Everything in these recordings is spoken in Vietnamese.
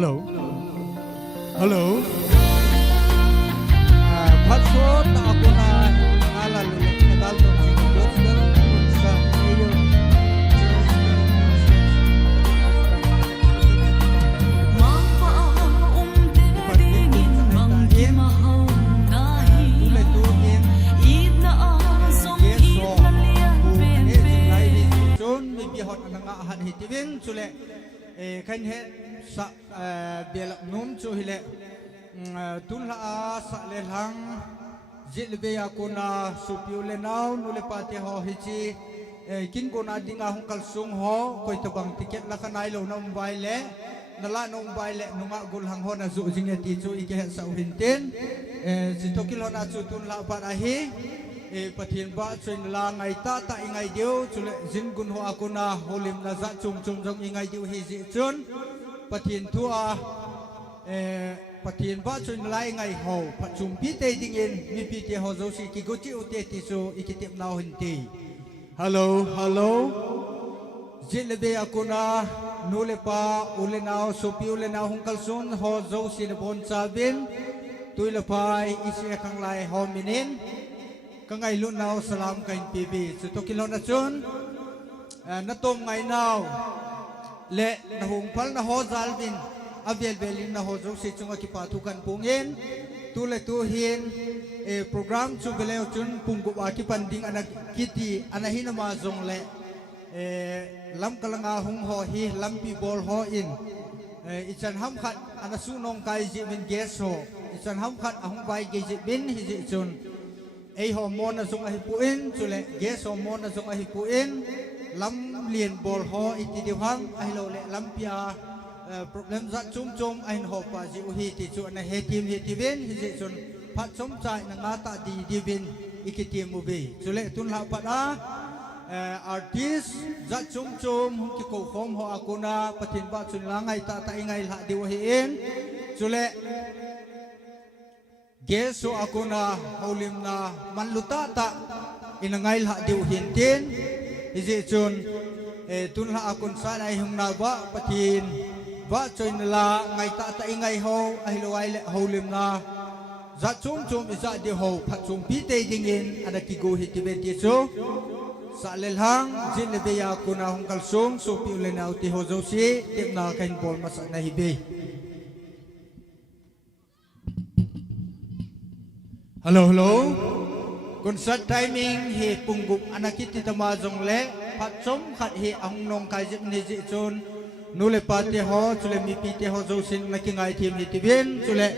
Hello. Hello. Passport ako na alal nagal to gospel sa iyo. Kan het sa bialak num chu hile tun la sa le hang jilbe akuna supiu le naw nule pati ho hichi kin ko na dinga hong kalsung ho koi tabang tiket la kanai lo na mobile le nala no mobile nunga gul hang ho na zu jinga ti chu ike sa hinten sitokil ho na chu tun la pa ahi pathin ba chuin la ngai ta ta ingai deu chule jin gun ho akuna holim na za chung chung jong ingai deu hi ji chun pathin thua pathin ba chuin lai ngai ho phachum pi te ding in mi pi te ho zo si ki go chi u te ti so ikitim naw hin ti hello jil be akuna nule pa ule naw so pi ule naw hung kalsun ho zo si de bon cha bin tuilaphai isi khang lai ho minin kangai lu naw salam kain pibi to kilo na chun na tom ngai naw le na hung phal na ho zalvin abiel belin na ho zo si chunga ki pa thu kan pungen tu le tu hin program chu beleo chun punggu wa ki panding anak kiti anahin ma zong le lam kalanga hung ho hi lam bi bol ho in ichan ham khat anasu nong kai ji bin ges ho ichan ham khat ahung bai ge ji bin hi ji chun ai hormone na zong ahi puin chule gas hormone na zong ahi puin lam lien bol ho iti diwang ai lo le lam pia problem za chum ai ho pa ji u hi ti chu na he tim hi ti ven hi ji chun phat chom chai na nga ta di divin ikitim mu be chule tun la pa da artist za chum ki ko khom ho akuna pathin ba chun la ngai ta ta ingai la di wa hi en chule Geso ako na holim na manluta ta inangail ha diw hintin isi chun tun ha akon sa ay hung na ba patin ba choy nila ngay ta ta ingay ho ay luway holim na za chum isa di ho pat chum pite dingin ada kigo hitibeti so sa lelhang jilbeya ko na hung kalsong so piulen na uti ho zosi dim na kain pon masak na hibe. Hello. Concert timing hi punggup anakit ti tamazong le patsom khat hi ang nong kai jip ni ji chun nule pate ho chule mi pite ho zo sin nakingai thim ni tibin chule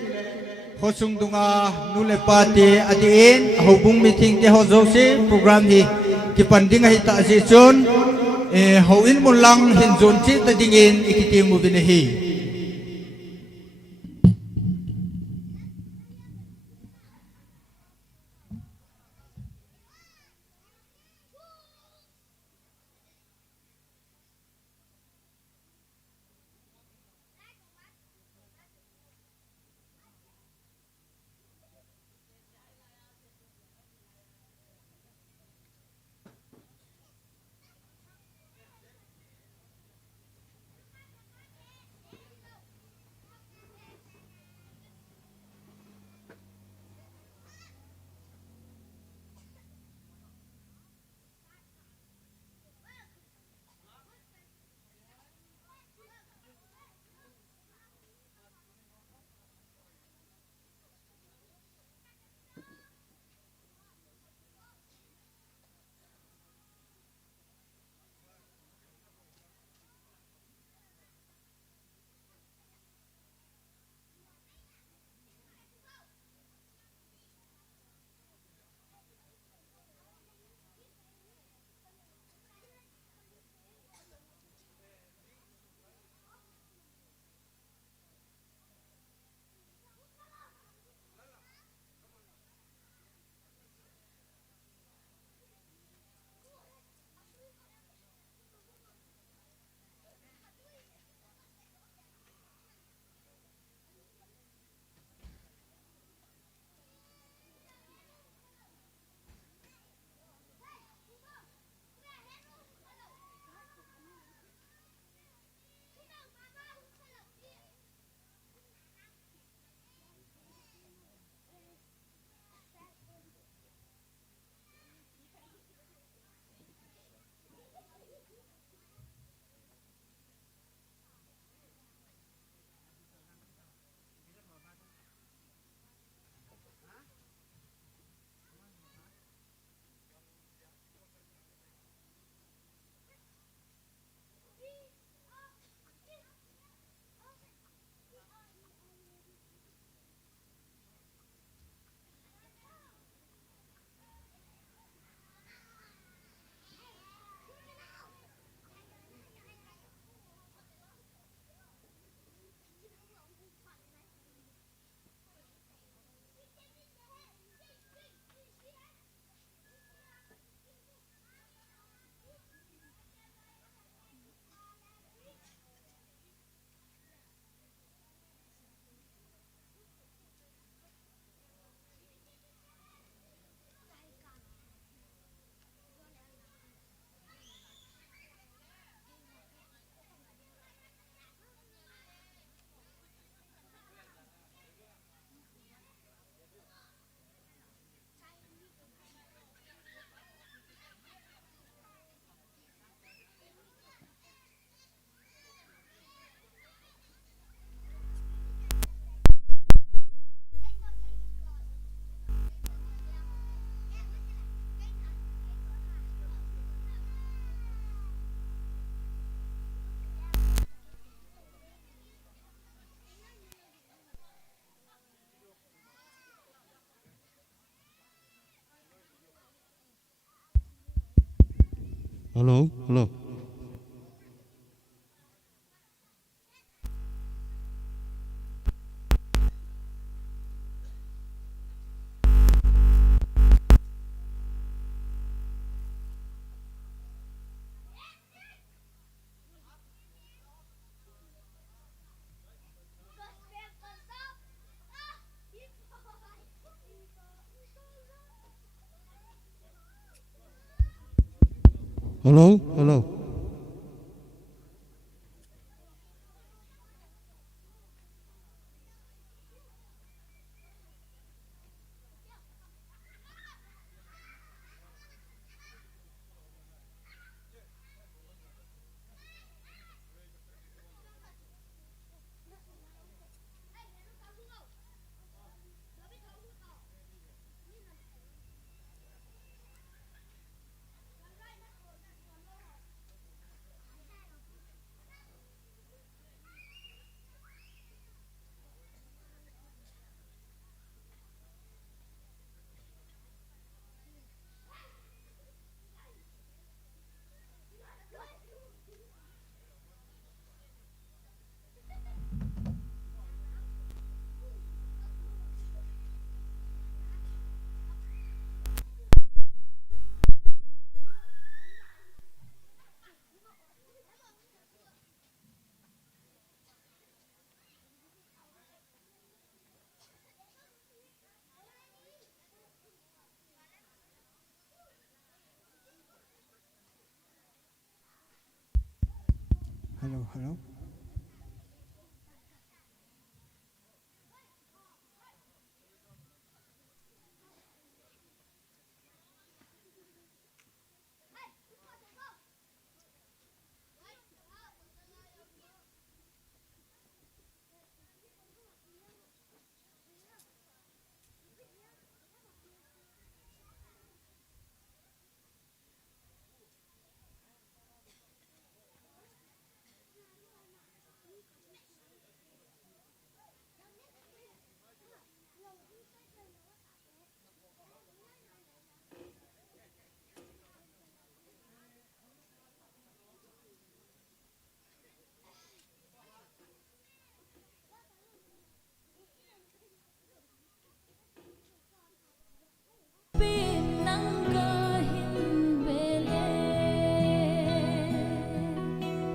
hosung dunga nule pate adin ho bung meeting te ho zo si program hi ki panding hi ta ji chun ho in mulang hin zon chi ta dingin ikitim mu bin hi Hello, hello. Hello, hello. Hello, hello.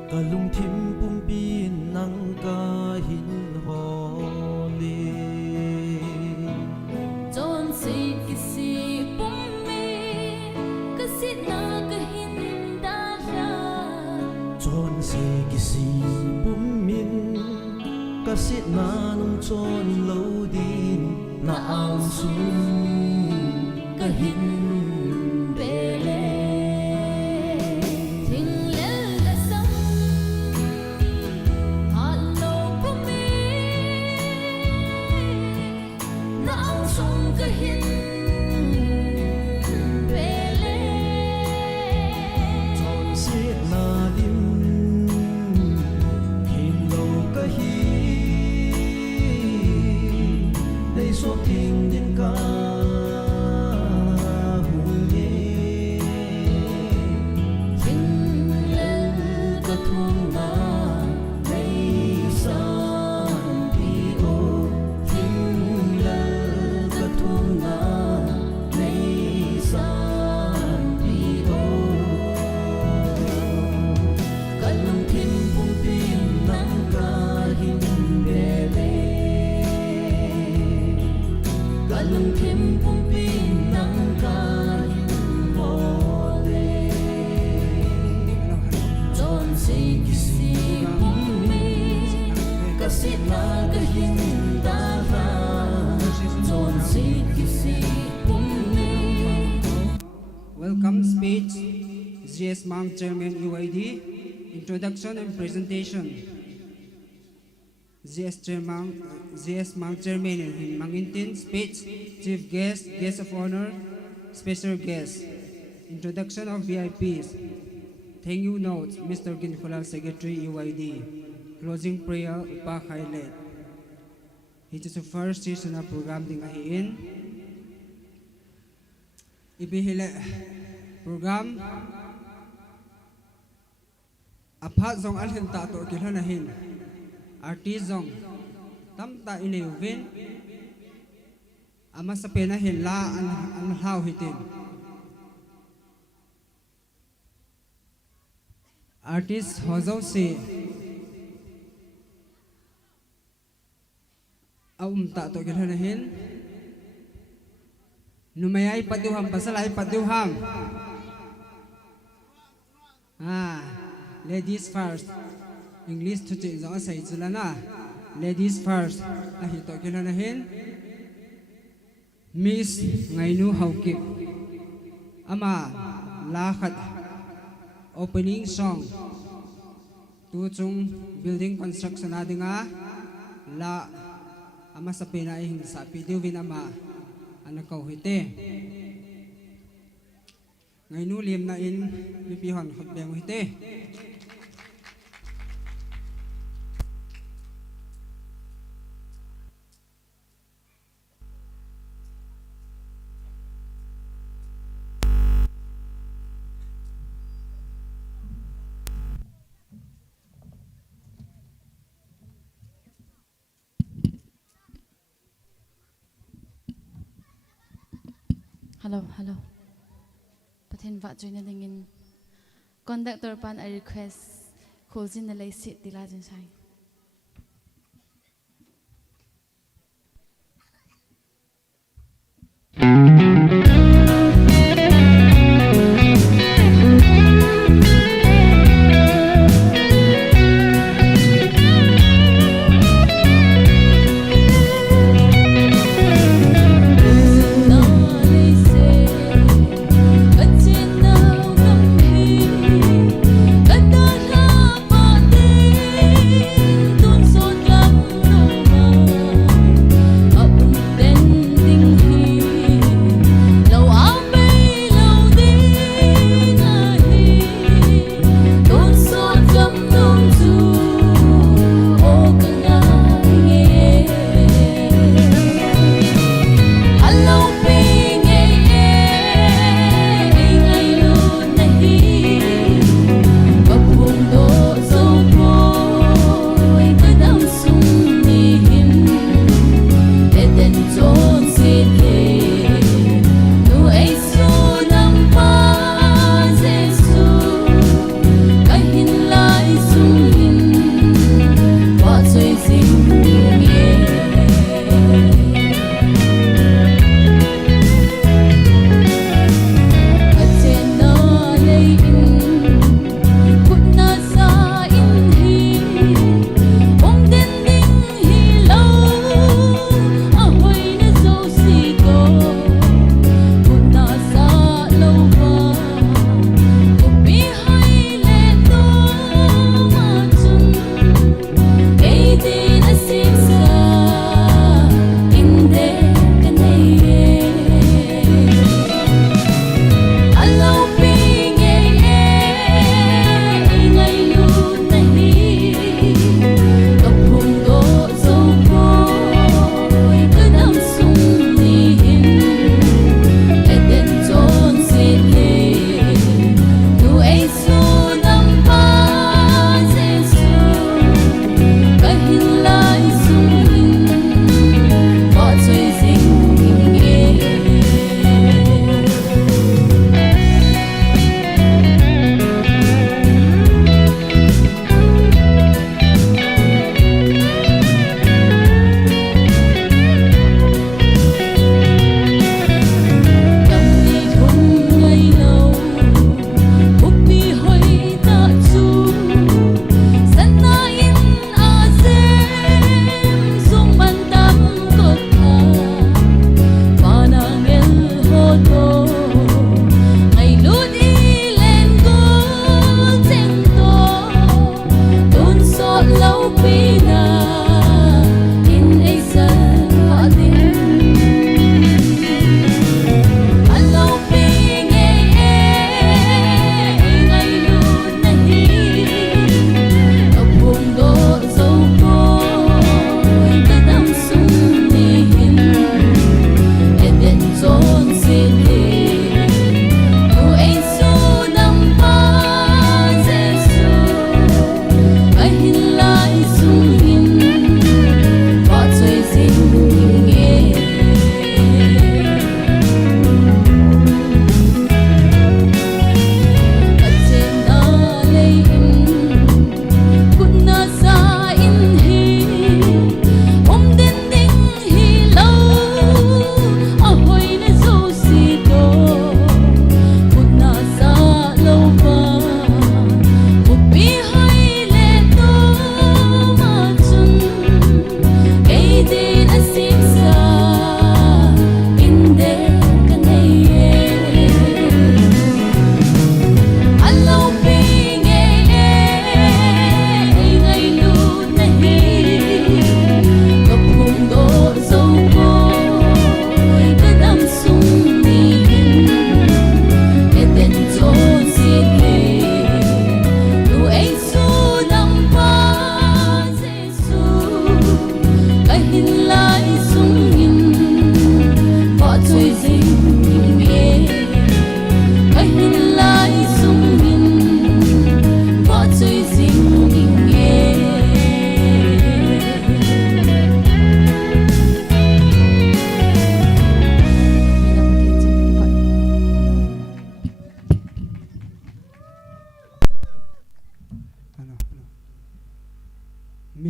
Kalung thim pumpin nang kahin holi John si kisi pummi kasi na kahin dahya chon se kisi pumin kasi nanong chon lo din na ang sum kahin bele so ting din ka hùng ye Kinh lên cơ thương mà nay san đi ô Kinh lên cơ thương mà nay san đi ô Kalung tim pum pin nang ka hin bele Kalung thim pumpin nang kahin holi John si kisi pummi kasi na kahin dahya John si kisi pummi Welcome speech, GS Mang Chairman EYD, introduction and presentation. GS Mang Chairman and Mangintin speech, chief guest, guest of honor, special guest. Introduction of VIPs. Thank you notes, Mr. Ginfulal Secretary EYD. Closing prayer, Upa Highlight. It is the first season of program dingahiin. Ibihile program apha zong al hen ta to ki hana hin artist zong tam ta ineu ven ama sa pena hin la an hau hitin artist hozau si ta to ki hana hin numayai paduham pasalai paduham ladies first English to change ang say zulana ladies first lahi to kilana hin Miss Ngainu Haukip ama lakad opening song tu chung building construction adinga la ama sa pena ing sa pidiwin ama anakaw hite Ngainu liam na in pipihon khotbeng hite Hello. Pathin va join dingin. Conductor pan I request closing the lay seat dila jin sai. Hãy subscribe cho kênh Ghiền Mì Gõ để không bỏ lỡ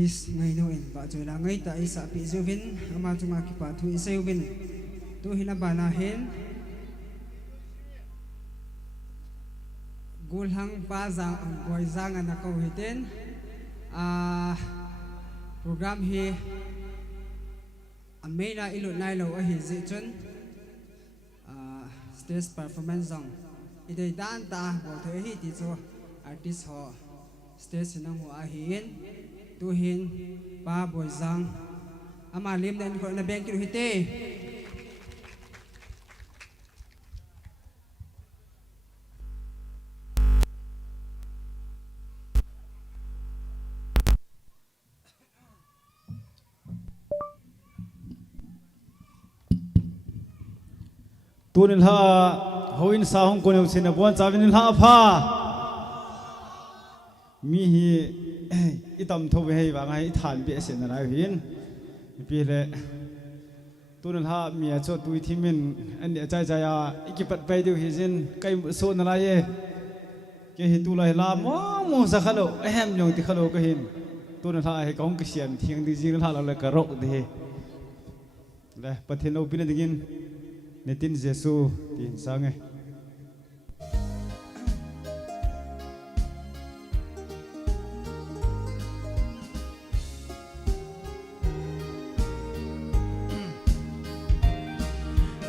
Please ngay no in ba joy la ngay ta isa pi zuvin ama chunga ki pa thu isevin tu hina bana hen gul hang pa zang boy zang na ko hiten program hi amena ilu nai lo a hi zi chun stage performance zong idei dan ta bol the hi ti cho artist ho stage sinang ho a hin tu hin pa boy zang ama lim den ko na bank ki hite tunin ha hoin sa hong ko ne sin bon chawin ha pha mi hi itam tho be hei wa ngai than be sin na hin pi le tunin ha mi a cho tui thimin an ne chai chai ya ikipat pai du hi jin kai so na la ye ke hi tu lai la mo mo sa khalo ahem nyong ti khalo ka hin tunin ha he kong ka siam thiang di jing la la ka ro de le pathino bin dingin Netin Jesu tin sange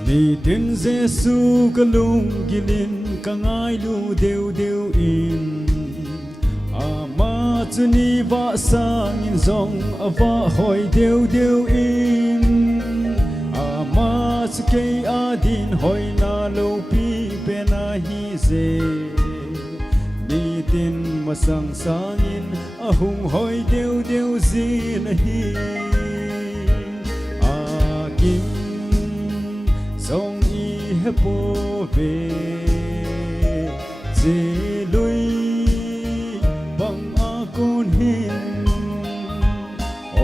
Netin Jesu kalung gilin kangai lu deu deu in ama chuni va sangin zong ava hoi deu deu in Kay adin hoy na lo pi pena hi ze nitin masang sangin ahung hoy deu deu zin hi akim song i hepo ve ze lui bang akon hin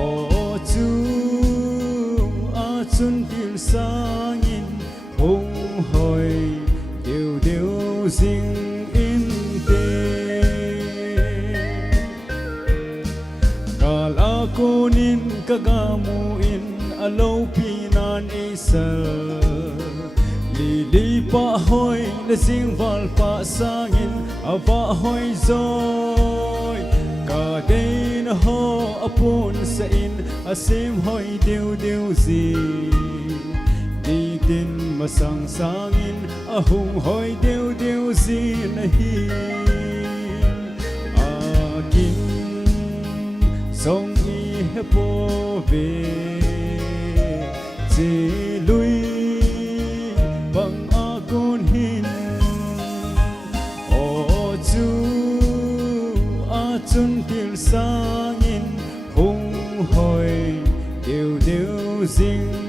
o chu a chun til sangin hung hoi đều đều ding in te kala konin kagamu in alo pinan isal lili pa hoi le sing val pa sangin ava hoi zoi ka den ho apun sa in asim hoi đều đều zing Nitin masang sangin ahung hoi deu deu zin hi akim song i hepo ve che lui bang akon hin o chu a chun til sangin hung hoi deu deu zin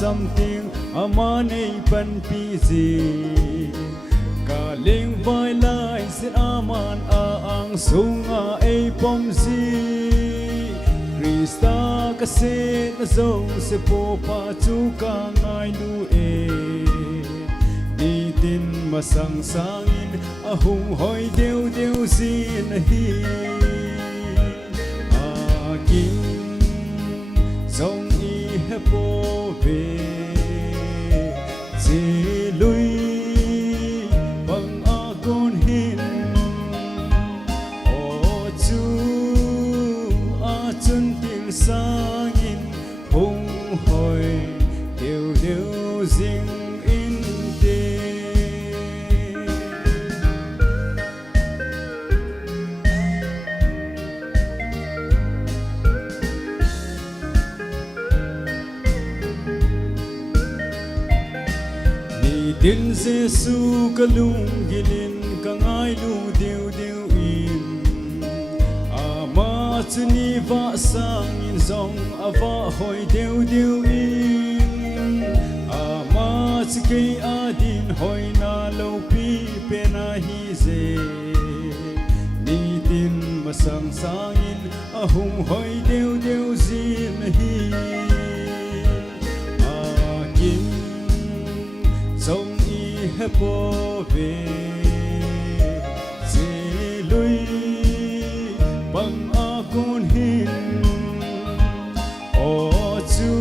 something amane pan pizi kaling vai lai sit aman a ang sunga e pomzi Krista ka se na zong se po pa chu ka ngai lu e nitin masang sangin ahung hoi deu deu zin hi akim song i hepo về chỉ lui bằng a con hin o chu a chân tiếng sangin hung hoi đều đều ding in te Tin Jesu kalung gilin kangai lu deu deu in ama chuni va sangin zong ava hoi deu deu in ama chike adin hoi na lo pi pena hi ze nitin masang sangin ahung hoi deu deu zin hi akim song po về dễ lui bằng a con hin ô chú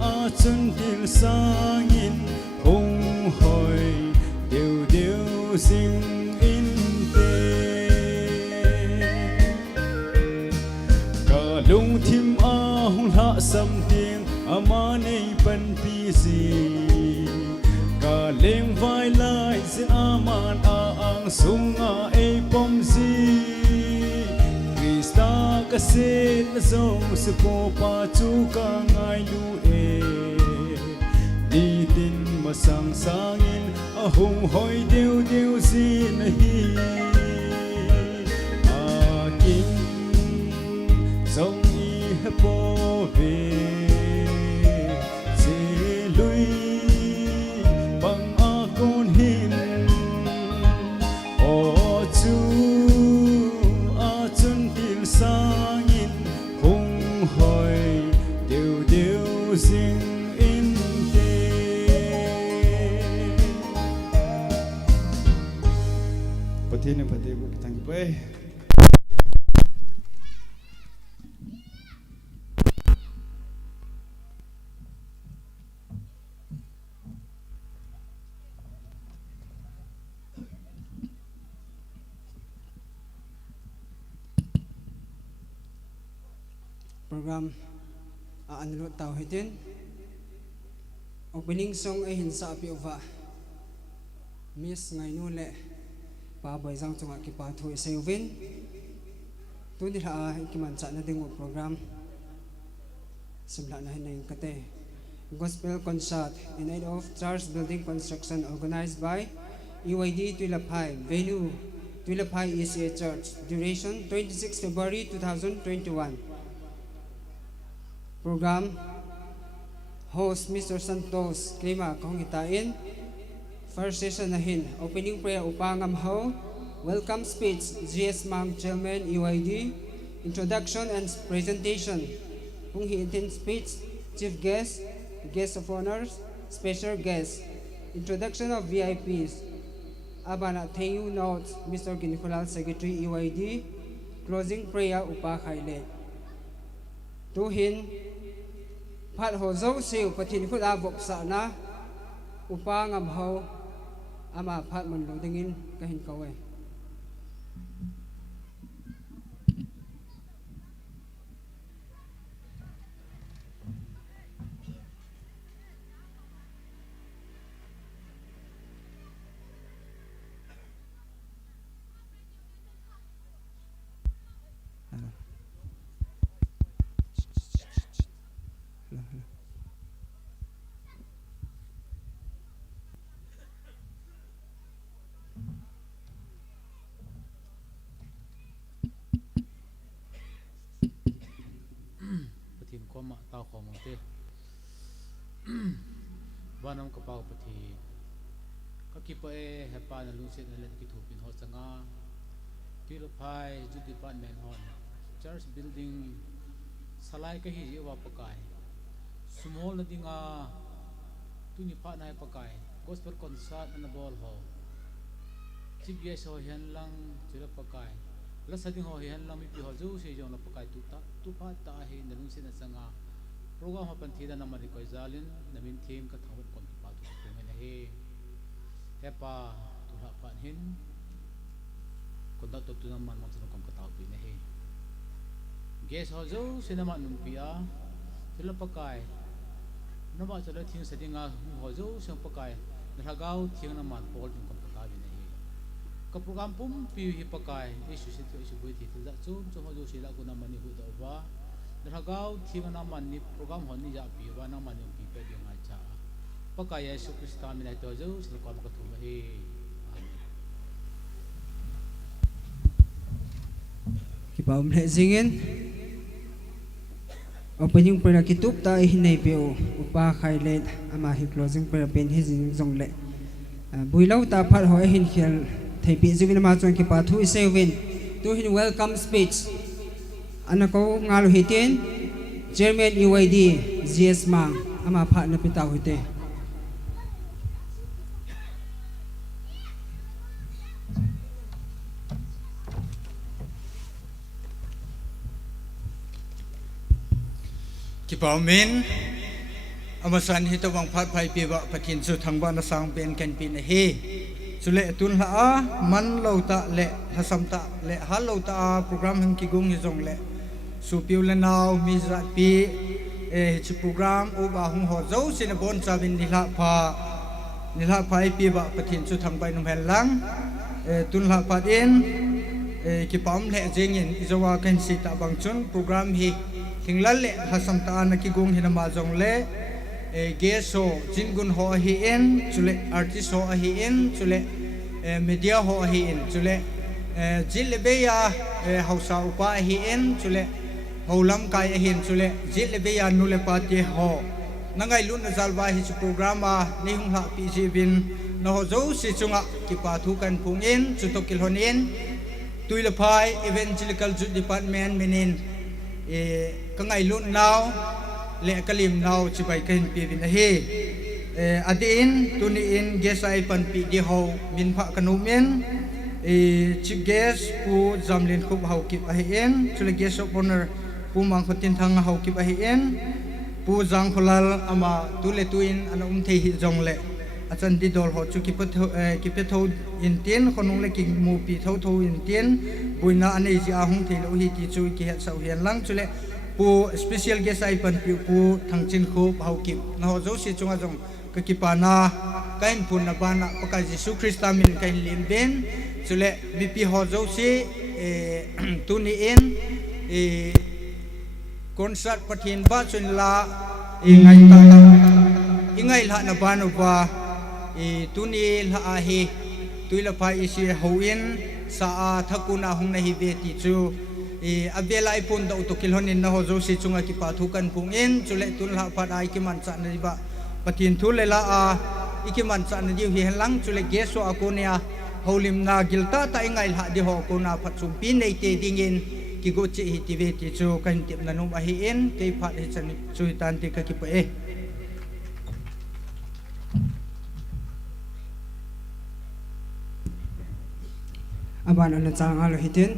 a chântil sangin hùng hồi đều đều sinh in tê cả lung thim a hung hạ sam tiếng ama nei pan pi si cả leng vai lai sin aman a ang sunga e pom si Krista ka sin na song su ko pa chu ka ngai lu e đi tin mà sang sangin a hung hoi deu deu sin hi a king song i po về Ini pati bu kita ngipai. Program anlo tau hitin. Opening song ay hinsa api uva. Miss ngay nule. Pa bay zang chunga ki pa thui seuvin tu ni ha ki man cha na ding program simla na hin kate gospel concert in aid of church building construction organized by EYD TUILAPHAI, venue TUILAPHAI ECA Church, duration 26 February 2021. Program host Mr. Santos Klima Kongitain. First session na hin, opening prayer upangam ho, welcome speech, GS Mang Chairman EYD, introduction and presentation. Kung hi speech, chief guest, guest of honors, special guest, introduction of VIPs. Abana thank you notes, Mr. Ginifulal Secretary EYD, closing prayer upakhaile. Tuhin, pat ho zo siu patin fula vok sa na, upangam ho, ama phat man lo dingin kahin kawe ma tao khom te banam ka pau pati ka ki pa e hepa na lu se na le ki thu pin ho changa TUILAPHAI ju department hon church building salai ka hi wa pakai small na dinga tu ni pa na pakai gospel concert na ball ho chief guest ho hian lang chira pakai la sading ho hian lang mi pi ho ju se jong na pakai tu pa ta he na lung se na changa program hapan thida na mari koi zalin na min thim ka thawat kon pa tu pe me he hepa tu ha pan hin kon da tu na man mang sa kom ka taw pi ne he guest ho ju se na ma num pi a chila pakai na ba chala thing sadinga ho ju se pakai na hagau thing na man pol tin kon ka ta bi ne he ka program pum pi hi pakai isu se tu isu bui thi da chum chu ho ju se la ko na mani hu da wa na hagau thing na man ni program hon ni ja pi wa na man ni pi pe di ngai cha pakai yesu krista mi lai to ju se ko ka thu he kipa singin opening prayer kitup ta hinay pio upa khailet ama hi closing prayer pen hi jing jong le builau ta phar ho hin khel thei pi jing ma chon ki pa thu sevin to hin welcome speech anako ngalu hitin chairman EYD GS Mang ama phat na pitaw hite Kipamin amasan hito bang phat phai piwa patin su thangba na sang pen kan pin he sule tun la a man lo ta le hasam ta le hal lo ta program hang ki gung hi jong le su piu le naw mi za pi chi program u ba hung ho zo sin bon cha bin ni la phai piwa patin su thangbai nom hel lang tun la pa den kipam le jengin izawa kan si ta bang chun program hi thinglal le hasam ta na ki gung hi na ma jong le geso jingun ho hi en chule artist ho hi en chule media ho hi en chule jilbeya hausa upa hi en chule haulam kai hi en chule jilbeya nule pati ho nangai lun zalwa hi program a ning ha pc bin no zo si chunga ki pa thu kan pung en chutokil honin tuilaphai evangelical department menin kangai lun now le kalim now chibai kain pi bin he adin tuni in gesai pan pi di ho bin pha kanumen chief guest pu jamlin khup hau ki a hen chule guest of honor pu mang khotin thang hau ki a hen pu jang khulal ama tule tuin anum thei hi jong le achan di dol ho chu ki pe tho in tien khonung le ki mu pi tho in tien buina anei ji a hung thei lo hi ti chu ki ha sau hian lang chule pu special guest ai pan pu thangchin khu hau ki na ho zo si chunga jong ka ki pa na kain pun na ba na ka Jesu Christa min kain lim ben chule bp ho zo si tuni in concert pathin ba chun la ingai la na ba no ba tuni la a hi tuilaphai isi hoin sa a thakuna hung na hi ve ti chu abela ipun da utokil honin na ho zo si chunga ki pa thu kan pung in chule tun la pat ai ki man cha na ba patin thu le la a iki man cha na ji hi lang chule geso akonia holim na gilta ta ingai la di ho ko na phat chu pi nei te dingin ki go chi hi ti ve ti chu kan tip na num a hi en ke phat hi chan chu tan ti ka ki pa aban on chang alo hitin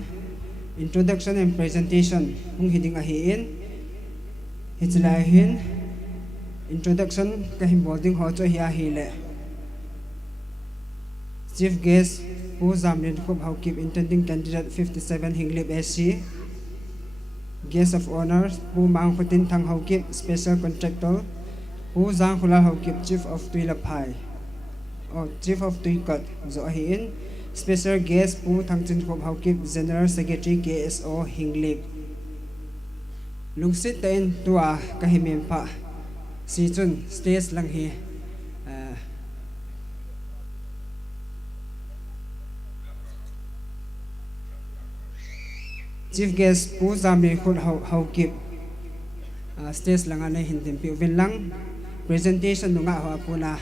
introduction and presentation ung hiding a hin hitlai hin introduction ka him boarding ho cho hi a hi le chief guest pu zamlin khop hau kip intending candidate 57 hinglip sc guest of honor pu mang khutin thang hau kip special contractor pu jang khula hau kip chief of tuilaphai chief of tuikat zo hi in special guest pu thangchin khop hau kip general secretary KSO hinglip lungsit ten tua ka himem pha si chun stage lang hi chief guest pu zamri khut hau kip stage lang ane hindim pi ven lang presentation nunga ho apuna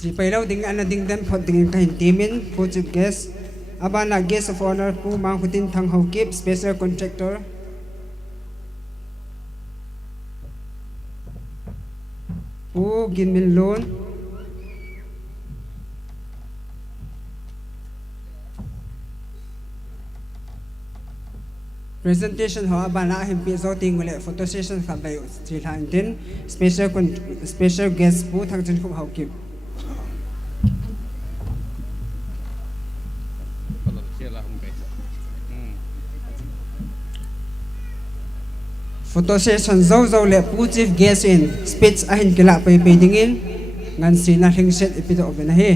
Ji pailau ding ana ding dan phot ding kain timin pu chief guest abana guest of honor pu mang khutin thang hau kip special contractor pu ginmin loan presentation ho abana him pi zo ting mule photo session kha bai chi than tin special guest pu thangchin khu hau kip photo session zo le pu chief guest in speech ahin kila pai dingin ngan sina hing set ipito obena he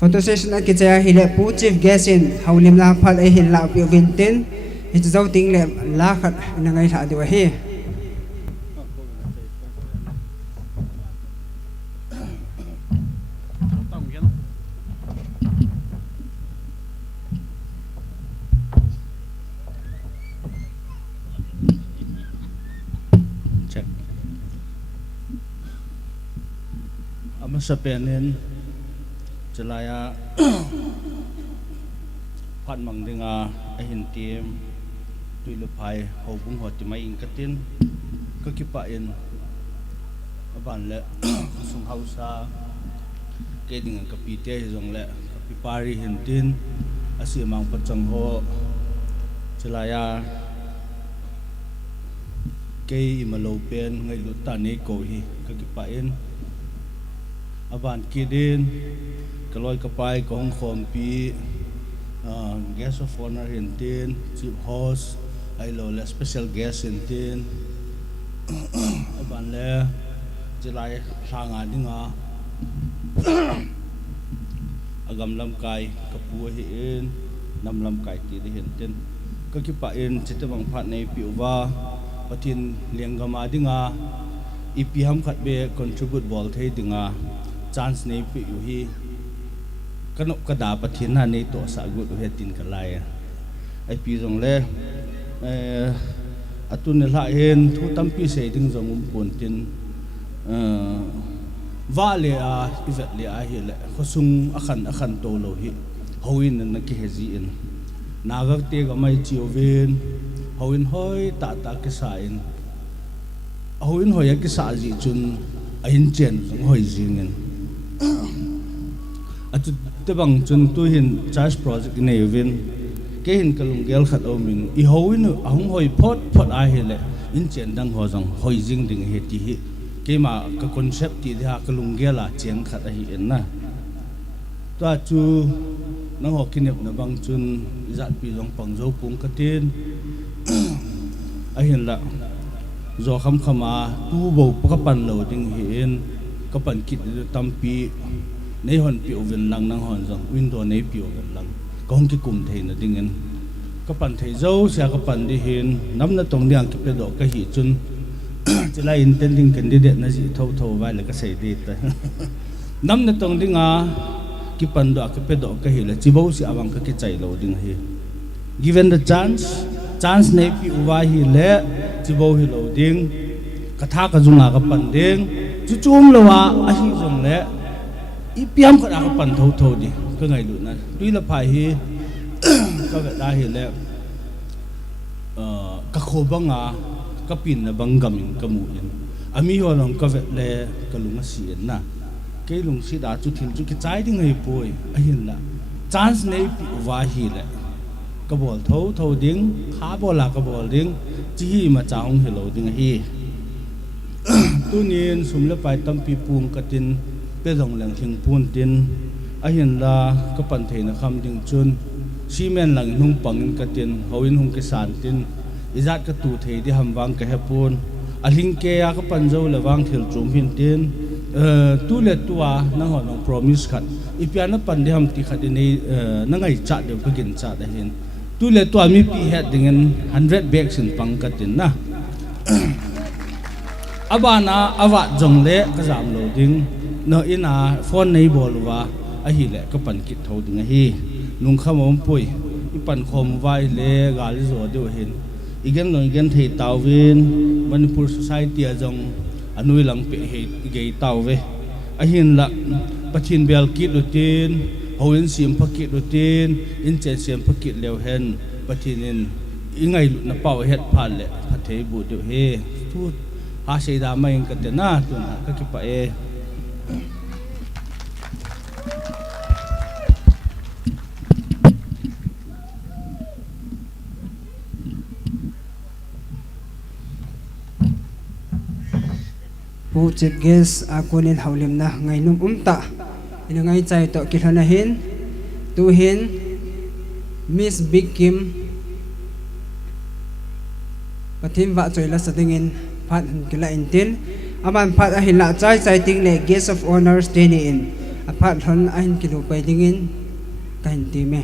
photo session at kitaya hile pu chief guest in haulim la phal e hin la pi vintin hit zo ting le la khat na ngai tha diwa he masa penin celaya phat mang dinga a hin tim tuilaphai hobung hoti mai ingkatin ka kipa in aban le sung hausa ke dinga kapite jong le pipari hintin asi mang pachang ho celaya ke imalo pen ngai lu ta ne ko hi ka kipa in aban kidin kaloi kapai kong khom pi guest of honor hintin chief host ai lo le special guest hintin aban le jelai sanga dinga agam lam kai kapu hi in nam lam kai ti di hintin ka kipa in chitamang phat nei pi uwa patin lenggama dinga ipi ham khat be contribute bol thei dinga chance nei pi yu hi kanok kada pathin ha nei to sa gu he tin kalai ai pi jong le atun la hen thu tampi se ding jong pon tin vale a ivet le a hi le khosung akhan to lo hi hoin na ki hezi in nagak te ga mai chiovin hoin hoi ta ke sa in hoin hoi ki sa ji chun a hin chen hoi jingin atu te bang chun tu hin charge project nei vin ke hin kalung gel khat o min I hoin ahung hoi phot a hi le in chen dang ho jong hoi jing ding he ti hi ke ma ka concept ti ha kalung gela chen khat a hi en na to chu nang ho kinep na bang chun zat pi jong pang zo pung ka tin a hin la zo khama tu bo ka pan lo ding hin ka pan kit tampi nei hon pi ovin lang nang hon jong window nei pi ovin lang kong ki kum thei na dingen ka pan thei zo sia ka pan di hin nam na tong diang ki pe do ka hi chun chila intending candidate na ji tho vai la ka sei di ta nam na tong dinga ki pan do ka pe do ka hi la chi bo si awang ka ki chai lo ding hi given the chance nei pi uwa hi le chi bo hi lo ding ka tha ka junga ka pan ding chu chum lo wa a hi jong le ipiam ka ka pan tho di ka ngai lu na tuilaphai hi ka ve da hi le ka khobanga ka pin na bangamin ka mu in ami ho long ka ve le ka lunga si na ke lung si da chu thil chu ki chai ding hei poi a hin la chance nei pi wa hi le ka bol tho ding kha bola ka bol ding chi hi ma chaung hi lo ding hi tunin sumle pai tampi pung katin pe dong lang thing pun tin a hin la ka pan thei na kham ding chun cement lang nung pangin katin hoin hung ke san tin izat ka tu thei di hamwang ka hepun a hling ke ya ka pan zo lawang thil chum hin tin tu le tua na ho nong promise khat ipiana pan di ham ti khat ni na ngai cha de ka gin cha da hin tu le tua mi pi het dingen 100 bags in pang katin na abana awa jong le ka jam lo ding no ina phone nei bol wa a hi le ka pan kit tho ding hi nung khamom pui I pan khom vai le gal zo de hin igen no igen thei tawin manipur society a jong anui lang pe he gei tawe a hin la pathin bel kit rutin hoin sim phakit rutin in chen sim phakit lew hen pathinin ingai na paw het phal le phathei bu de he thu ha sei da mai ka te na tu ka ki pa e pu chief guest akunin haulim na ngai num umta ina ngai chai to kilhana hin tu hin Miss Big Kim pathim wa choila sadingin phat kila intin aman phat a hila chai ting le guest of honor stay in a phat hon ain kilu pai dingin kain ti me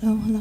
Hello, hello.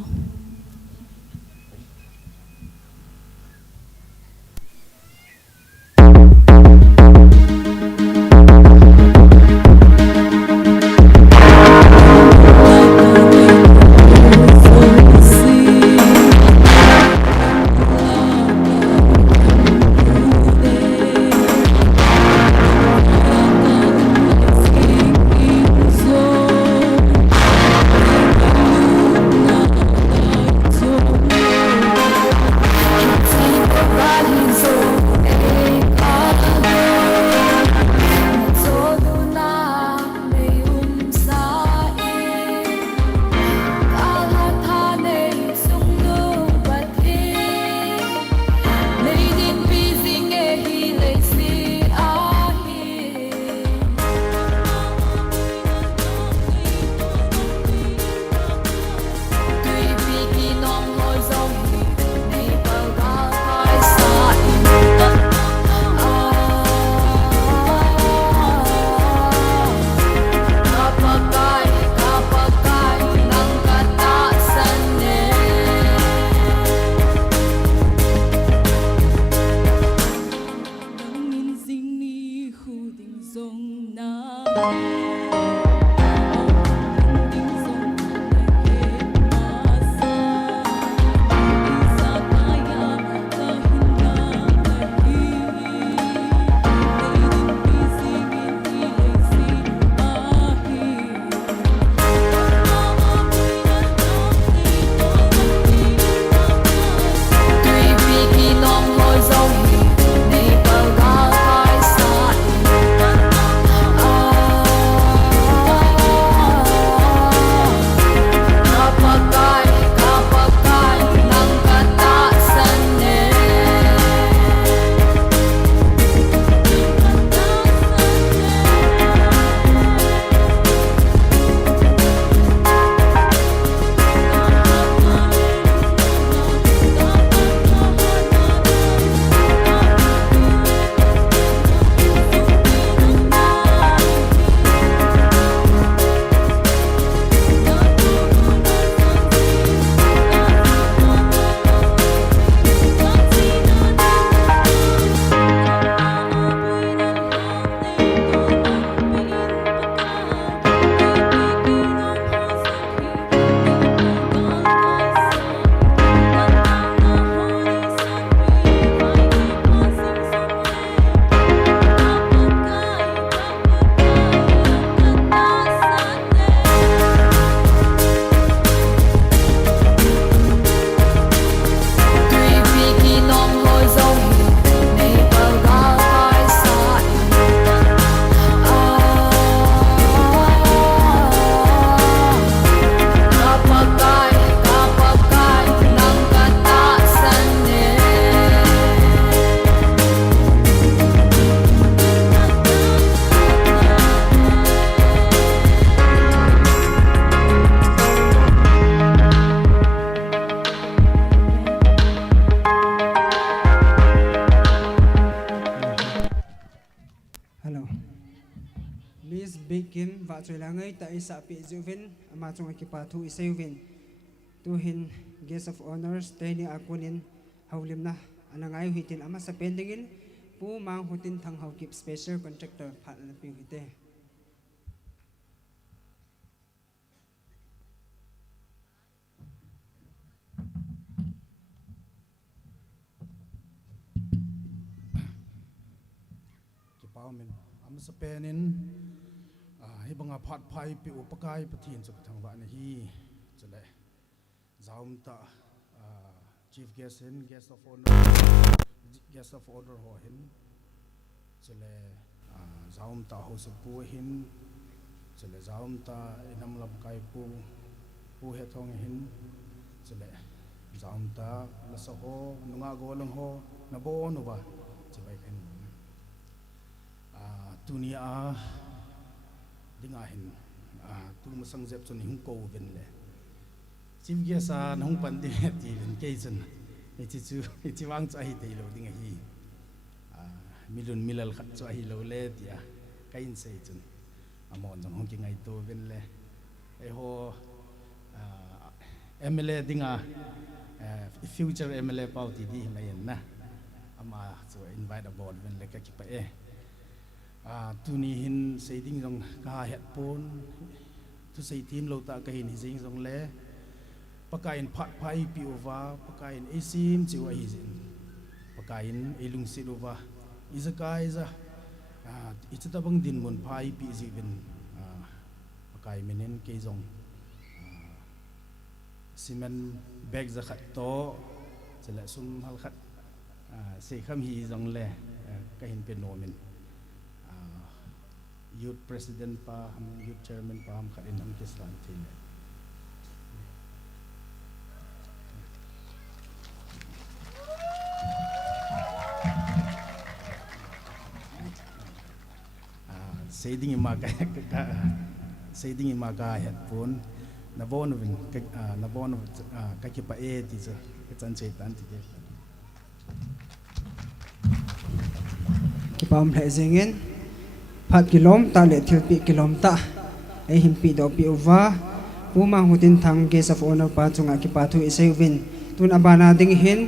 Begin va choi langai ta isa pi juvin ama chung ki pa thu isevin tu hin guest of honors teni akunin haulimna anangai hitin ama sa pendingin pu mang hutin thang hau kip special contractor phat la pi hite ki paumen am sa penin hi banga phat phai pi upakai pathin chak thangwa na hi chale zaum ta chief guest and guest of honor ho hin chale zaum ta ho su pu hin chale zaum ta inam lam kai pu he thong hin chale zaum ta la sa ho nunga go lang ho na bo nu ba chabai khen tunia dinga hin tu masang jep chon hing ko ven le chief guest nong pan ti ti ven ke chen ni chi wang cha hi te lo dinga hi milun milal khat cha hi lo le tia kain se chen amon jong hong ki ngai to ven le ai ho MLA dinga future MLA pau ti di mayen na ama so invite aboard ven le ka ki pa tu ni hin sei ding jong ka het pon tu sei team lo ta ka hin jing jong le pakain phat phai pi over pakain asim chiu ai jin pakain elung sit over iza ka iza icha ta bang din mon phai pi ji ven pakai menen ke jong cement bag za khat to chela sum hal khat se kham hi jong le ka hin pe no min youth president pa youth chairman pa ham khat in am kislan thil saying ima ka headphone na bon ka ki pa e ti sa chan che tan ti ki pam le zengin phat kilom ta le thil pi kilom ta e him pi do pi over puma hutin thang case of honor pa chunga ki pa thu iseu win tun abana ding hin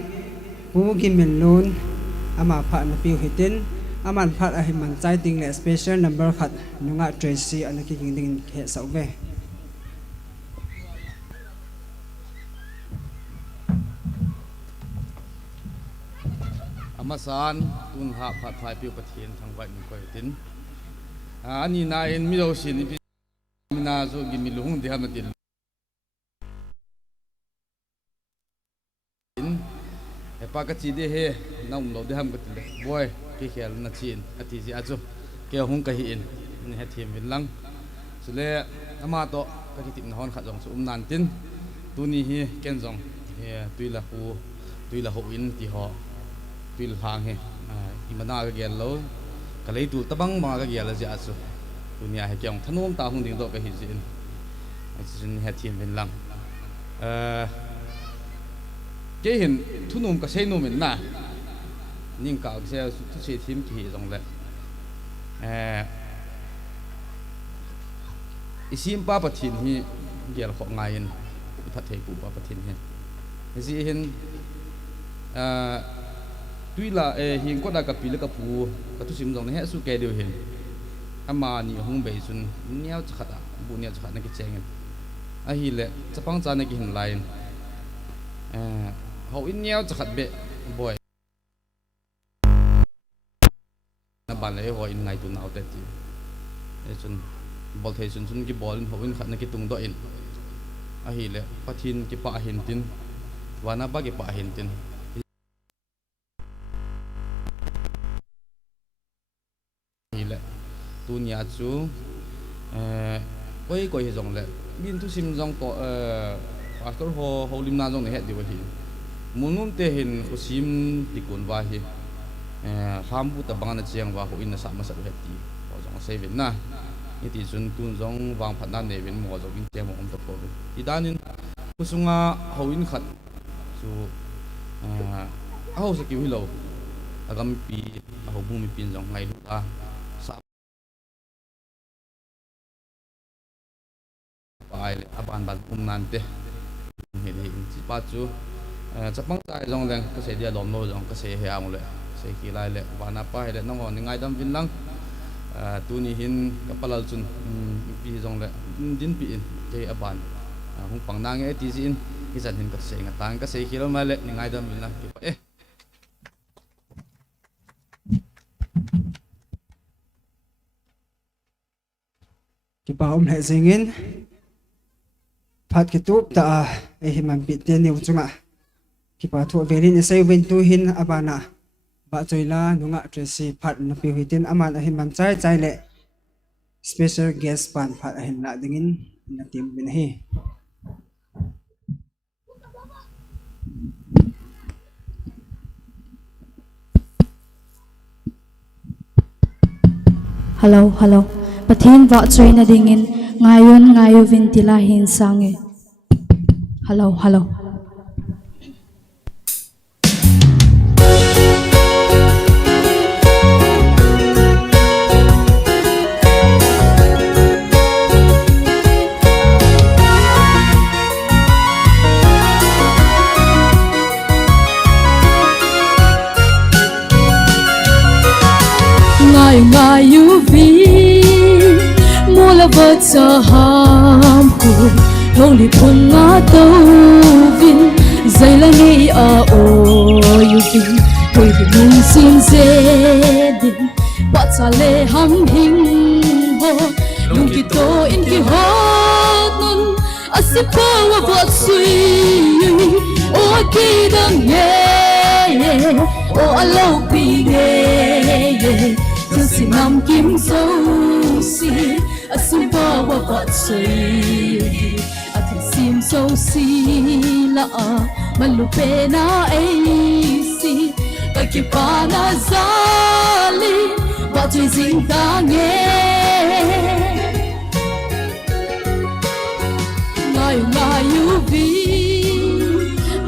pu ki min lon ama pha na pi hitin aman phat a him man chai ting le special number khat nunga tracy an ki king ding he sau ve amasan tun ha phat phai pi pathian thang vai mi koi tin ani na in mi lo sin na zo gi mi lung de ha matin e pa ka chi de he na lo de ham ka tin boy ki khel na chin ati ji achu ke hung ka hi in ni ha thim win lang sule ama to ka ki tim na hon kha jong su nan tin tu ni hi ken jong he tuila ho in ti ho tuil hang he imana ga gel lo ka lei tu tabang ma ga gel ji achu dunia he kyong thanom ta hung ding do ka hi jin jin ha thim win lang ke hin thunum ka sei no min na ning ka se tu se thim ki jong le isim pa pathin hi gel kho ngain phathei pu pa pathin he ji hin tuila hin ko da ka pil ka pu ka tu sim jong he su ke deu hin ama ni hung be sun niao chkhata bu niao chkhata ki cheng a hi le chapang cha na ki hin lain ho in niao chkhat be boy na ban le ho in ngai tu nau te ti e chun bol thei chun ki bol ho in khat na ki tung do in a hi le pathin ki pa hin tin wana ba ki pa hin tin hi le tu nia chu koi koi he jong le min tu sim jong to pastor ho lim na jong ne he di wa hi munum te hin usim tikun wa hi hambu ta bangna chiang wa ho in sa ma sa he ti ho jong se vin na ni ti chun kun jong wang phat na ne vin mo jong in che mo om to ko ti danin kusunga ho in khat chu ho sa ki wi lo agam pi ho bu mi pin jong ngai lu ta sa pai aban ban nan te he de chi pa chu chapang tai jong leng ka se dia lom no jong ka se he ang le se ki lai le bana pa he le nong on ngai dam vin lang tu ni hin ka palal chun pi jong le din pi in te aban hung pang nang e ti jin ki jan hin ka se nga tang ka se ki lo ma le ngai dam vin lang ki pa le zengin phat ki tup ta e himan pi te ni uchunga ki pa thu velin isei win tu hin abana ba choila nunga tracy phat na pi hitin aman a himan chai chai le special guest pan phat a hin la dingin na tim bin hi Hello pathin wa choina dingin ngayu vin tila hin sange hello cha ham khu long li phung nga to vin zai la ngi a o yu vin hoi hi mun sin se din ba cha le ham hing ho lung ki to in ki ho nun asipa wa va sui o ki dang ye o alo pi ye tu si nam kim so si asipa wa va sui ati sim so si la malu pe na ai si ba ki pa na zali ba tu zing ta nghe ngai yu vi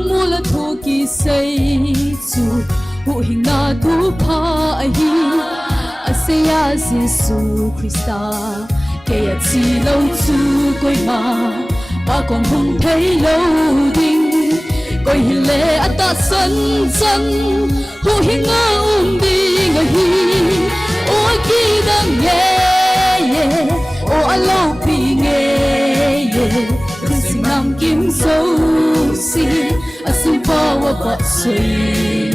mula thu ki sei chu hu hing na thu pha hi aseya jesu krista ke ya chi lo chu koi ma ba kon hung thei lo ding koi hi le ata san san hu hing na ding hi o ki dang ye o alo pi nge nam kim so si asim pa wa pa sui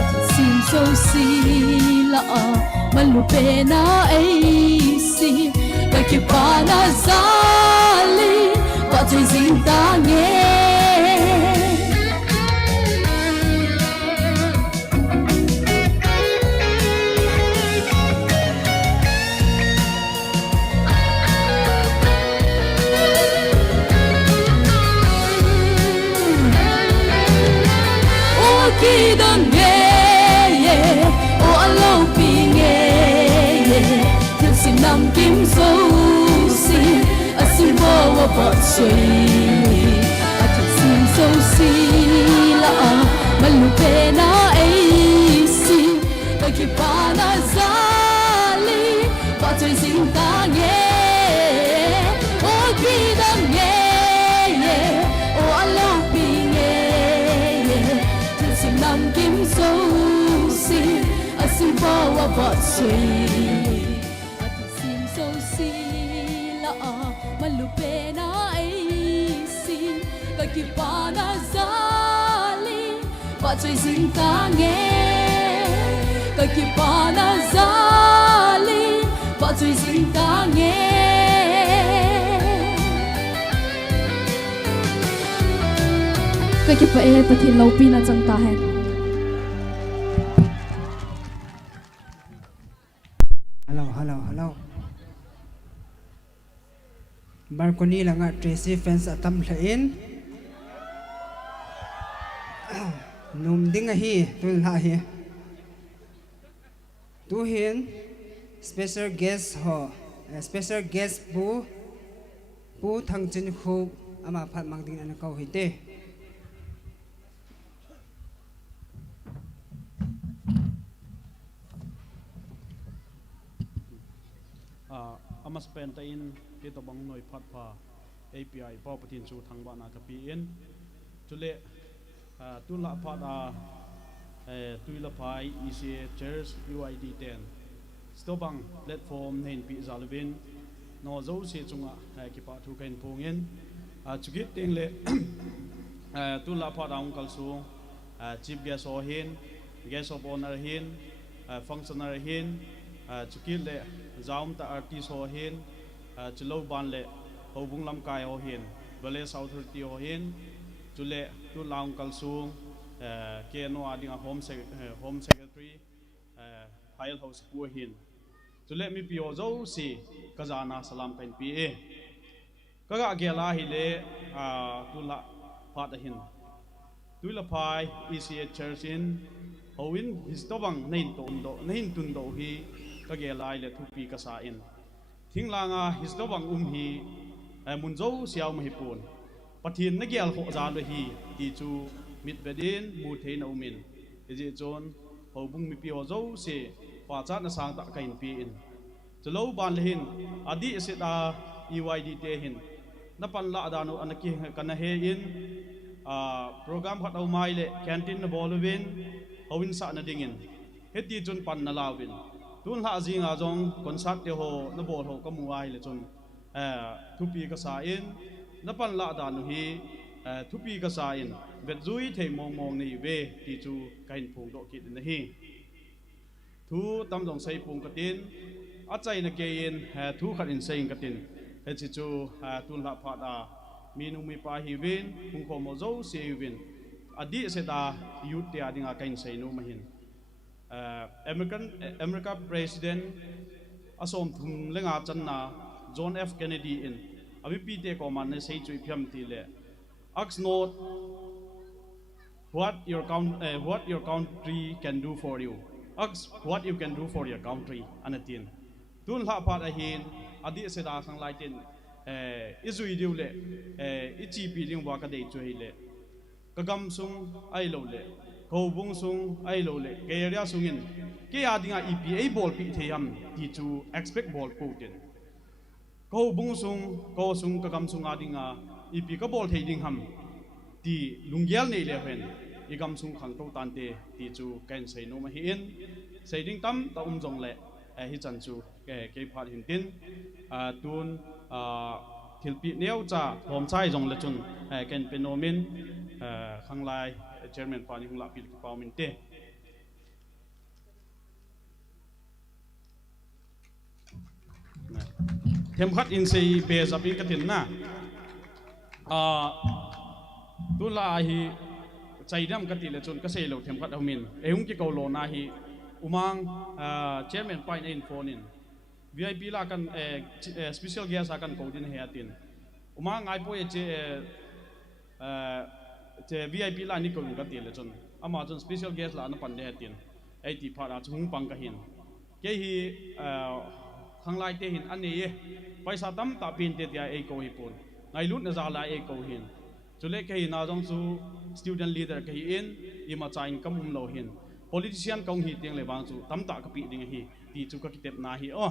asim so si la malu pe na ai si ka ki pa na zali pa chui zing ta nghe ki dang ye o alo pi nge thiam sim nam kim so si asim bo wa pa sui atim sim so si la malu pe na ai si ta ki pa na zali pa chui sing ta nge o ki dang ye o alo pi nge nam kim so si asim pa wa pa sui asim so si la malu pe na ai si ka ki pa na zali pa chui sing ta nghe ka ki pa na zali pa chui sing ta nghe cái kịp vậy bật thì lâu pin là chẳng ta hết hello balcony là ngã Tracy fans atam lain num ding hi tul ha hi tu hin special guest ho special guest bu thang chin khu ama phat mang ding an kau hi te ama spend in ito bang noi phat pha API pa patin chu thangba na ka pi in chule tu la phat tuilaphai ECA chairs EYD 10 stobang platform nen pi zalwin no zo se chunga ki pa thu kain pungin chukit ting le tu la phat ang kalsu chief guest o hin guest of honor hin functionary hin chukil le zaum ta artist ho hin chulo ban le hobung lam kai ho hin vale south authority ho hin chule tu laung kalsu ke no ading home secretary file house pu hin chule mi pio zo si kazana salam kain pi e kaga gela hi le tu la phat hin tuilaphai ECA church in howin histobang nein tun do hi kage lai le thupi ka sa in thinglanga histobang hi munzo siaw ma hi pun pathin na gyal ho za lo hi ti chu mit bedin mu thein aumin eje chon hobung mi pi ho zo se pa cha na sang ta kain pi in chlo ban le hin adi se ta EYD te hin na pan la da no anaki kana he in program khat au mai le canteen na bolwin howin sa na dingin heti chun pan na lawin tun ha zinga jong concert te ho na bol ho kamu ai le chun thu pi ka sa in na pan la da nu hi thu pi ka sa in vet zui thei mong mong nei ve ti chu kain phung do ki na hi thu tam dong sei pung ka tin a chai na ke in thu khat in sei ka tin he chi chu tun la pha da mi nu mi pa hi win hung ko mo zo se win adi se da youth te adinga kain sei nu ma hin America President asom thum lenga channa John F Kennedy in abi pi te ko man ne sei chui phiam ti le ask not what your country can do for you, ask what you can do for your country anatin tun la phat a hin adi se da sang lai tin izui diu le ichi pi ding wa ka dei chui le kagam sung ai lo le ko bung sung ai lo le ke area sungin ke adinga EPA ball pi theyam ti chu expect ball putin ko bung sung ko sung kagam sung adinga EP ka ball thei ding ham ti lungyal nei le hen igam sung khang to tan te ti chu kan sei no ma hi in sei ding tam ta jong le hi chan chu ke phat hin tin tun thilpi neu cha hom chai jong le chun ken penomin khang lai chairman pani hung la pil pa min te thêm khát in sei be zapi ka tin na tu la hi chai dam ka ti le chun ka sei lo thêm khát min eung ki ko lo na hi umang chairman pai in phone in VIP la kan special guest akan ko din he atin umang ai po che VIP la ni ko ka ti le chun ama chun special guest la na pan de atin ai ti phara chung pang ka hin ke hi khang lai te hin an ni paisa tam ta pin te tia ei ko hi pon ngai lut na za la ei ko hin chule ke hi na jong su student leader ke hi in ima chain kam hum lo hin politician kong hi tiang le wang chu tam ta ka pi ding hi ti chu ka kitep na hi o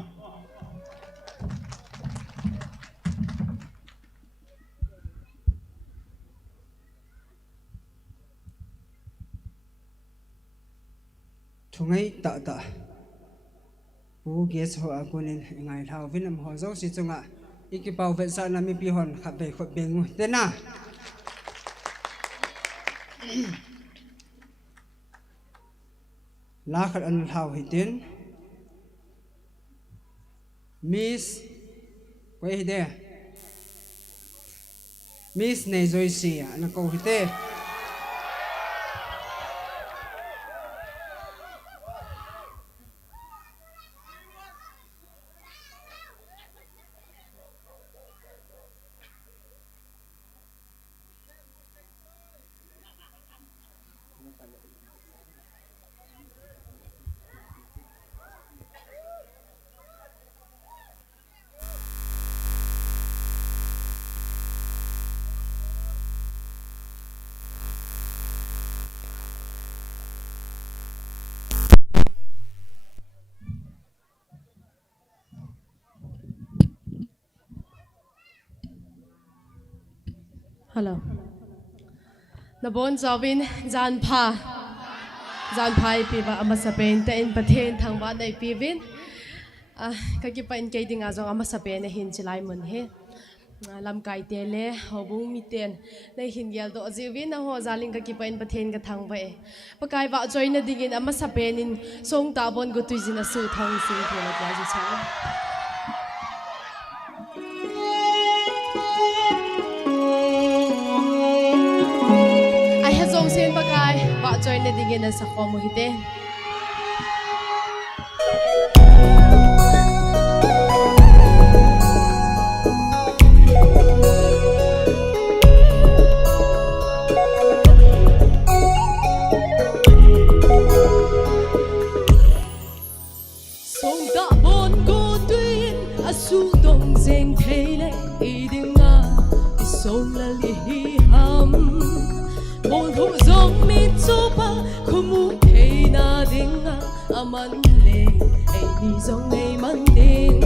thungai ta ta pu guest ho akunin ngai thau vinam ho zo si chunga iki pau ve sa na mi pi hon khat ve khot bengu te na la khat an thau hi tin miss wei hi de miss nei zoi si na ko hi te Hello. Nabon Zawin Jan Pai piva amasapen ta in pathen thangwa dai pivin ka ki pain ke dinga zo amasapen hin chilai mun he lam kai te le hobung mi ten nei hin gel do jiwin na ho zaling ka ki pain pathen ka thangwa e pakai wa join dingin amasapen in song ta bon go tuizina su thang sing phela ja ji cha Sen pakai wa join na digin na sa komo hite song da bon go tuyên asu dong zeng thele idinga song la li ham Bol hu zong mi chopa khumu thei na dinga aman le ei ni zong nei man ding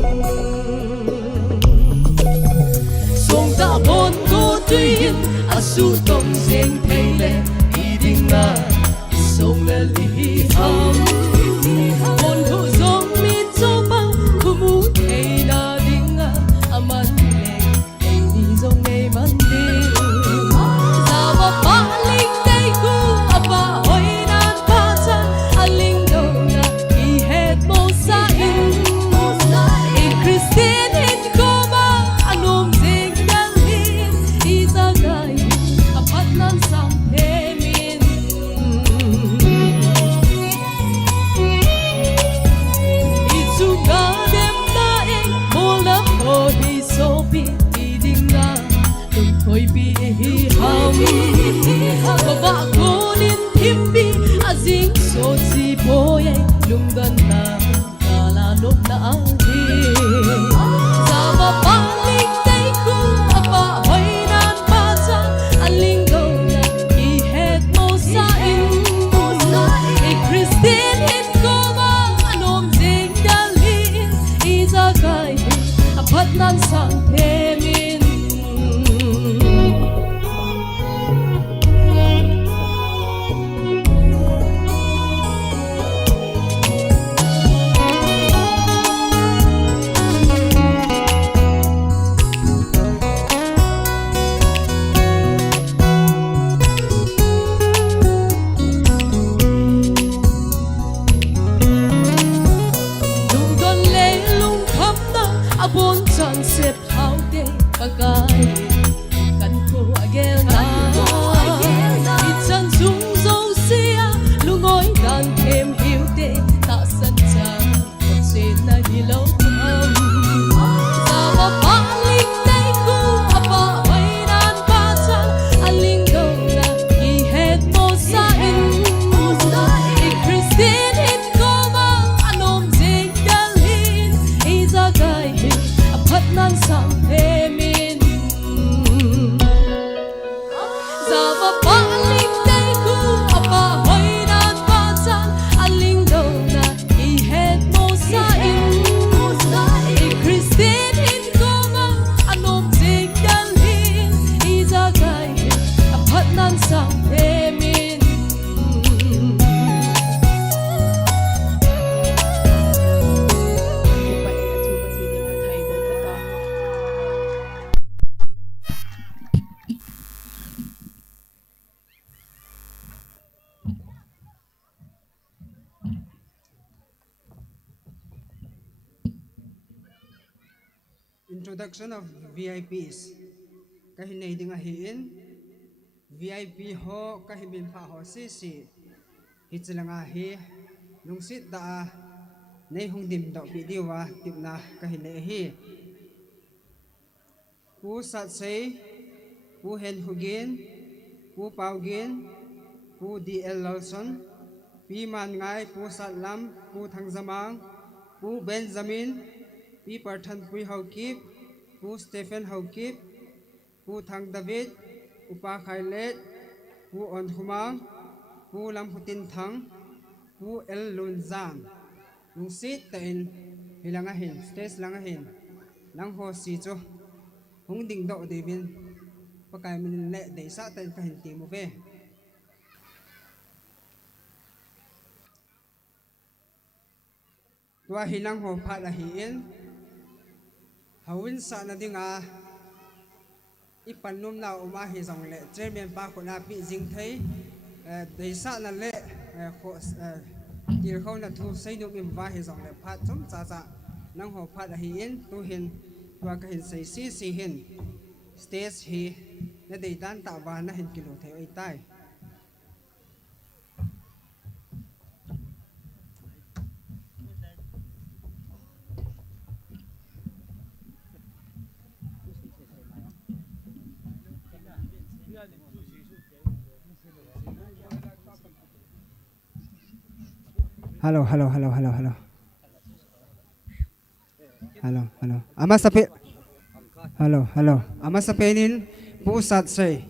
song ta bon go twin asu tong zeng thei le i dinga song le li ham bol hu zong mi chopa khumu thei na dinga aman có vợ cô nên thêm bi à dính số gì bôi lung gần ta cả là nốt đã đi giờ mà ba linh tay khu à ba hoài nan ba cha anh linh đâu là đi hết mô sa in e Christine in cô ba anh ôm dính đã liên ý ra gai à bắt nan sang thêm in xếp hao để pagai kan ko again na chân dung dấu xia lungoi dan thêm hiu để ta sân cha con xin na đi lâu thầm giờ mà ba linh tay khu apa hoài nan ba cha anh linh đâu là đi hết mô sa in e Christine in cô ba anh ôm dính đan hin ý ra gai bắt nan sang thêm in giờ và ba linh tay khu à ba hoài nan ba cha anh linh đâu là đi hết mô sa in e Christine in cô ma anh ôm dính đan hin ý ra gai bắt nan sang thêm in Introduction of VIPs. Kahin na hindi nga hiin. VIP ho kahimin pa ho sisi. Hitsila nga hi. Nung sit da nay hong dim daw bidiwa tip na kahin na hi. Pu sat say, pu hen hugin, pu paugin, pu DL Lawson, pi man ngay, pu sat lam, pu thang zamang, pu Benjamin, pi Parthan Pui Haukip, pu Stephen Haukip, pu Thang David, upa Khailet, pu On Humang, pu Lam Hutin Thang, pu El Lunzang. Nung sit tain hilangahin, stage langahin, lang ho si cho, hung ding do David, pakay min le de sa tain kahinti mo be. Tua hilang ho palahiin, hawin sa na di nga ipanum na umahi sang le chairman pa ko na pi jing thai de sa na le ko il khâu na thu sai do im va hi sang le phat chom cha cha nang ho phat hi in tu hin tua ka hin sai si hin stage hi na de dan ta wa na hin kilo thai ai tai Hello. Ama sapi. Hello. Ama sapenin pusat say.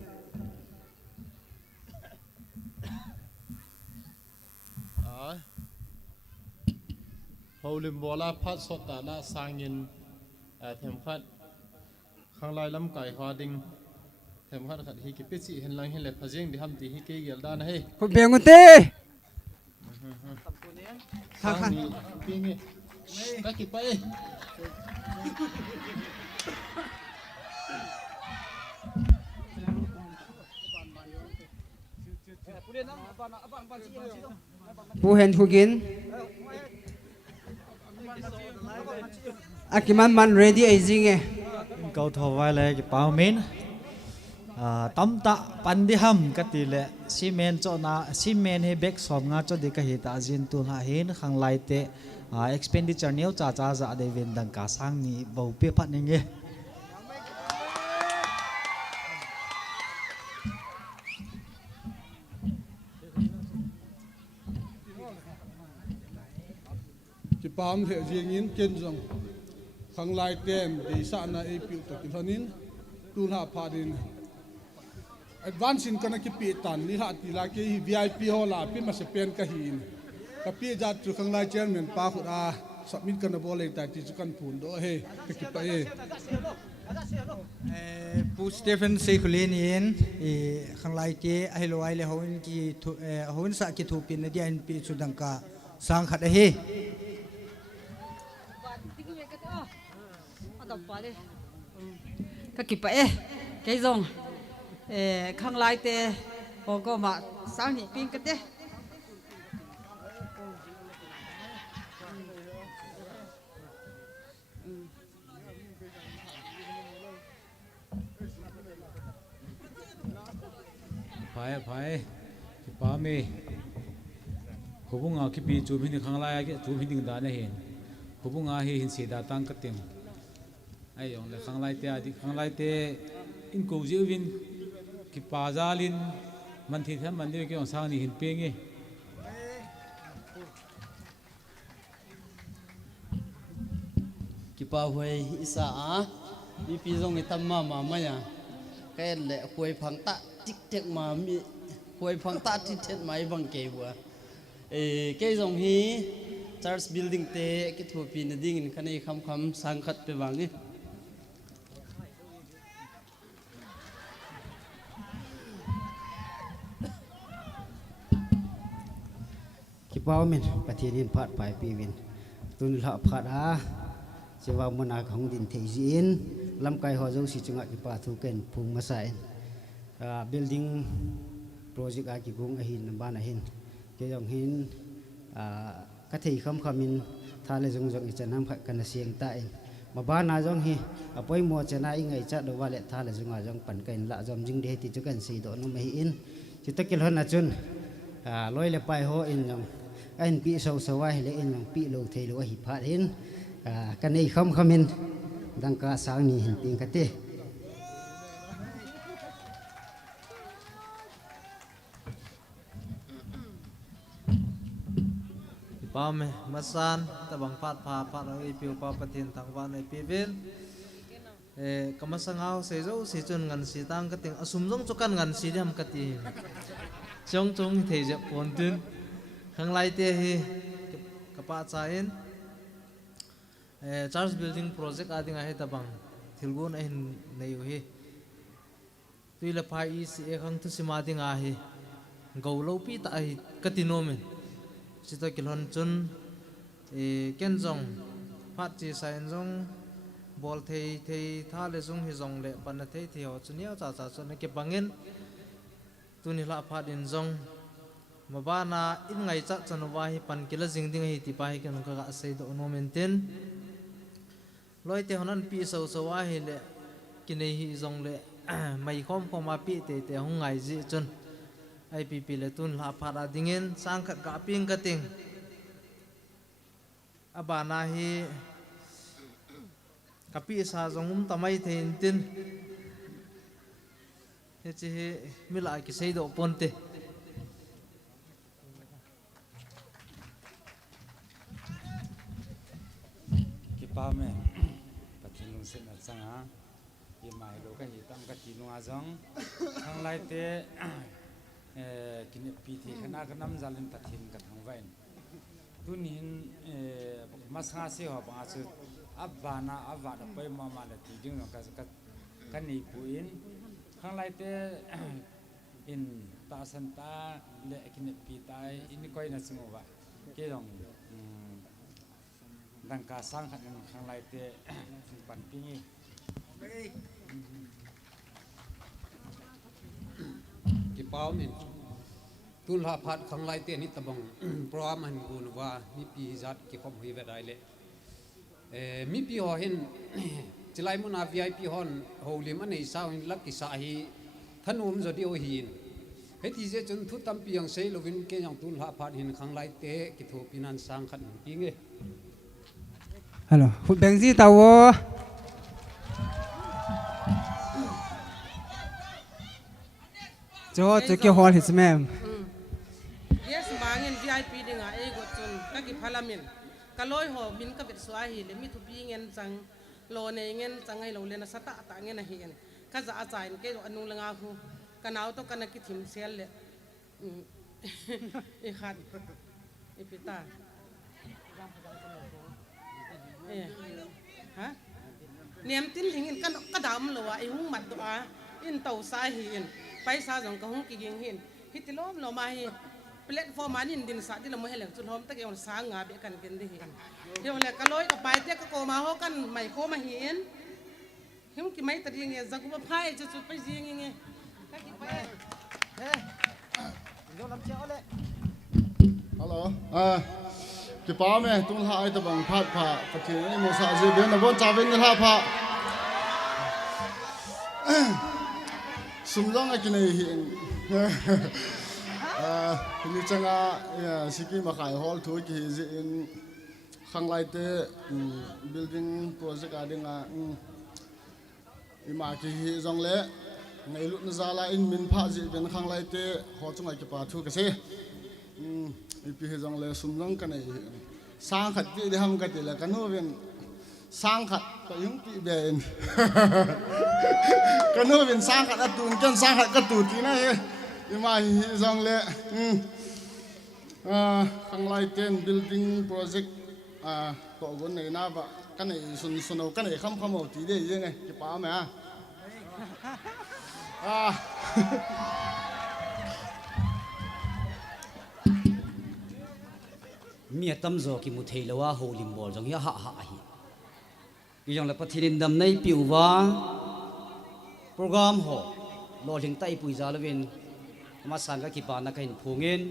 Holim bola phat sota na sangin them khat khang lai lam kai hwa ding them khat khat hi ki pichi hen lang hen le phajeng di ham ti hi ke gel dan he Ko bengote. sang ni pingi ka ki pai Puhen hugin. Akiman man ready aging eh. Câu thọ vai là cái bao mến tấm tạ pan đi hầm cái tỷ lệ cement cho na cement hay bag xóm nga cho đi cái hiện tại diện tu hạ hiến hàng lai tệ expenditure nếu trả trả dạ để viên đằng cả sang ni bầu bia phát nên nghe pam he jingin ken jong khang lai tem de sa na e piu to kin hanin tu la pharin advance in kana ki pi tan ni ha ti la ke VIP hola pi ma se pen ka hin ka pi ja tu khang lai chairman pa khu a submit kana bole ta ti chu kan phun do he ki pa e pu Stephen Sekulin in khang lai ke ai lo ai le hoin ki hoin sa ki thu pin na dia in pi chu dang ka sang khat he các kịp bể cái dòng khang lai tê hồ có mà sáng nhị pin cái tê phải cái ba mê hồ bung ngà cái pi chụp hình khang lai cái chụp hình đàn này hiện hồ bung ngà hiện sẽ đạt tăng cái tiền ai ông là khang lai tê đi khang lai tê in cầu diệu vin cái pa ra lin mình thì thêm mình đi cái ông sang này hiện pê nghe cái pa huay isa á đi pi dòng cái tâm mà mày à cái lệ huay phẳng ta tích tích mà mi huay phẳng ta tích tích máy bằng kề bữa cái dòng hi church building te cái thua pi nè ding cái này khăm sang khát pe vàng đi cái bao mìnhประเทศนี้พัดไปปีวินตุนละพัดจะว่ามันอาของดินเทจีนลำไก่หัวเจ้าสิจุงกิปาทุกันพุ่งมาใส่building project อากิกุงหินบ้านหินเกี่ยวหินกะทิคำมินทาเลจงอีจะนำผักกันเสียงใต้มาบ้านนาจงฮีปอยมัวจะน่าอิงไงจะดูว่าเละทาเลจงจงปั่นกันละจอมจิงเดติจุกันสีโดนไม่อินจุดตะเกียบหันอาจุนลอยเละไปหัวอินจงอันปีสาวๆเลยอินจงปีโลเทโลหิพัดหินกันนี่คำมินดังกาสางนี่เห็นติงกะเตป้าเมมาซานตะบังพัดพาพัดเอาไอพิวป้าปะทินทางวันไอพีเวนกำมาสังเอาเสียจูเสียจนงันสีตังกะติงอสุมจงจุกันงันสีเดียมกะติจงเทจะปนตุนข้างไล่เตะฮีกะปะใจเอ็นchurch building project ading ahe tabang thilgun ahin nei hi tuilapha is e khang tu simading ahe gaulo pi ta ai katinomen sita kilhon chun kenjong phat chi sain jong bol thei tha le jong hi jong le pan thei ho chunia cha chun ke bangin tunila phat in jong mabana in ngai cha chan wa hi pan kila jing ding hi ti pa hi kan ka sei do no maintain loi te honan pi so wa hi le kinai hi jong le mai khom ma pi te hong ngai ji chun IPP le tun la phara dingin sang khat ka ping ka ting abana hi kapi sa jong tamai thein tin he chi mila ki sei do ponte pa me pathin lung sen na changa ye mai lo ka hi tam ka ti nu a jong thang lai te kin pi thi khana ka nam zalin pathin ka thang vain tunin masha se ho ba chu abana avada pai ma ma la ti jing ka ni pu in thang lai te in ta san ta le kin pi tai in koi na chu wa ke dongดังการสร้างขันข้างไรเตะปั่นปีนี้กี่เป้ามินตุลาพัดข้างไรเตะนี่ตะบังพร้อมมันกูนว่ามีปีจัดกี่ครบวีเวดได้เลยมีปีหัวเห็นจะไล่มุนา VIP ฮอนโฮลิมันในสาวลักกิสาฮีท่านอุ้มจะเดียวหินเฮติเจจนทุตตัมปียังเซลวินเกยังตุลาพัดเห็นข้างไรเตะกี่ถูกพินันสร้างขันปีนี้ฮัลโหลคุณแบงซี่ตาวจะเกี่ยวฮอลหิสแมม yes mangin VIP dinga e go chun ka ki parliament ะลอยหอบินกับเวทสวาหิเลมิทุบีเงินจังโลเนเงินจังไงเราเลนสตะตะเงินนะเห็นข้าจะอาจารย์เกอนุลังอาคูกันเอาต้องกันกิทิมเซลเลยอีขัดอีพิตาฮะเนียมติ้นหิงกันกระดำเลยว่าไอ้หุ่งมัดตัวอินเต่าสายหินไปซาจังกะหุ่งกิงหินฮิตล้อมเรามาหิแพลตฟอร์มนี้ดินสัตว์ที่เราไม่ให้เหลืองจุดหอมตะเกียงสางงาเบียกันเป็นได้เห็นเดี๋ยวแหละกะลอยกับไปเจ๊ก็โกมาเขากันไม่โคมาเห็นเห็นกี่ไม่ตัดยังไงจักรพรรดิจะจุดไปยังไงฮัลโหลกี่ป้าแม่ตุ้งหายตะบังพัดผ่าปะเทียนโมซาเจเบียนนะบนจ่าเป็นท่าผ่าสมรังไอ้กินไอ้เห็นนี่จังอ่ะสิกิมาขายฮอลทุกที่จะอินข้างไลเตอร์building project อะไรเงี้ยอีมาคีจงเล่ในลุนซาลาอินมินพาจิเป็นข้างไลเตอร์เขาจงไอ้กี่ปาทุกข์สิอีพีจงเล่สมรังกันไอ้สร้างขัดที่ทำกันที่ละกันโน้เป็นสร้างขัดก็ยุ่งที่เบนกันโน้เป็นสร้างขัดกระตุ้นกันสร้างขัดกระตุ้นที่นั่นอีมาจงเล่ข้างไลเตอร์ building project ตัวคนในน้าบะกันในสุนเอากันในคำเอาตีได้ยังไงกี่ป้าไหมเมียตั้มโจกิมุเทลว่าโฮลิมบอลจังยะฮะฮะฮีกิจังละปะทินินดำในปิวว่าโปรแกรมโฮโลลิงไตปุยจาลวินมาสันกับกี่ป้านักเห็นพูเงิน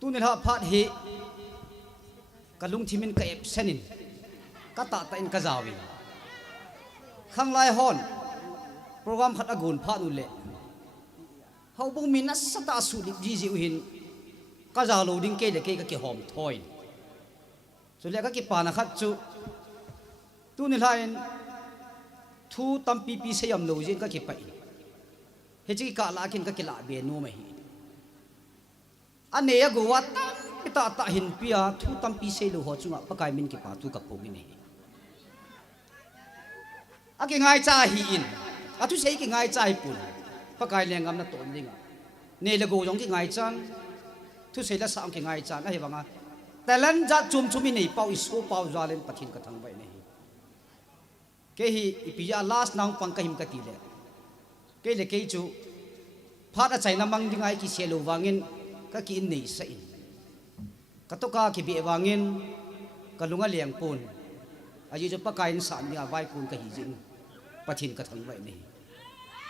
ตุนิลาพัดฮีกะลุงที่มันกะเอฟเซนินกะตะตะอินกะจาวินข้างไลฮอนโปรแกรมขัดอกุลพาดุเล่เฮาบุมินัสตาสุดิจีจิวหินกะจาโลดิงเกเดเกกะกิหอมถอยสุเลกะกิปานะขัดจุตุนิลาอินทูตัมปีปีเซยัมโลจินกะกิไปเฮจิกะลาคินกะกิลาเบนูมะฮีอันเนียกูว่าตั้งตาหินปียทุตัมปีเซลูหัวจุงะปะกายมินกิปาทุกับพวกนี้อากิง่ายจ่าหินอาทุเซกิง่ายจ่าปุ่นปะกายแรงงามนัดตัวนี้เนลกูยองกิง่ายจันทุเซละสามกิง่ายจันนะเห็นบ้างแต่ลันจัดจุ่มมินี่เป่าอิสุเป่าจาเลนปะทินกระทั่งไปนี่เกฮีปียาลาสนางปังกะหิมกะตีเลเกเลเกจูพาดอาศัยน้ำมังดิง่ายกิเซลูวางินก็กินนี่สิกตุกาคิบีวางินกลุงaเลียงปูนอายุจะปะกายสารเนี่ยไว้ปูนกะหิจินปะทินกระทั่งไว้นี่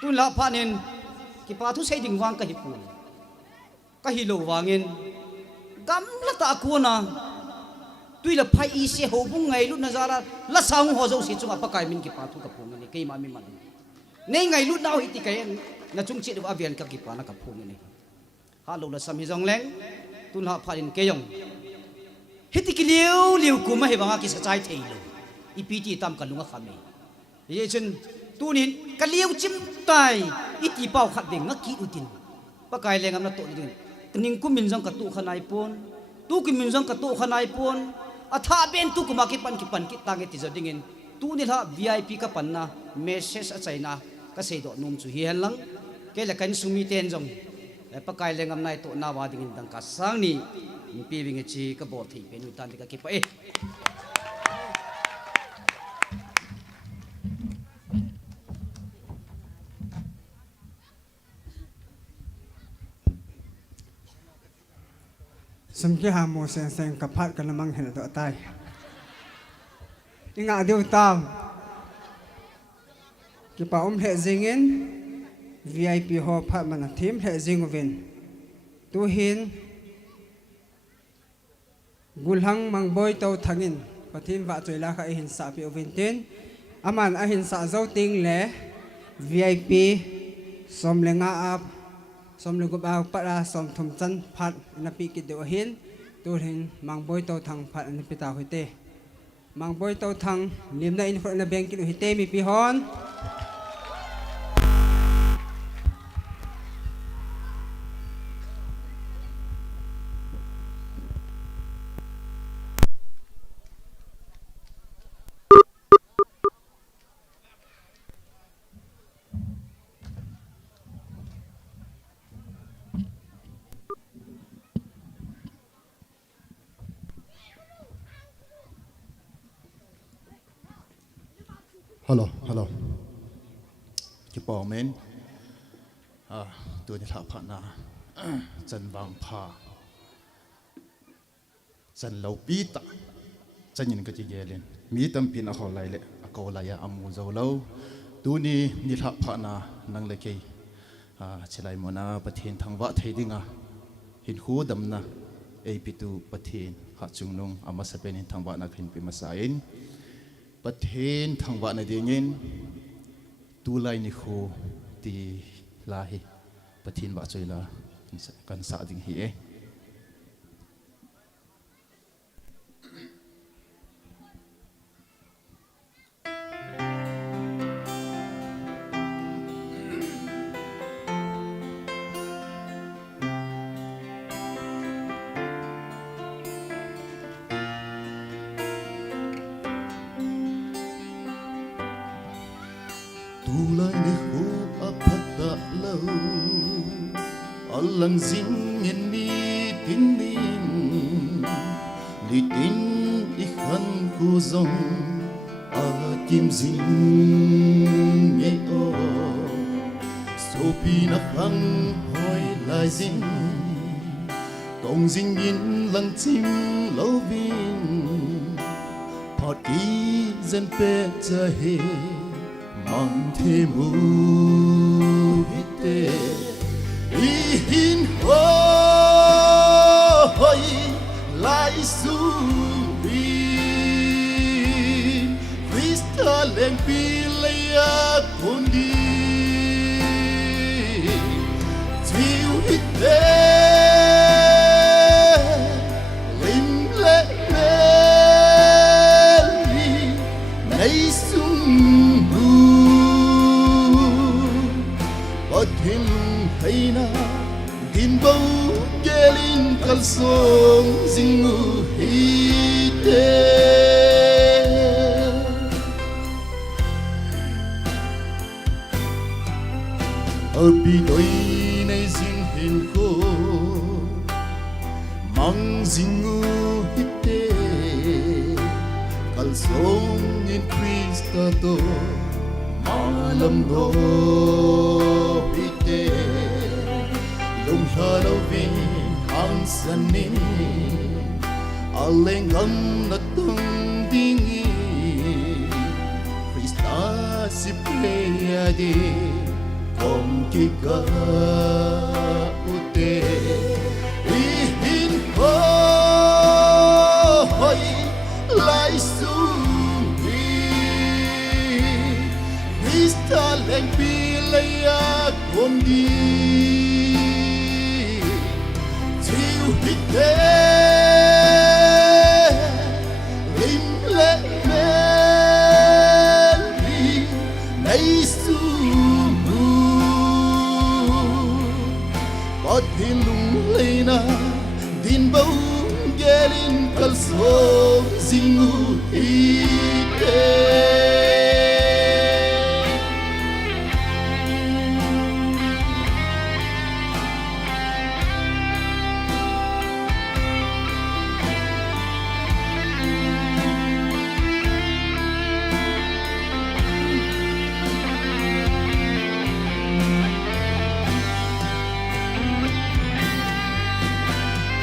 ตุนละพานินกิปาทุเสดิงวางกะหิปูนกะหิโลวางินกำละตะกูนะตุยละไพอีเสหบุงไงลุนะจาระละสาวหัวเจ้าสิจุงปะกายมินกิปาทุกับปูนนี่เกยมามิมันนี่ไงลุดาวหิติกายนะจุงจิตว่าเวียนกับกิปานะกับปูนนี่ฮาโลละสามีจงแรงตุนหาพาดินเกยงฮิติกิเลียวกูไม่เห็นว่ากิสใจเทเลยอีพีจีตามกันลุงขันนี่เยชนตุนินกเลียวจิ้มตายอีตีเป้าขัดเด้งนักกีอุตินปะกายแรงอำนาจตัวนี้นิงกุมินจังกระตุขนายปนตุกุมินจังกระตุขนายปนอาท่าเป็นตุกุมากิปันกิตังเอติจะดิ่งตุนิละ VIP กับปันนะเมสเซสใจนะก็เสดนุ่มสุเฮียนลังเกลกันสุมีเตนจงปะกายแรงอำนาจตัวนาวาดิ่งดังกัสสังนี่ปีวิ่งจีกบอที่เป็นอุตันที่กกิปเอสมคิหาโมเสนเซงกับพัดกันละมังเห็นตัวตายยังอาเดียวตามกิปาเหจิงิน VIP หอพัดมันทีมเหจิงวินตัวหินกุลหังมังบอยเตาทังินปฏิบัติจุลาค่ะหินสาพิอวินตินอามันหินสาเจ้าติงเล่ VIP สมเลงอาบสมเลงกบอาปะราสมทุมจันพัดนับปีกิดเดียวหินตัวหินมังบอยเตาทังพัดนับปีตาหุยเตมังบอยเตาทังเลียมได้อินฟอร์นับเบงกิดหุยเตมีปีฮอน Hello, hello. Cái bỏ mến, tôi đi thảo phản chân vàng phá, chân lâu bí tạ, chân nhìn cái gì lên, mi tâm pin ở lại lệ, câu lại âm mưu dầu lâu, tôi đi thảo phản năng lệ kì, chỉ lại muốn bắt hiện thằng vợ thấy đi ngà, hiện khu đầm na, AP2 bắt hiện, hạt chung nung, ama sa bên hiện thằng vợ na hiện bị masain. Bắt hiện thằng vợ này đi nhìn tu lai ni khu ti lahi bắt hiện vợ chơi là kan sa ding hi Tulay ni khu apata lâu Alang zing en ni tin đi khăn khu dòng kim zing nghe o sopi na khăn hỏi lại zing tông zing in lăng chim lâu vin phật ký dân pe cha he mang thêm u hite in hoi lại su bi Krista lên pi leia con đi chiu hite lim le meli nay sung Hin thấy na tin bầu gelin kalsong zingu hite ở bi đôi này zing hin ko mang zingu hite kalsong in Krista to malam do Lung halo vin ang sanin Aleng am na tung dingi Krista si pleyade Kom kika ute Ihin hoy lai sumi Krista leng pilaya kom di hite lim le meli nay su bắt hin lung leina din bau gelin kalsong zingu hite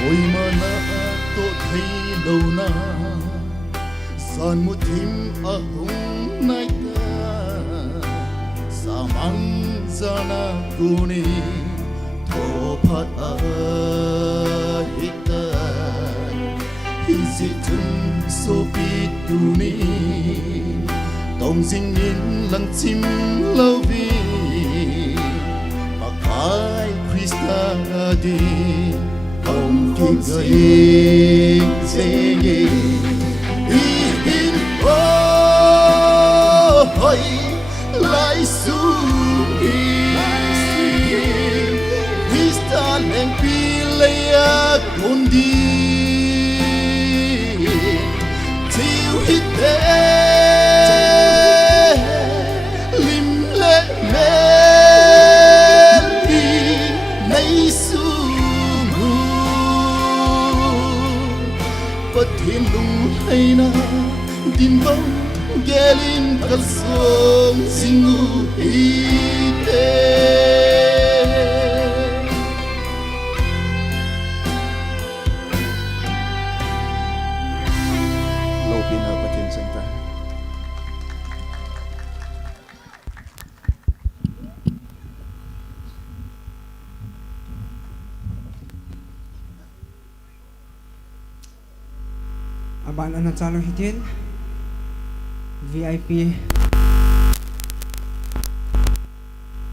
Ôi mà na to thấy lâu na san một thím a hung nay ta sa mang ra na kuni tho phat a hita easy to so be to ni tong sing in lang chim lâu vi mà kai Krista đi Ông kinh dây dây in ôi lại xuống Krista lên pi leia con đi chiu hite lim le meli nay su But in lung hayna din bang gelin kalso ban ana chalo hitin VIP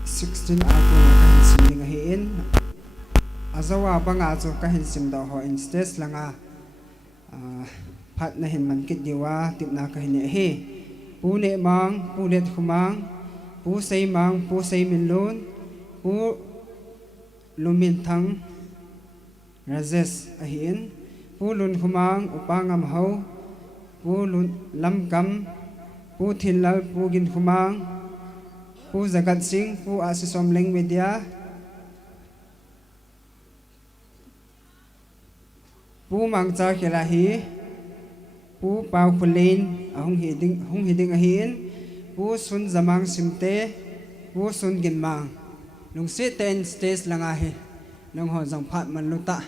16 ako na kahin simling ahiin azawa banga cho kahin sim da ho in stage langa phat na hin man kit diwa tipna kahin he pune mang pulet khumang pu sei mang pu sei min lun pu lumin thang razes ahin pu lun khumang upangam hau pu lun lam kam pu thin lal pu gin khumang pu zagat sing pu asisom leng media pu mangcha khelahi pu pau khulin hung hiding ahin pu sun zamang simte pu sun gin mang nung se ten stage langa he nung ho jang phat man luta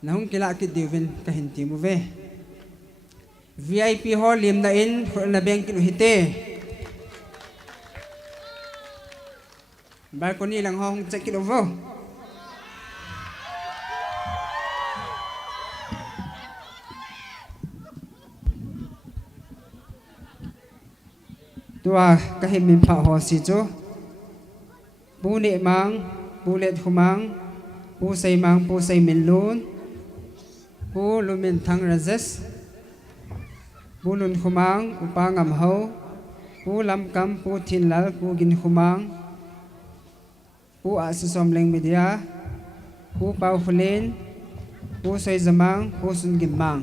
nahung kila ki divin kahin ti mu ve VIP hall lim na in na bank ki hite balcony lang hong check it over tua kahim min pha ho si chu pu ne mang pu let khumang pu sei mang pu sei min lun pu lumin thang razes pu lun khumang upangam ho pu lam kam pu thin lal pu gin khumang pu asisom leng media pu pau fulen pu sei zamang pu sun gin mang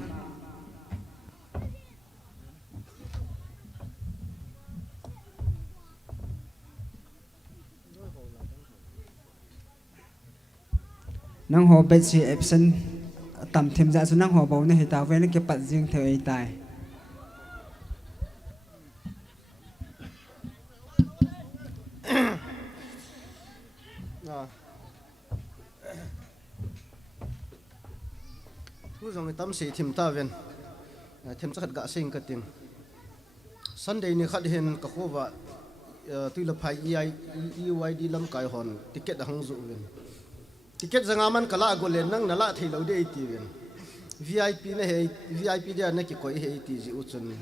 nang ho bet si absent tam thêm ra số nang ho bầu này tao về nó cái bật riêng thời tài thu rằng tâm sĩ thêm ta về thêm chắc gã sinh cái tiếng Sunday này khát hiện các khu vợ tuy là phải EYD lâm cài hòn ticket hăng dụ về ticket rằng aman kala golen nang nala thei lo de ti ven VIP ne he VIP dia ne ki koi he ti ji uchun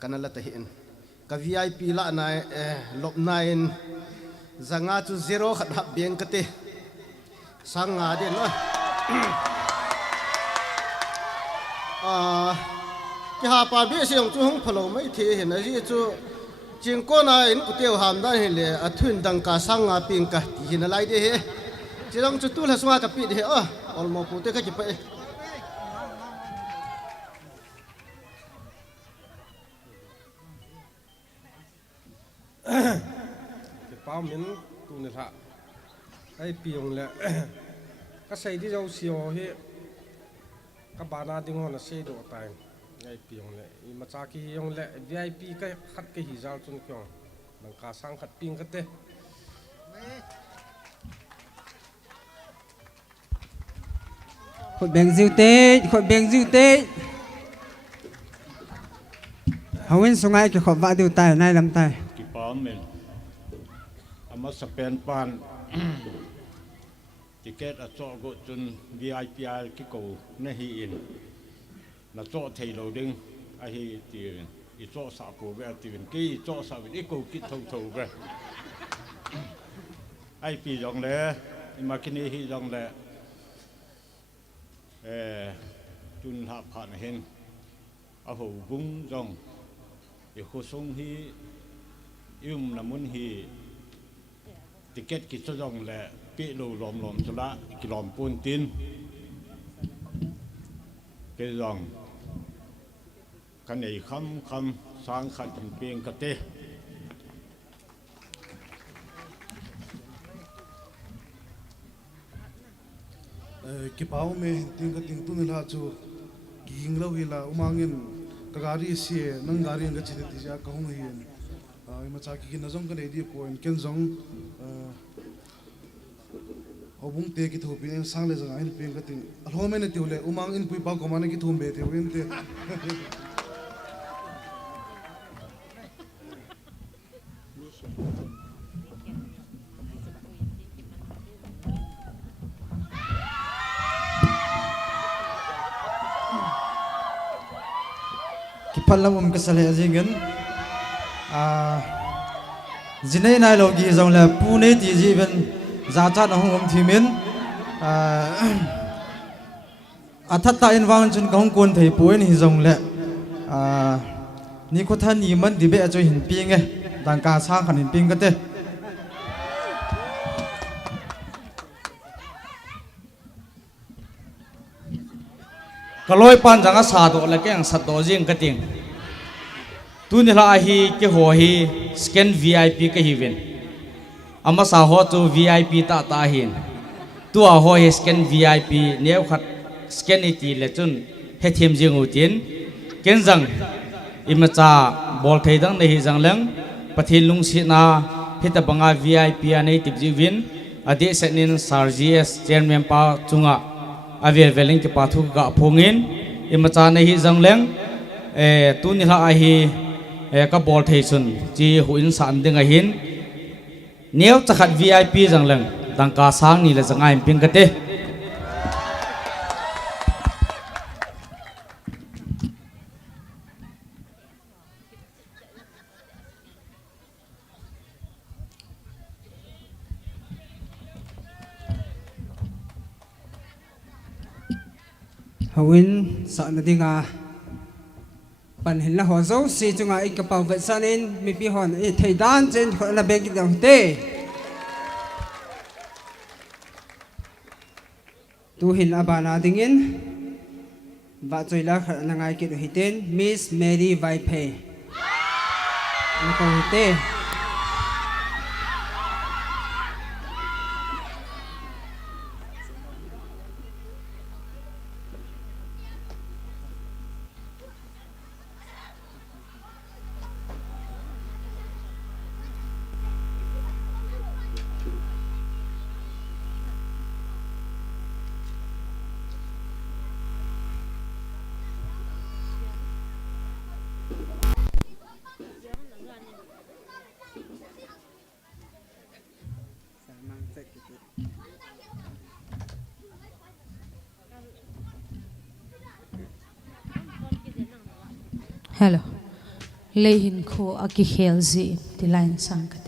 kanala ta hen ka VIP la na lop nine zanga chu zero khat hab beng kate sanga de no ki ha pa bi siong chu hong phalo mai the hen a ji chu jing ko na in ku teu ham da he le a thun dang ka sanga ping ka ti hin lai de he chỉ đang chút tu là xóa cặp bịt thì còn một phụ tê cái chụp vậy cái bao miếng tu này thà cái piong lẹ cái xây đi đâu xìu hết các bạn nào tiếng họ là xây đồ tài cái piong lẹ mà cha cái yong lẹ VIP cái khát cái hì giao chun kyong bằng cả sang khát ping cái tê khôi beng diêu tê hầu in sung ai cái khôi vạ điều tài này làm tài cái bao mình ama sapen pan ticket ở chỗ go chun VIP cái cầu nó hi in là chỗ thầy lâu đinh ai hi tiền cái chỗ sao cổ về tiền cái chỗ sao cái cầu kít thâu thâu về ai pi dòng lẽ mà cái này hi dòng lẽ chun hạ phản hen ở hồ bung dòng để khô sông hi là muốn hi ticket kỹ cho dòng là bị lù lòm cho lá kỹ lòm pôn tin cái dòng cái này khăm sang khăn thành biên cái tê cái bao mẹ tiếng tu nên là cho ging lâu hila umangin kagari sie nang gari ang kachin ti siya kahong hiyan mà cha cái nó giống cái này đi point cái giống obung te ki thopi en sang le jang ai ping ka ting alho me ne tiule umang in pui pa ko mane ki thum be te wen te phalam kasale ajingen jinai nai lo gi zong la pune ti ji ben za cha na hong thimin athata in wang chun kong kon thei poin hi zong le ni ko than ni man di be cho hin ping e dang ka sa khan hin ping ka te kaloi pan janga sa do la keng sat do jing ka ting tu ni la hi ke ho hi scan vip ka hi ven ama sa ho tu vip ta ta hin tu a ho hi scan vip neu khat scan iti le chun he them jing u tin ken jang ima cha bol thei dang nei jang lang pathin lung si na hita banga vip anei tip ji win ade senin sargs chairman pa chunga avel veling ke pathu ga phongin ima cha nei jang lang tu ni la hi ka bol thei sun chi huin san ding a hin neu chakhat vip jang lang dang ka sang ni la jangai ping ka te hawin sa na dinga panhin la ho zo si chunga ikapau vet sanin mi pi hon e thei dan chen kho la bek dang te tu hin abana dingin ba choila khar na ngai ki hiten Miss Mary Vaipe na ko te Hello. Leihin ko aki helzi ti line sang ka.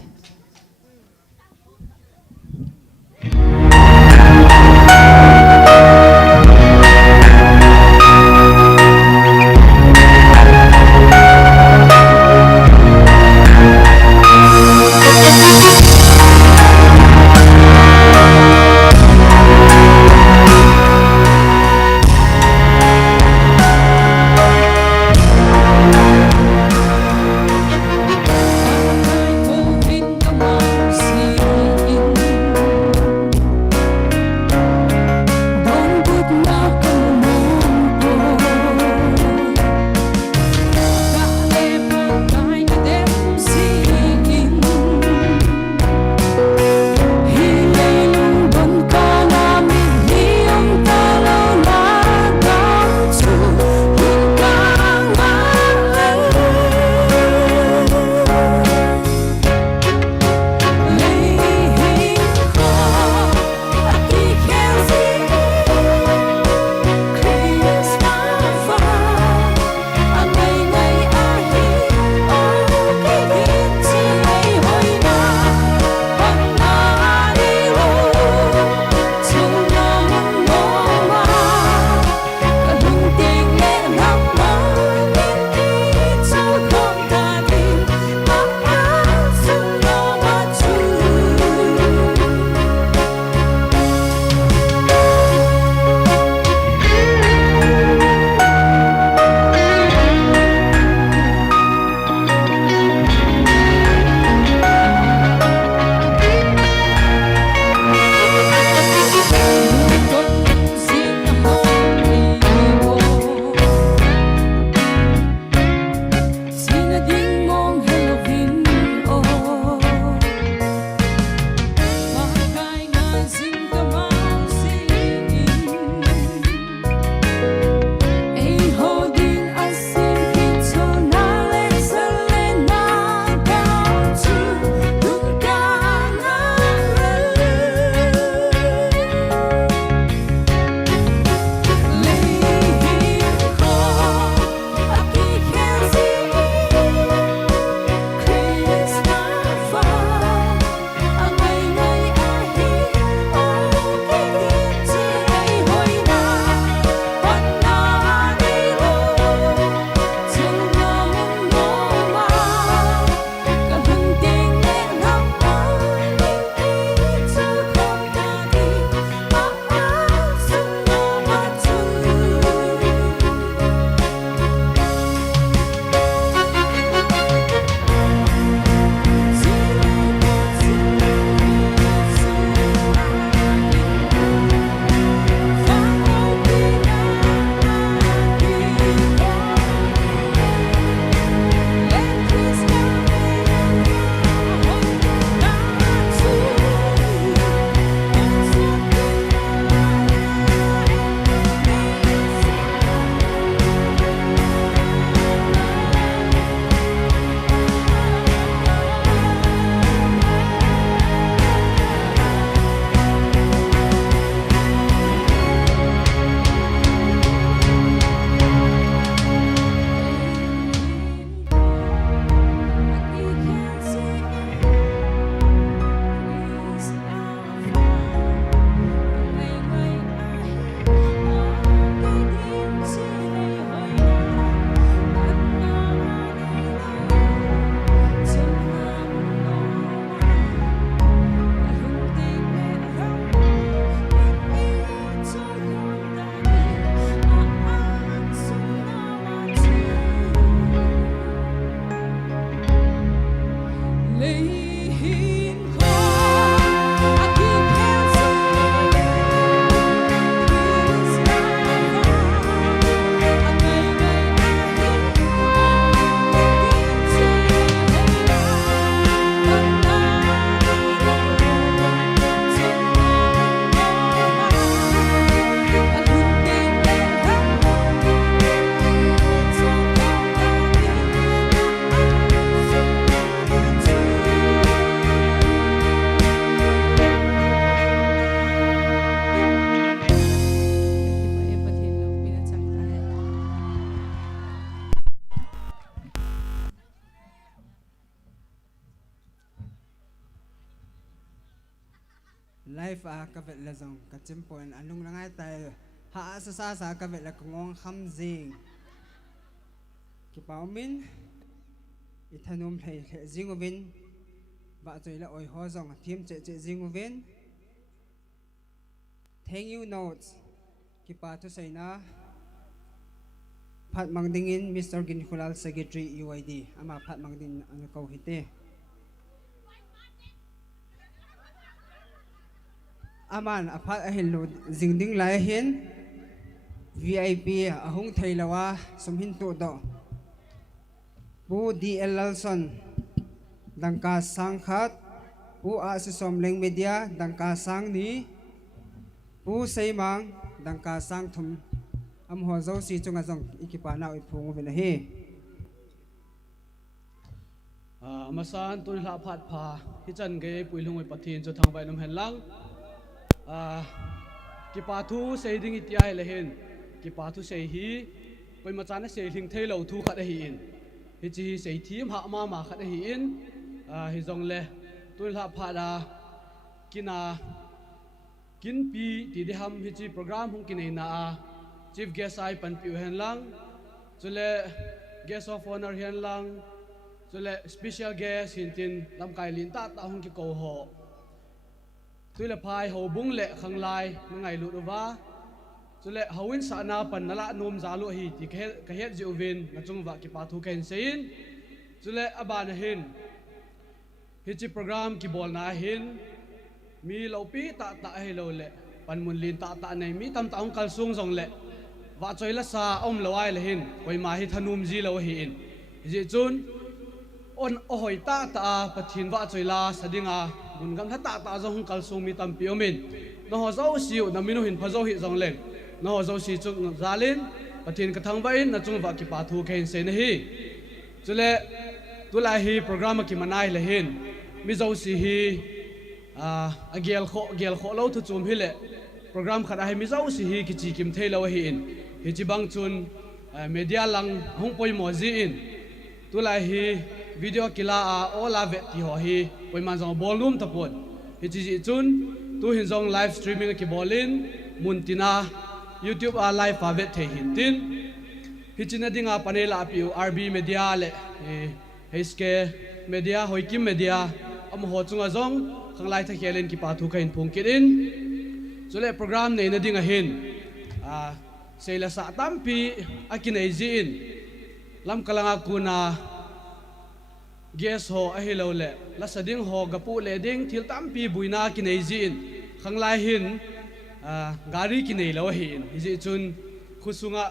life ka vet la zong ka chimpon anung langai tai ha sa ka vet la ngong kham jing ki paumin ithanum thei jingovin ba choi la oi ho zong thim che jingovin thank you notes ki pa tu saina phat mangdingin Mr. Ginkulal Secretary EYD ama phat mangdin ang kau hite aman aphat ahillo jingding lai hin VIP ahung theilawa sumhin tu do bu DL Lalson dangka sangkhat bu asisom leng media dangka sang ni bu seimang dangka sang thum am ho zo si chunga jong ikipa na oi phung vena he masan tun la phat pha hi chan ge puilung oi pathin cho thang bai nam hen lang ki pa thu sei ding iti ai le hen ki pa thu sei hi poi ma chana sei hling thei lo thu khat hi in hi chi sei thim ha ma khat hi in hi jong le tun la pha da kina kin pi ti de ham hi chi program hung kinai na chief guest ai pan piu hen lang chule guest of honor hen lang chule special guest hintin lam kai lin ta hung ki ko ho tuile phai ho bung le khang lai ngai lu wa chule hawin sa na pan nala nom zalu hi ti ka het ji uvin na chung wa ki pa thu ken sein chule aban hin hi chi program ki bol na hin mi lo pi ta he lo le pan mun lin ta nei mi tam ta ong kal sung jong le wa choi la sa om lo ai le hin koi ma hi thanum ji lo hi in ji chun on o hoi ta pathin wa choi la sadinga mun gam ta jong kal sung mi tam pi omin no ho zo siu na minu hin phazo hi jong le no ho zo si chu zalin pathin ka thang ba in na chung wa ki pa thu khen se na hi chule tula hi program ki manai le hin mi zo si hi gel kho lo thu chum hi le program khada hi mi zo si hi ki chi kim thei lo hi in hi chi bang chun media lang hung poi mo ji in tula hi video kila ola ve ti ho hi poi ma jong volume ta pon hi chi chun tu hin jong live streaming ki bolin muntina YouTube live fa ve the hin tin hi china dinga panela piu RB media le HK media hoikim media am ho chunga jong khanglai tha khelen ki pa thu khain phung kirin chule program nei na dinga hin seila sa tampi akinai jin lam kalanga kuna guest ho ahilo le la sading ho gapu le ding thil tampi buina kinai jin khanglai hin gari kinai lo hin ji chun khusunga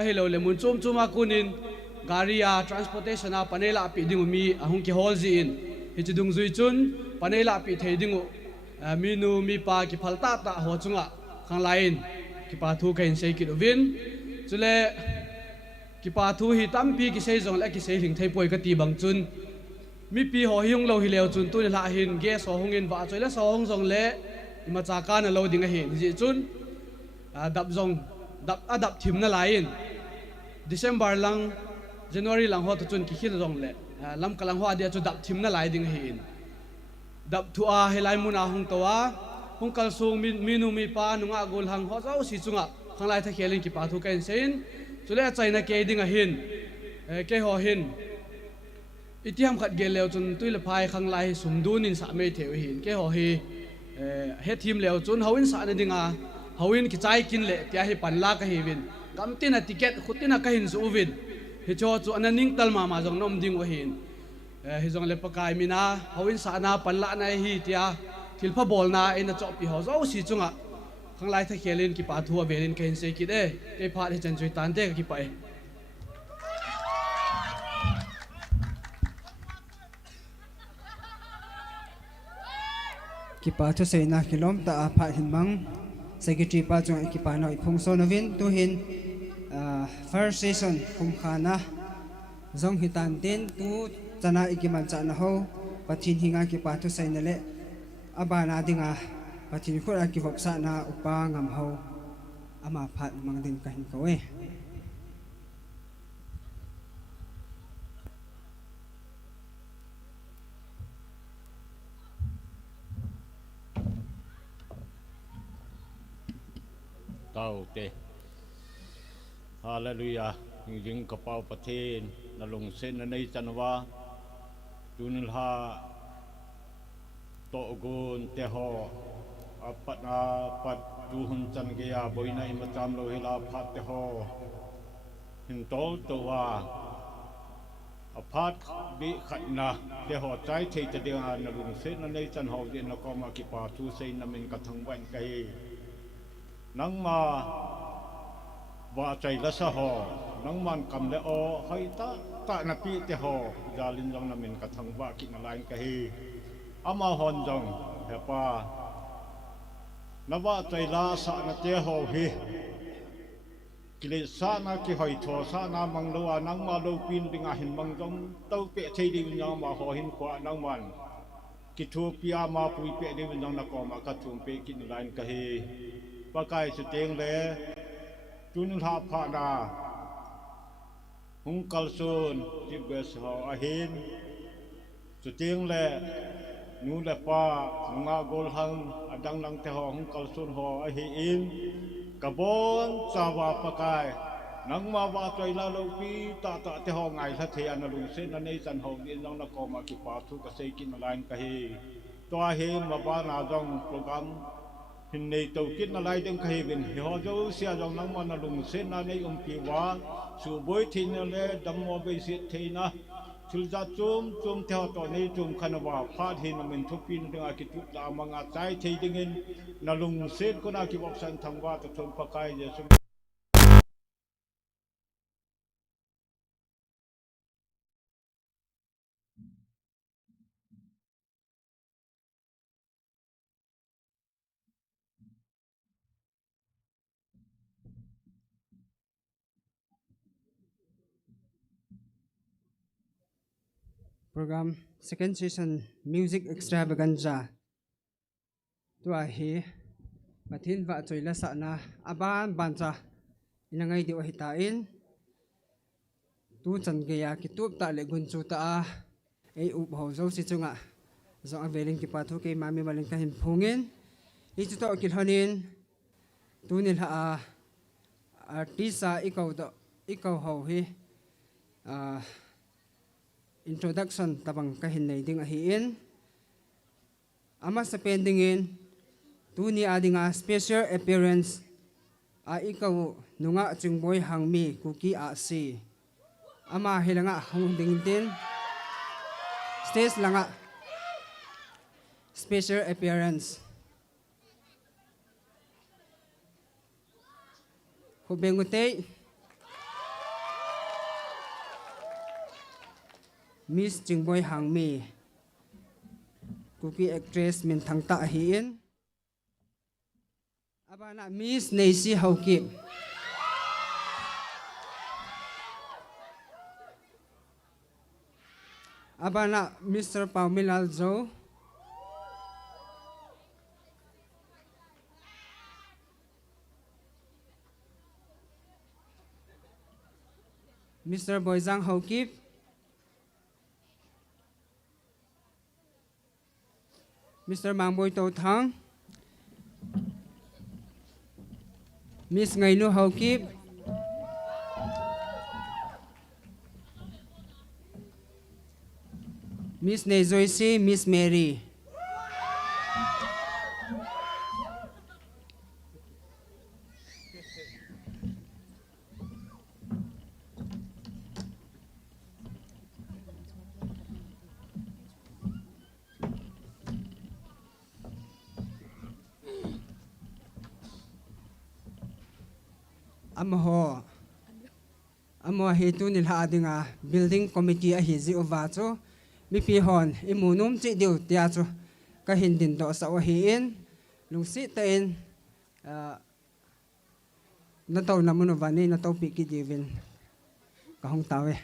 ahilo le mun chum chuma kunin garia transportation panela pi dingu mi ahung ki hol jin hi chidung zui chun panela pi thei dingu minu mi pa ki phalta ta ho chunga khanglain ki pa thu kain sei ki vin chule ki pa thu hi tampi ki sei jong la ki sei hling thei poi ka ti bang chun mi pi ho hiung lo hi leo chun tu la hin ge so hongin ba choi la so hong jong le ma cha ka na lo ding a hin ji chun dap jong dap thim na lain December lang January lang ho to chun ki khil jong le lam kalang ho dia chu dap thim na lai ding hin dap thu a helai muna hung towa hung kal sung minu mi pa nunga gol hang ho zo si chunga khanglai tha khelin ki pa thu kain sein chule chaina ke ding a hin ke ho hin itiam khat gel leo chun tuile phai khanglai sumdun in sa me theu hin ke ho hi he thim leo chun hawin sa na dinga hawin ki chai kin le tia hi panla ka hi win kamtina ticket khutina ka hin su win hi cho chu ananing talma ma jong nom ding wa hin hi jong le pakai mina hawin sa na panla na hi tia thilpha bol na ina chop pi ho zo si chunga khanglai tha khelin ki pa thua velin ken se ki de ke pha he chan chui tan te ki pai ki pa thu sei na kilom ta pha hin mang secretary pa chung ki pa na iphung so novin tu hin first season kum khana zong hitan tin tu chana ikiman chana ho pathin hinga ki pa thu sei na le abana dinga pathin khura ki vok sa na upa ngam ho ama phat mang din ka hin ko e tau te hallelujah jing kapau pathin nalung sen nei chanwa tunil ha to gun te ho apat na pat tuhun chan ge ya boina imacham lo hila phat te ho hin tol to wa apart bi khatna te ho chai thei te ding an nalung sen nei chan ho de na ko ma ki pa tu sei na min ka thang ban kai nang ma wa chai la sa ho nang man kam le o hai ta na pi te ho dalin long na min ka thang ba ki na lain ka hi ama hon jong he pa na wa chai la sa na te ho hi kile sa na ki hoi tho sa na mang lo nang ma lo pin ding a hin mang jong tau pe thei di na ma ho hin kwa nang man ki thu pia ma pui pe di nang na ko ma ka thum pe ki na lain ka hi pa kai su teng le tun ha pha da hung kal sun ji bes ho a hin su teng le nu le pa nga gol hang adang nang te ho hung kal sun ho a hi in ka bon sa wa pa kai nang ma wa toi la lo pi ta te ho ngai tha the an lu se na nei chan ho ni nang na ko ma ki pa thu ka sei kin lain ka hi to a he ma ba na jong program hin nei to kit na lai deng khai bin ho jo sia jong nang ma na lung se na nei pi wa su boi thin le dam mo be se the na thil ja chum theo to nei chum khana wa pha hin min thu pin deng a ki tu la ma nga chai thei ding in na lung se ko na ki bok san thang wa to thum pa kai je sum Program second session music extravaganza. Tua hi pathin va choi la sa na aban bancha inangai di wahitain tu chan ge ya ki tup ta le gun chu ta a ei up ho zo si chunga zo a veling ki pathu ke mami maling ka hin phungin I chu to ki hanin tu nil ha artista ikau ho hi introduction tabang kahin nei ding a hi in ama sa pending in tu ni adinga special appearance a ikau nunga chingboy hangmi kuki a si ama hilanga hung ding tin stage langa special appearance hubengutei Miss Jingboy Hangmi Cookie actress min thangta hi in abana Miss Nacy Haukip abana Mr. Paumilal Zo Mr. Boyzang Haukip Mr. Mangboy To Thang, Miss Ngainu Haukip, Miss Nezoisi, Miss Mary. Amo hitu nilha adinga building committee a hizi ovacho mi pi hon imunum chi diu tia chu ka hindin do sa wa hi in lungsi ta in na taw na mun vani na taw pi ki divin ka hong tawe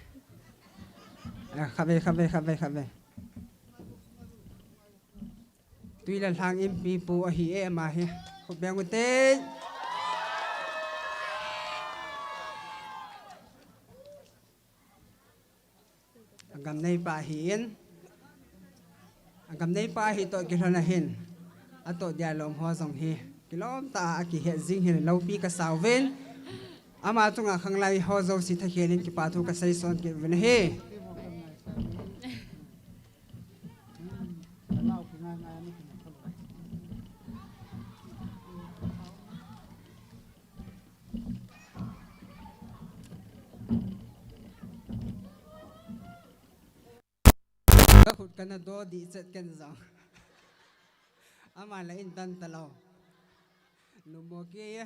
khabe tuila hang im pi pu a hi e ma hi khobeng te agam nei pa hin agam nei pa hi to ki hlana hin ato dia lom ho song hi kilom ta ki he jing hin lo pi ka sawen ama tunga khanglai ho zo si tha khelin ki pathu ka sai son ke ven he ka khut kana do di chet ken zang ama la in dan talo no mo ke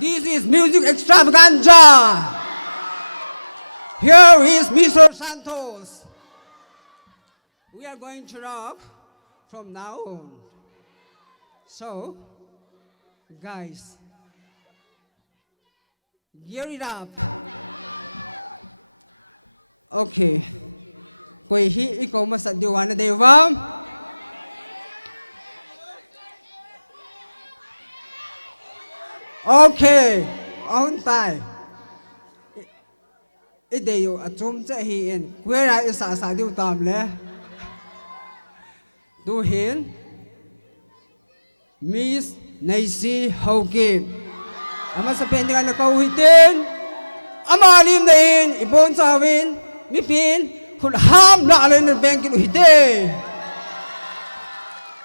this is music extravaganza. Here is Mr. Santos. We are going to rock from now on. So, guys, gear it up. Okay. Koi hi ikaw masad diwana devam. Okay. On time. Ideyo atum cha hi en kwera isa sa diu tam le. Du hin Miss Naisi Hokim. Ama sa pendingan na kauhitin. Ama alim na in ibon sa win. Mipin kulham na alin ng bengkin uhite.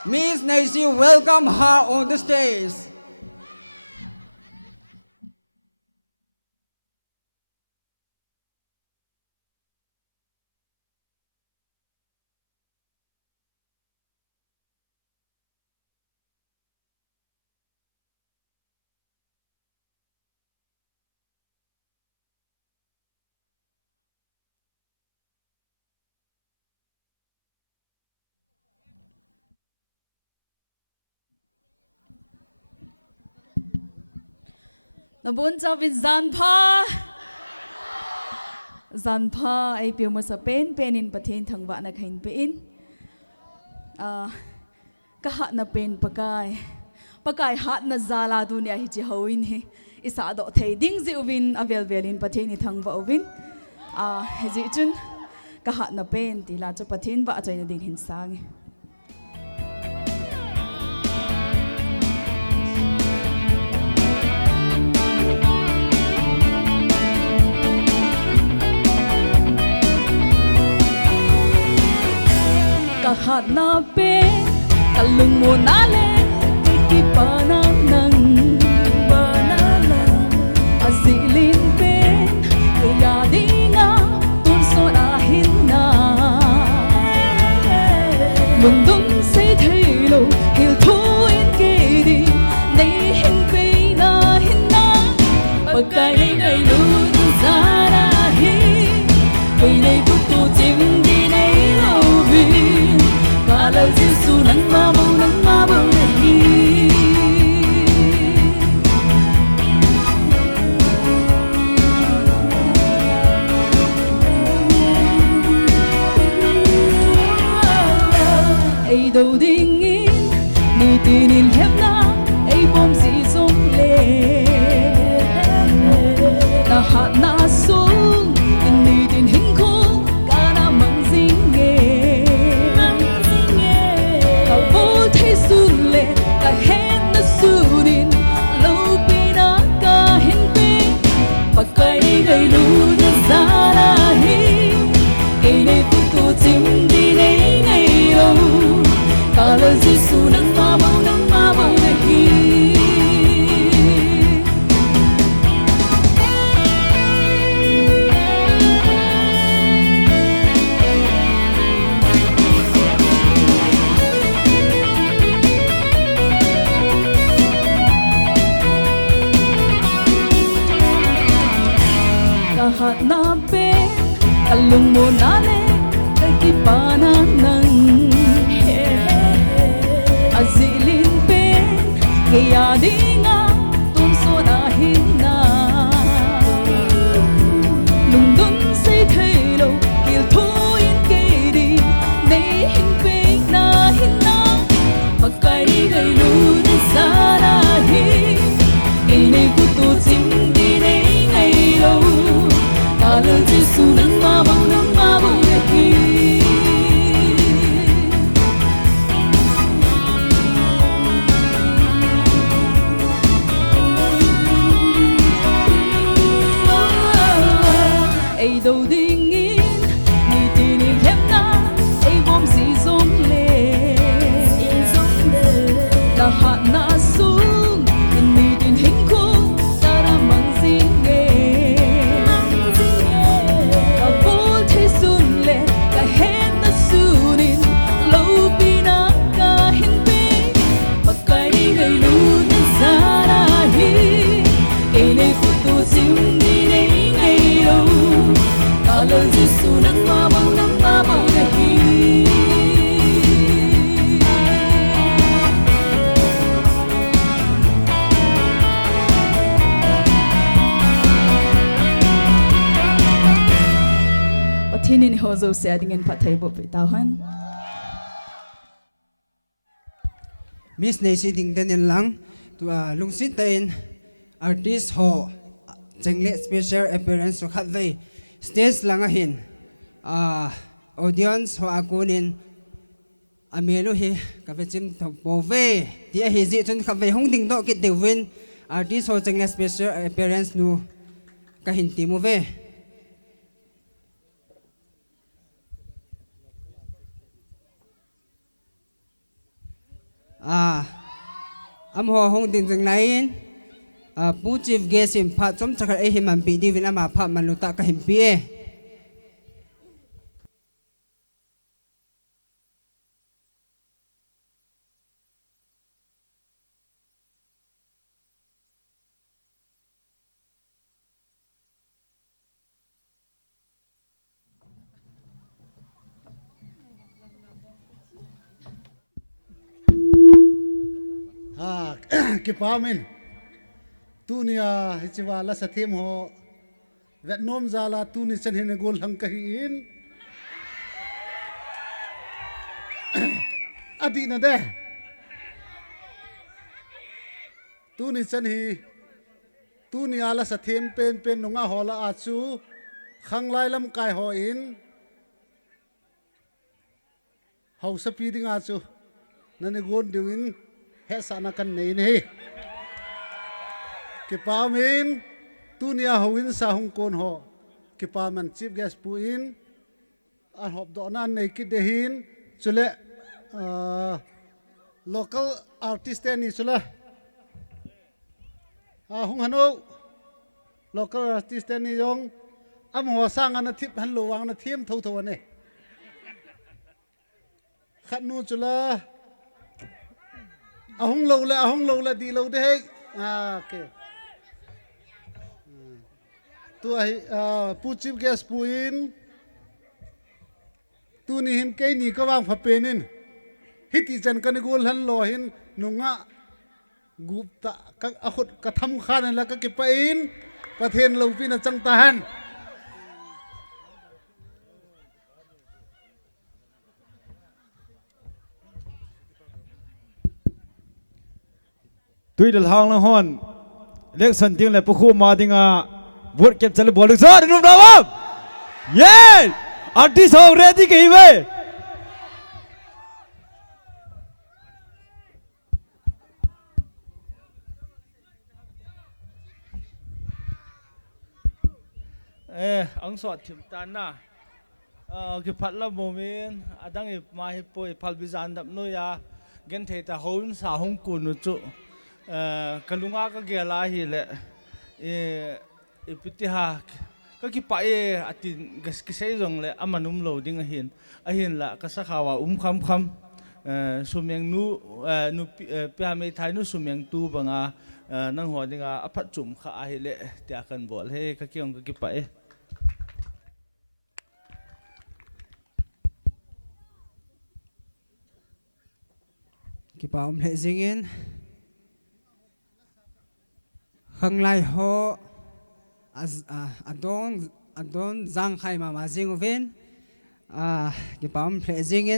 Miss Naisi, welcome her on the stage. Nabun cha vin zanpha ai piu ma sa pen in pathen thangwa na khain pe in ka hat na pen pakai hat na zala dunia hi chi hoin he isa do thei ding zi win avel velin pathen ni thangwa win he ji chun ka hat na pen ti la cha pathen ba chai na ding hin sang ka hat na pe ka lung mo na le ki pa na nang azilin pe ke ya dinga tun so na hin na mừng dum say thay lo hil thu in ke di nei hin pe na pakai nei lu za ra hi pe nei tu tu chim di nei lo vi lời Giêsu nắng ma bầu này ai đầu đinh in ni tin in hẹp na ai bom gì giống lệ na hạt na xuống in ni tin hình khô cả na mang dinh nghề thấy sun lệ cả hết nó sunin lâu pina cả hin pi pakai gây lu na zara hi cây này tu tu chim đi này ngày đâu cả lời Giêsu nắng ma bầu này hi hat na pe kalung mo na le ki pa na nang azilin pe ke ya dinga tum so na hin na lung dun say thay lo kil thu in ke di nei hin pe na pakai gai lu na sa na hi ini ku tu chim di nei ngai lo lời Giêsu nắng ma bầu này hi ai đâu ding in ni tin in hem na ai bom si zong le la hat na sung in ni tin hing khung ta ra mang zing ge ka bol the sun le ka het na sunin lo pina ka hin pe pakai gai lu na zara hi ene kutu sim ni nei nei lo kala jisu nang ma bang ga hi Patinin hozo setting in pathai bo pitahan Miss Nancy Ding Daniel Lang to lung sit in artist ho jengle special appearance to khat ve stage lang a hin audience ho akunin amelo hi ka ve chim tho po ve ti a hi ji chun khat ve hong ding do ki de win artist ho jengle special appearance nu ka hin ti mo ve am ho hong ding jeng lain pu chief guest in pha chom chakar ai himan pi di vin ama pha manuta ka him pi e ki pamin tunia hichiwa la sathim ho Vietnam zala tuni chen hin gol hang ka in adi na de tuni chen hi tuni ala sathim pen nunga hola achu khang lai lam kai ho in hausa pi ding achu nani gon diwin he sana kan nei nei ki pamin tunia howin sa hong kon ho ki paman chief guest pu in an hop do nan nei ki dehin chule local artist ni chula hong hano local artist ni yong am ho sang an thip han lo wang na thiem tho tho ne khat nu chula ahong lo la di lo de okay tu ai pu chief guest pu in tu ni hin ke ni ka wang pha penin hiti chan kan gol han lo hin nunga gup ta ka ahut ka tham khan la ka ki pa in pathen lo pi na chang ta han tui dal hang lang hon election ting le pukhu ma dinga vote kep chale bol so rum ram yeah artist ho ready ke hiwe ang so thim tan na ki phatla momin adang i ma hi poi phal bizan dap no ya gen thei ta hon sa hong kun chu kalunga ka gela hi le ipitiha ka ki pa atin gas ki sei jong le amanum loading a hin la ka sa khawa kham sumeng nu pya me thai nu sumeng tu banga nang ho dinga aphat chum kha a hi le tia kan bol he ka kyong ka ki pa ki pa le zingin khang lai ho adon zang khai ma jing ven ki pam phlezing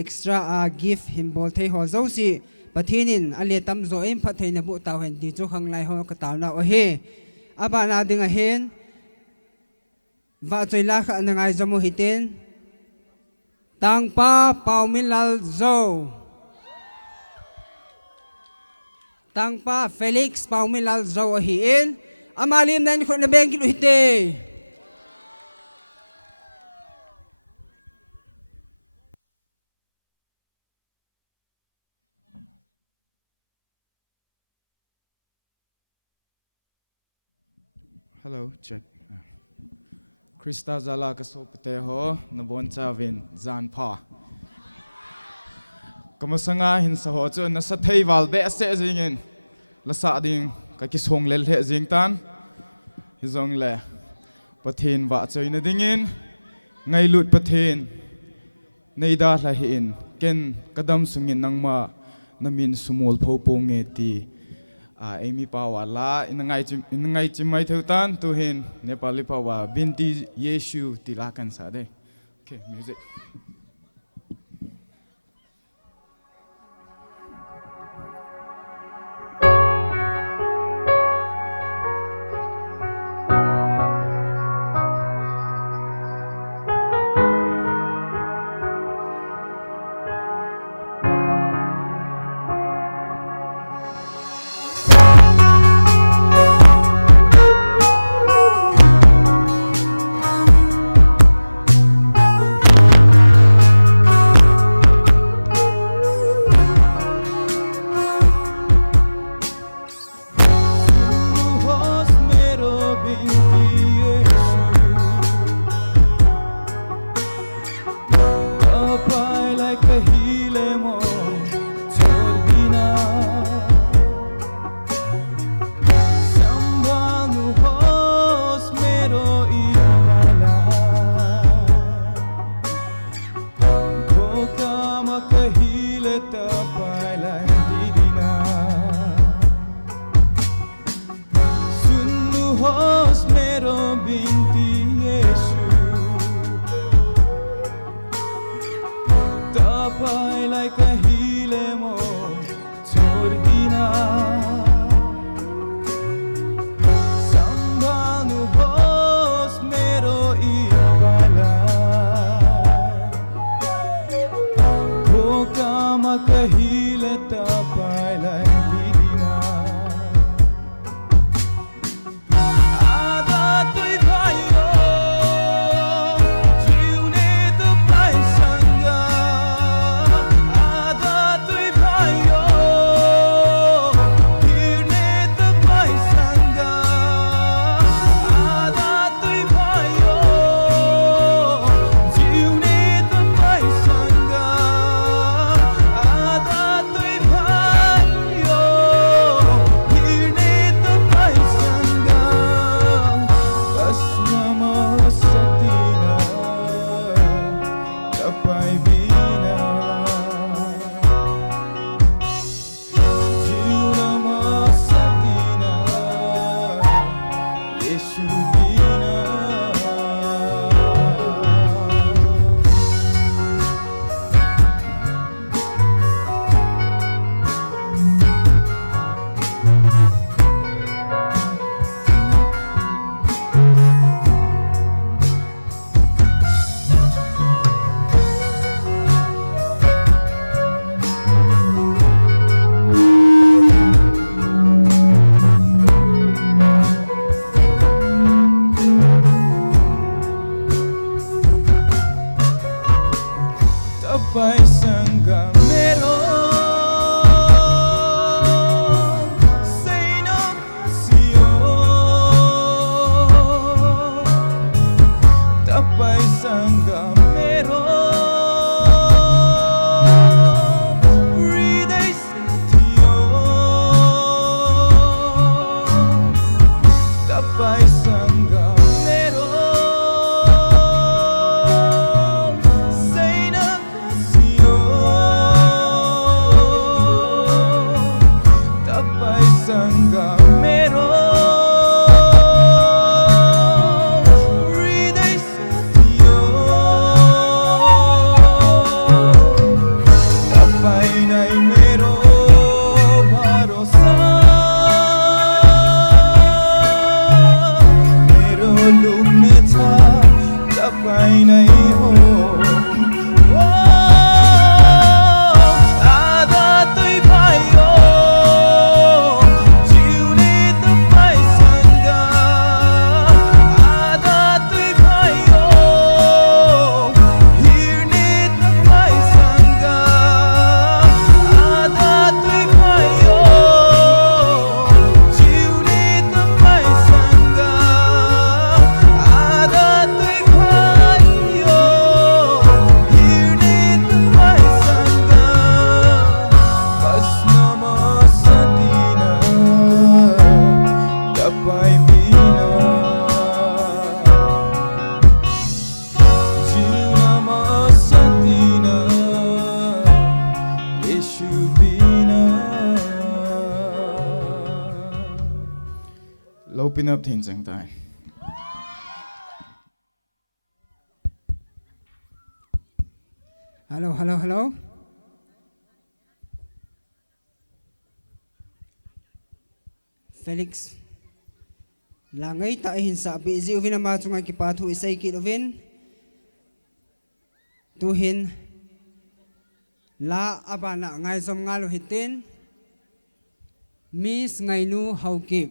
extra gift him bol thei ho zo si pathinin ale tam zo em phathei na bu taw hen di chu khang lai ho ka taw na o he aba na ding a hen va choi la kha na ngai jamu hiten tang pa pau min lal zo tang pa Felix pau min lal zo hi in amalim nan khon na beng ki hite Hello, check. Krista Zala kasopte ho nabon chavin zan pha. Kamasanga hin sa ho chu na sa thei wal be se jingin la sa ding ka ki song lel he jing tan hi zong le pathin wa choina dingin ngai lut pathin nei da la hi in ken kadam sungin nangma namin sumol pho po nge ti Amy Pawala in ngai chimai theutan tu hin Nepali pawa binti Yeshu tilakan sade. Okay, music. open up things and time. Hello, hello, hello. Felix. Langay ta hinsa busy uvin ama tunga kipatu isay kilovin. Tuhin la abana ngay som ngalo hitin. Miss ngay nu haukip.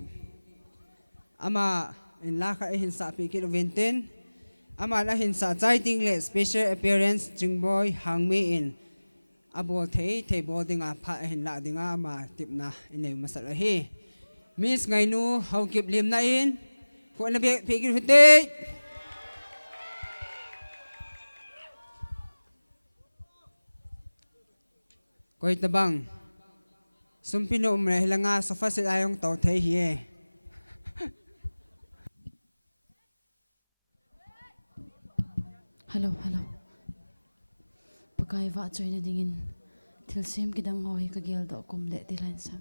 Ama in la ka hinsa pi kilovin tin. Ama la hinsa chai tingle special appearance jingboy hangmi in. Abo thei bo dinga pha hin la dinga ama tipna inay masalahi. Miss ngay nu haukip lim na in. Kung na pikir hiti. Koy tabang. Sumpino umre hilanga sa fasil ayong tao thay hiye. Hello, hello. Pagkay va choy na dingin. Tilsim kidang hoy kagel do kumle tilan sa.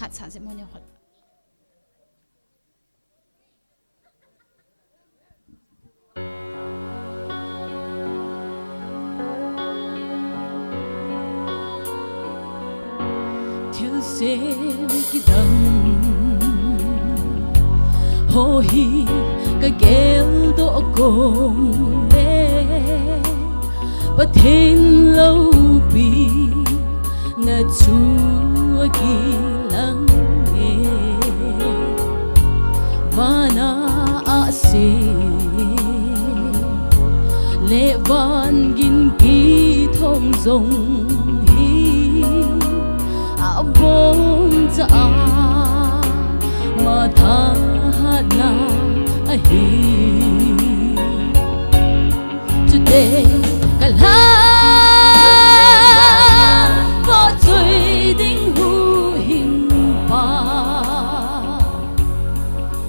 Hạt xả sẽ mua nhiều khoản. Thiếu xem cái đằng hồ hi cái ghel độ cùng lê và thêm lâu bi ngã chúa kỳ lắng nghe và na asi lệ van gin kỳ thông dòng hi a bom za mà tha na a hi today kala có chơi đinh hu hình pa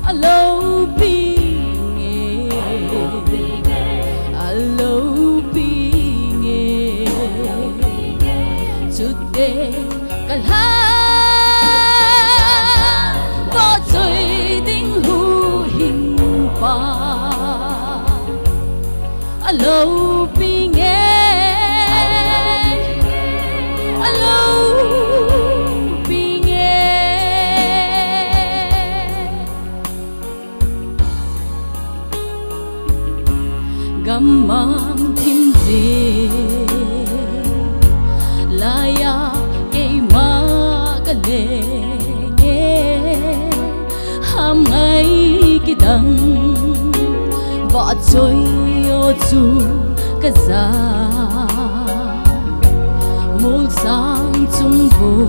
alo bi nghe alo bi nghe today kala có chơi đinh hu hình pa alo bi nghe alo bi nghe gam mang thim gì la ya cây ma cái lệ nghe ham ngay cái đằng vợ trôi ô chu cái già một sang chung vô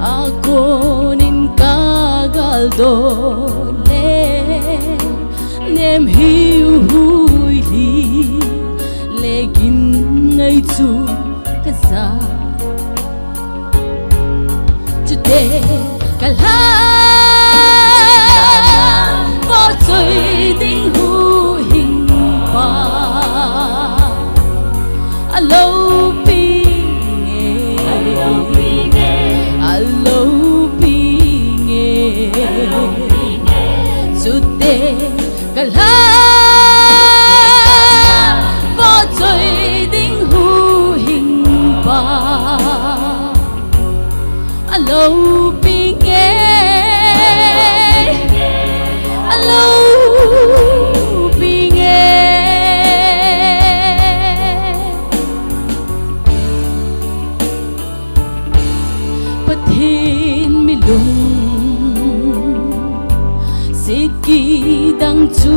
ako nin kagaldo le nem hiu hui li legin ngay chu cái già today kala có chơi đinh hu hình pa alo bi nghe alo bi nghe today kala có chơi đinh hu hình pa alo bi nghe alo bi nghe pathin mi lung siki dang chu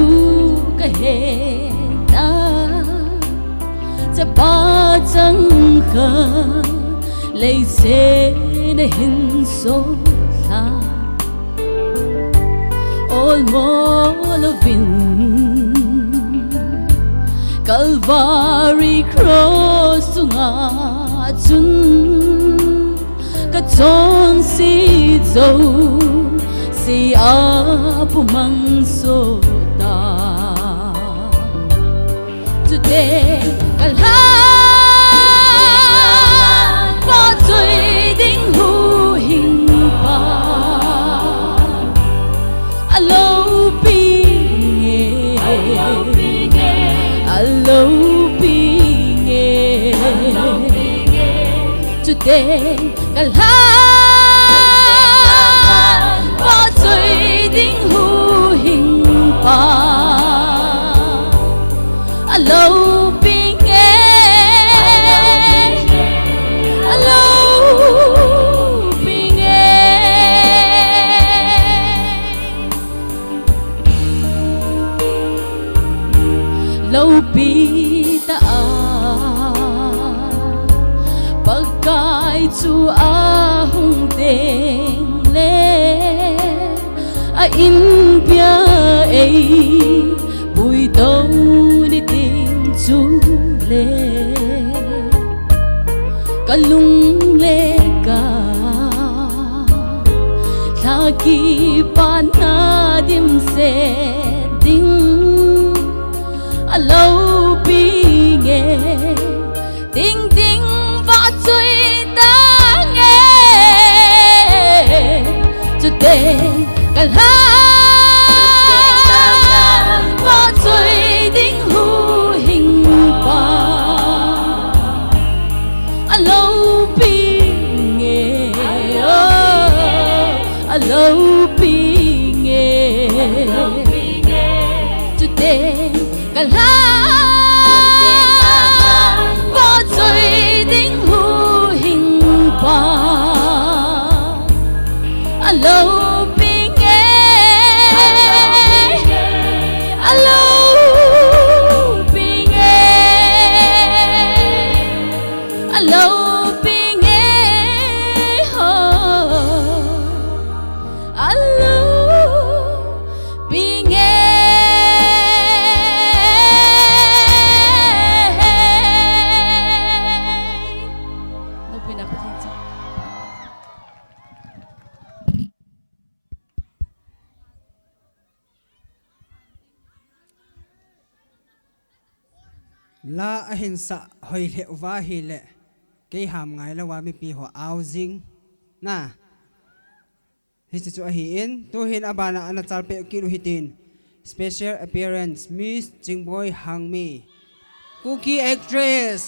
ka he ta cha pa chang kha lei se ne hin so la all more loving Calvary cross sunga chun ka chon si zo si a pu mang so ta chút đêm cả hát bỏ chơi đinh hù hình ba alo pi nghe alo pi nghe chút đêm cả hát bỏ chơi đinh hù hình ba alo pi nghe alo pi nghe lâu pi ta pakai chu a hung đen le a in bia ei bùi tâu đi tìm chú lê cả lung lê cả tha kỳ pan na dim se ding a lâu pi nghe ting ting va chui ta nghe cho tên cả bỏ chơi đinh hù hình ba alo pi nghe alo pi nghe chút đêm cả bỏ chơi đinh hù hình ba alo pi nghe alo pi nghe alo pi nghe alo pi nghe lâu pi na pathin cha la ahinsa hoi le wa hi le ke ham ngai la wa mi pi ho housing na hi chu a hi in to hin abana ana chal pe ki ru hitin special appearance Miss Jingboy Hangmi cookie actress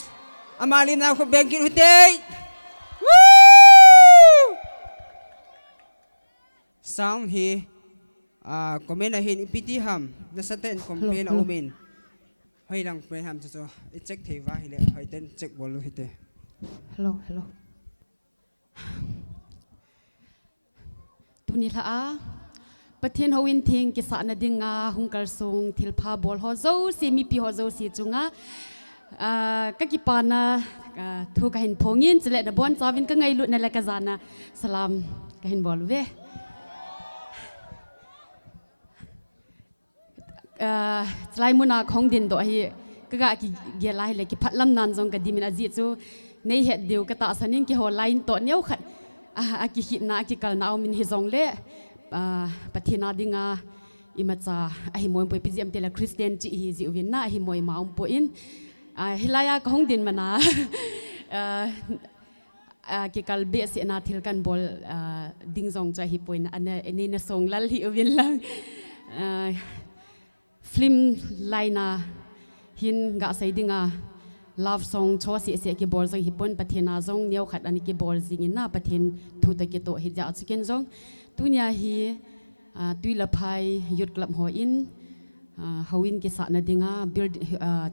amalin na ko beng ki ru te sound hi comment a hin ipiti ham na saten complain au min hoi lang pre ham chu i check thei wa hi le hoi ten check bol lu hite hello hello tuni la a pathian howin thing ki sa na dinga hungkar sung thilpha bol ho zo se mi pi ho zo si chunga ka ki pa na thu ka hin phongin chele na bon chawin ka ngai lut na la ka zana salam ka hin bol ve slai muna khong din do hi ka ki ge lai le ki phatlam nan jong ka dimin aji chu nei het deu ka ta sanin ki ho line to neu khat a ki hi na ki kal naw min hi jong le pathina dinga imacha a hi moy poi pizem tela christian chi hi ji win na hi moy maum po in hilaya khong din mana ki kal be se na thil kan bol ding jong cha hi poin ana ene na song lal hi win lang film laina hin ga sai dinga love song cho si se ki bol jong hi pon pathina jong neu khat ani ki bol jing in na pathin thu ta ki to hi ja chicken jong tunia hi tuilaphai youth club ho in hawin ki sa na dinga build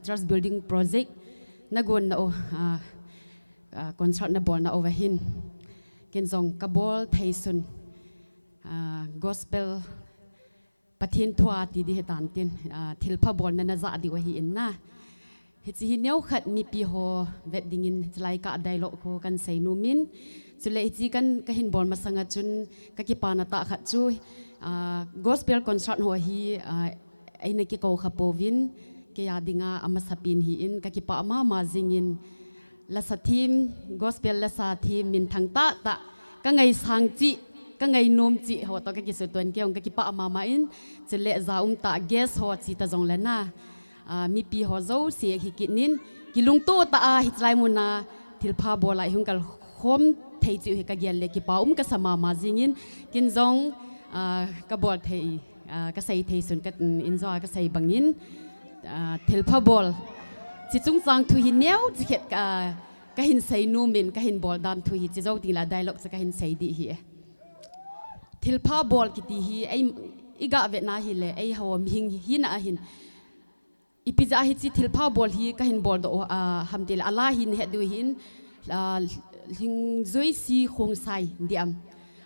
trust building project na gon na concert na bol na over hin ken jong ka bol thaisun gospel pathin thua ti di hetan tin thilpha bol na za di wa hi in na hi chi hi neu khat mi pi ho wedding in chlai ka dialogue ko kan sei nu min chule chi kan ka hin bol ma sanga chun ka ki pa na ta khat chu gospel concert ho hi aina ki ko kha povin ke ya dinga ama sapin hi in ka ki pa ma ma jingin la sa thim gospel la sa thim min thang ta ta ka ngai sang chi ka ngai nom chi ho to ka ki su ton ke ong ka ki pa ma ma in chele za ta guest ho chi ta jong la na มีปีหัวเจ้าเสียหิกินินกิลุงโตตาหิจไรมุนาทิลพาบัวไหลหุงกัลคมเทจิวกะเกียนเล็กป้าก็สมามาจิงินกินจงกะบอลเทก็ใส่เทสุนก็อินจอยก็ใส่บังนินทิลพาบัวจิจุงจังทุหินเนียวจิเข็ดก็เห็นใส่นูมินก็เห็นบอลดันทุหิจิเจ้าติงละไดล็อกจะก็เห็นใส่ดีเฮียทิลพาบัวกิติฮีไออีกะเวนาฮิเลไอหัวมิหิงฮินะหินอีพิจาฮิจิทิลพาบัวฮีก็เห็นบอลโดฮัมติลอาลาหินเฮดูหินลิงจุยซีคงไซเดียม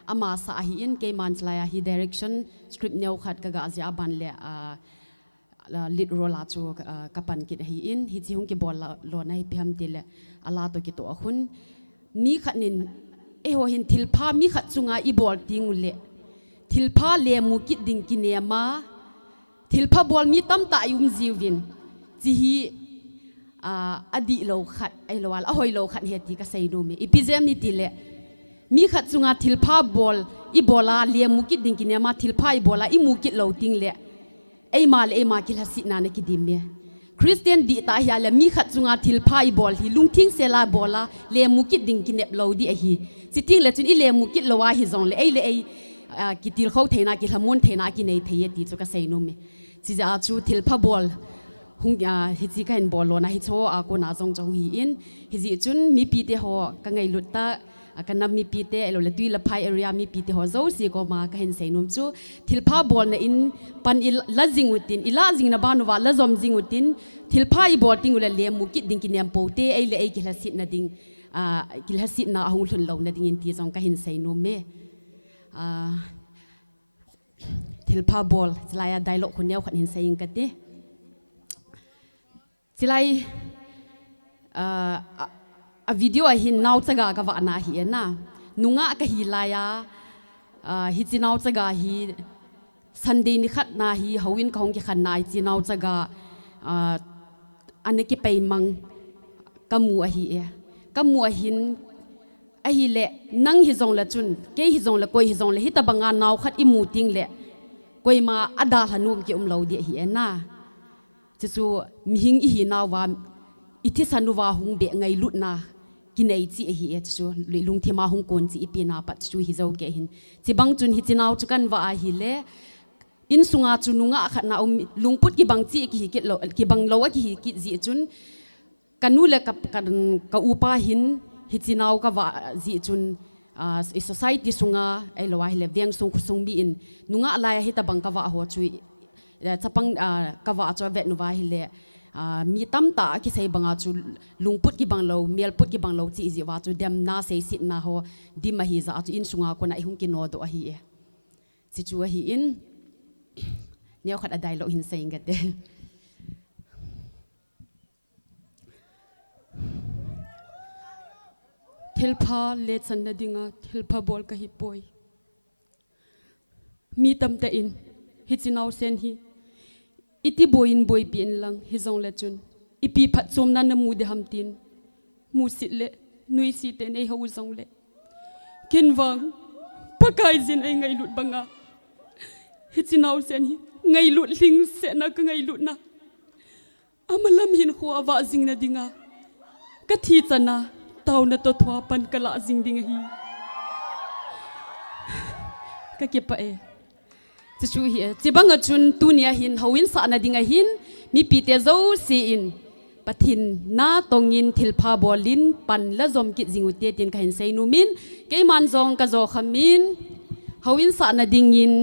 อามาสาหินเกมันสลายฮิดิเรกชันสคริปต์เนียวขัดกะกะจะบันเลลิดโรลาจูกับปันกิดหินฮิจิฮงกิบอลลอนให้พิมติลอาลาตัวกิตัวคุณมีขัดนินหัวหินทิลพามีขัดจุงาอีบอลติงุเลทิลพาเลมุกิดดิงกินเนมาทิลพาบอลมีตั้มตายุมจิวินจิฮีอดีโลขัดไอโลวาลอหอยโลขัดเฮติก็ใส่ดูมีอีพิเซมนี่ติเลมีขัดจุงาทิลพาบอลอีบอลาเลียมุกิดดิงกินเนมาทิลพาอีบอลาอีมุกิดโลติงเลไอมาเลไอมากิลฮัสินาเนกิดิมเมคริสเตียนดีตาฮิอาเลมีขัดจุงาทิลพาอีบอลฮีลุงทิ้งเซลาบอลาเลียมุกิดดิงกินเนบโลดีไอฮีจิติงเลจุนอีเลียมุกิดโลวาฮิซองเลไอเลไอกิติลเขาเทนากิลฮมุนเทนากินเนเทียติจุกใส่นูมีจิจะอาจูทิลพาบอลหงฮิจิก็เห็นบอลโลนะฮิโชอากูน่าจงหิอินฮิจิจุนมีปีเตหัวกังไงลุตตากันนับมีปีเตเอโลเลตุยละพายเอริยามีปีเตหัวเจ้าสีก็มาก็เห็นใส่นุ่มจูทิลพาบอลนะอินปันอิละจิงอุตินอิละจิงนะบ้านว่าละจอมจิงอุตินทิลพาอีบอลติงอุเลเลียมุกิดดิงกินยามโปเตไอเลไอกิลสินะดิงกิลสินะหงลุนเหล่านะดิงอินที่จงก็เห็นใส่นุ่มเมทิลพาบอลจะลายไดโลคนเดียวขันเห็นใส่ยิงกันดิสิไลวิดีโอหินนาวจะกากว่านาเหียนะนุงะก็ฮิลายาฮิจินาวจะกาฮิสันเดนิขัดนาฮิฮาวินของกิขันนายจินาวจะกาอันนี้กิไปมังกมูอหิเอกมูอหินอหิเลนังฮิจงละจุนเกฮิจงละกอยฮิจงละฮิตบังานาวขัดอิมูติงเลกอยมาอดาลนุมกิลาวเดียเหียนะจะจูมิหิงอีหินาวาอิทิสันุวาหงเบะไงลุดนากินไอจีเฮียจะจูลุงที่มาหงกวนจีอีปีนาปัจจูฮิเจ้าเกหินจีบังจุนฮิจินาวจุกันว่าฮิเลอินสุงาจุนุงะขัดนาลุงพุทธกิบังจีกิกิโลกิบังโลวะกิกิจีจุนกันนูเลกับอุปาหินฮิจินาวกับว่าจีจุนsociety sungaไอโลวะฮิเลเวียงสุงคุสุงบีอินนุงะลายฮิตบังกับว่าหัวจุยจะปังกับว่าจะเวทนุวาฮิเลมีตั้มตาคิดใส่บังอาจูลุงพุทธกิบังโลเมียลพุทธกิบังโลจีจีว่าจูเดมนาเซสิตนาหัวดิมาฮิซาจูอินสุงาคนไอหุ่นกินโนดอฮีสิจูฮีอินเนี่ยขัดอะไรโลหินเซงกันเดทิลพาเลสันนดิงาทิลพาบอลกะฮิปอยมีตั้มแต่อินฮิจินาวเซนฮีอิติบอยน์บอยปีนลังฮิซองเลจุนอีปีพัดซอมนันนมูเดฮัมตินมูสิเลนุยสิเตนไอฮาวซองเลกินวังปะกายจินไอไงลุดบังอาฮิจินาวเซนฮีไงลุดลิงเซนักไงลุดนะอามาลำหินขัววาจิงนะดิงากะทีจันนะเต่านะตัวทวาปันกะละจิงดิงฮีกะเก็บไปจะช่วยเฮียจะบังจุนตุนียหินหาวินสานาดิงหินมีปีเตโซซีอินปะทินนาตงอินทิลพาบอลินปันละจอมกิจิงอุเตียตินกันเซนูมินเกมันจงกะโจขมินหาวินสานาดิงอิน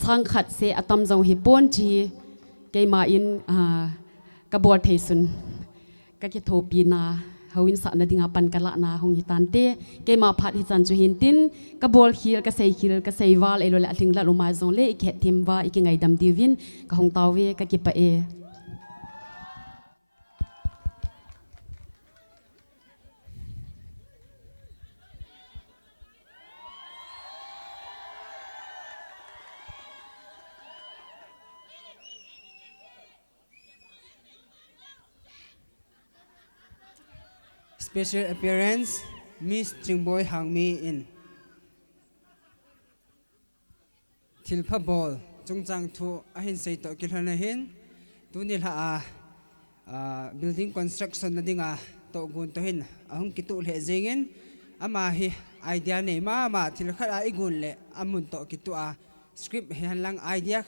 สังขัดเซอตัมจงฮิปอนจีเกมาอินกะบอเทสุนกะกิโทปีนาหาวินสานาดิงาปันกะละนาหงฮิตันเตเกมาพัดฮิจันจูหินตินกะบอลฮิลกะไซฮิลกะไซวาลเอโลละลิงละลมาจงเลอีกเทิมวาอีกไงดัมดิวินกะหงตาเวกะกิปะเอSpecial appearance, Miss Tringboy Hang Mi in Tilpa Ball, Chung Chang Thu Ahin Say To Kilhana Hin, tunil ha building construction na dinga to gun to hin ahong kitul he zengin ama hi idea nei ma thil khara igun le amun to kitu script han lang idea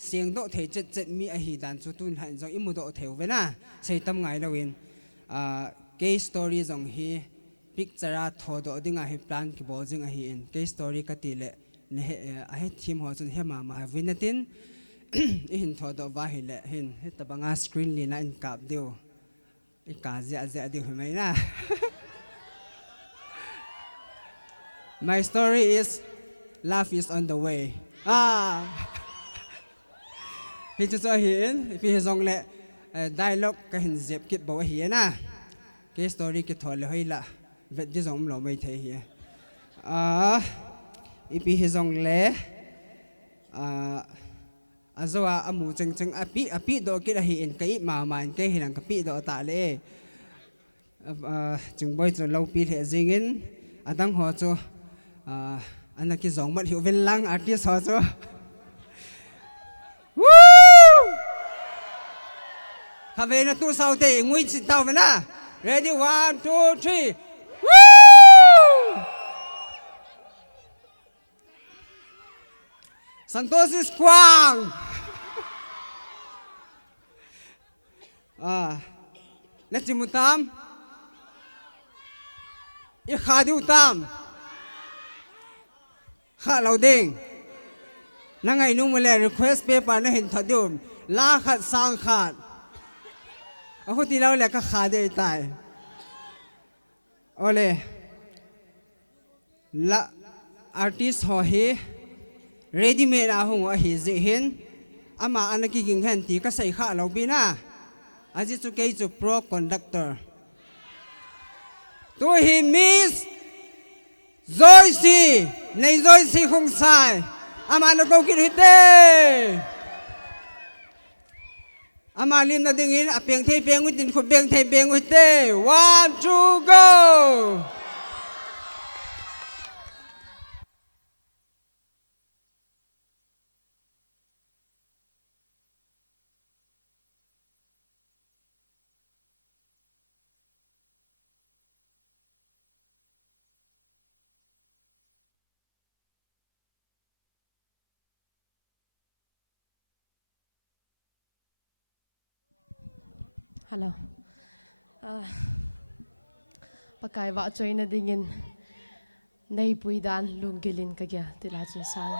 siang do thei chet mi a hi dan chu tun han jong imu do theu vena sei tam ngai lawin case story jong hi picture a tho do dinga hi plan ki bo jing a hi in case story ka ti le ne a he thim ho chun he ma vinatin in tho do ba hi le hin he tabanga screen li na in kap deu I ka zia deu mai na my story is love is on the way hi chu hi in pi jong le dialogue ka hin zep kit bo hi na case story ki thol le hoila vet di zong lo mai the hi ipi hi zong le azawa amu cheng api do ki hi in kai ma man kai hinang kapi do ta le chung boy chu lo pi the jingin adang ho chu anaki zong mat hiu ven lang artist ho chu Havena tu saute ngui chi tau vena ready 1 2 3 woo Santos is kwang let's mutam I khadiu tam kha loading nangai nu mole request paper na hin thadum la khat sang khat ako tilaw le ka khade tai ole la artist ho he ready made a hung a hi ze hin ama anaki ging hen ti ka sai kha lo bina aji chu ke chu pro conductor to he miss Joyce nei Joyce khung sai ama no ko ki hite Amalin na dingin apeng thei peng witin khu peng thei peng wite 1 2 go Hello. Pakai wa choi na dingin nei puidan lungilin ka kya tila chu san.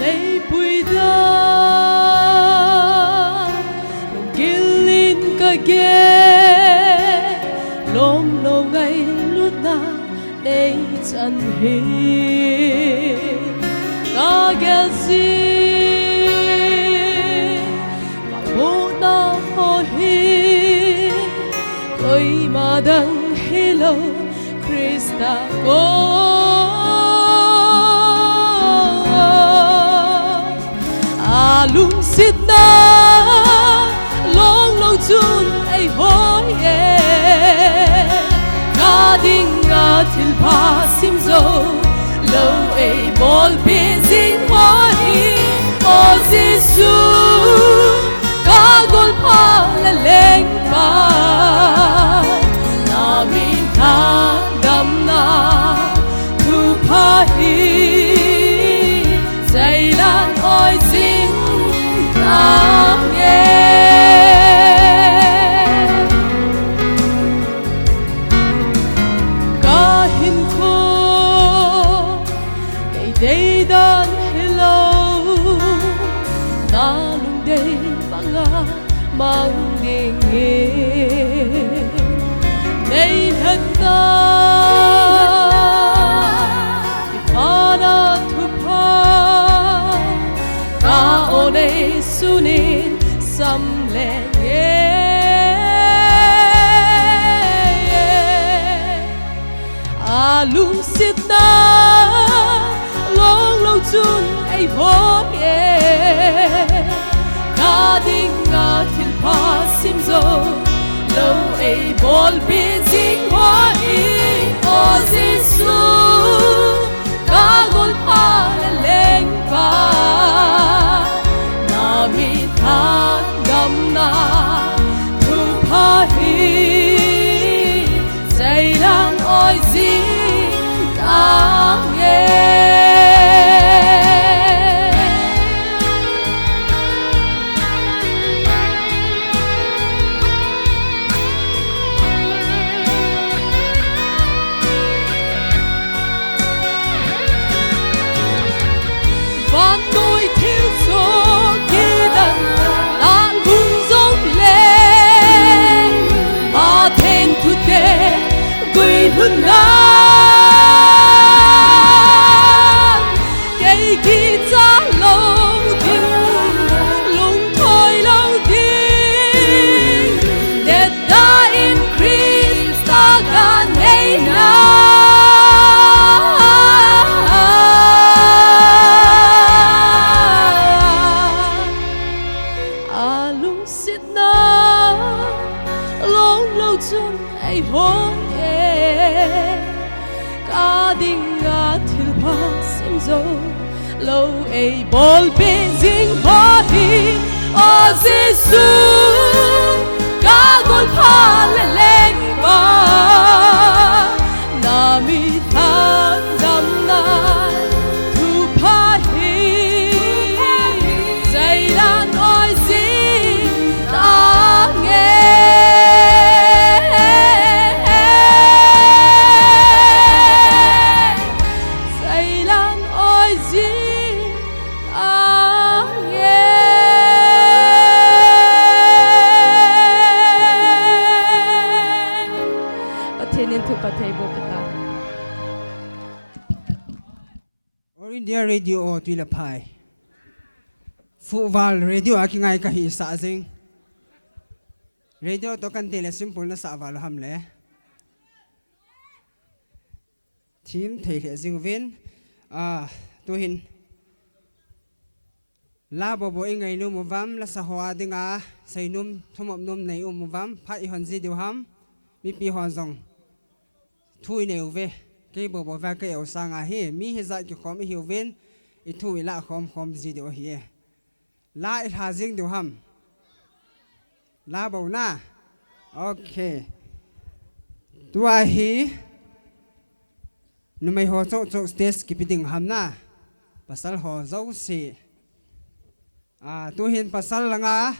Nei puidan lom lâu ngày lút na để chân hi ta ghé gì mà bố na ho hi tôi mà đang hello Krista cô lung sit na long lâu chun ai hoi ding a til pa sim zo lo a bol pe zing hoi o jisu ka gol pa la leng pa na min ta dam na tu pa hi sai lan oi zing na ye Day dan hello ta lung day banga mang ding day thật ta ipada thupa ka one sunin sam le lung sit na long lâu chun ai hoi ei bol bi jing ho in o Giêsu ka gol pa le leng pa na mi than gam na thu pa hi dây lan oi jing ta nghe van tôi thiếu số khi đằng đàn hung giống lên mà thêm thu tê quỳ hương ngang cây khi giá lâu tình lung thôi lâu tình để ta in Christ ta gan hay na ai hôn e cả đình ngã thil phang sim zo lâu ai bol be jing ho hi o Giêsu cả gol pha le leng ba na mi thang dam na thu pha hi dây lan oi jing ta nghe India radio tuilaphai fuwal radio aki ngai ka hi sa jing radio to kan tele simple na sa wal ham le team thei le jing vin to hin la bo bo ingai nu muvam la sa hoa dinga sainum thomom num nei muvam phat i hon ji diu ham mi pi hon zong thui neu ve cái bộ bộ va cái ảo sang à hi mi hi dạy cái khom hiểu ven ít thui lạ khom gì điều hi la ít hà riêng điều ham la bầu na ok tua hi nu mai ho cho stage keeping ham na pasal ho zau si tu hin pasal langa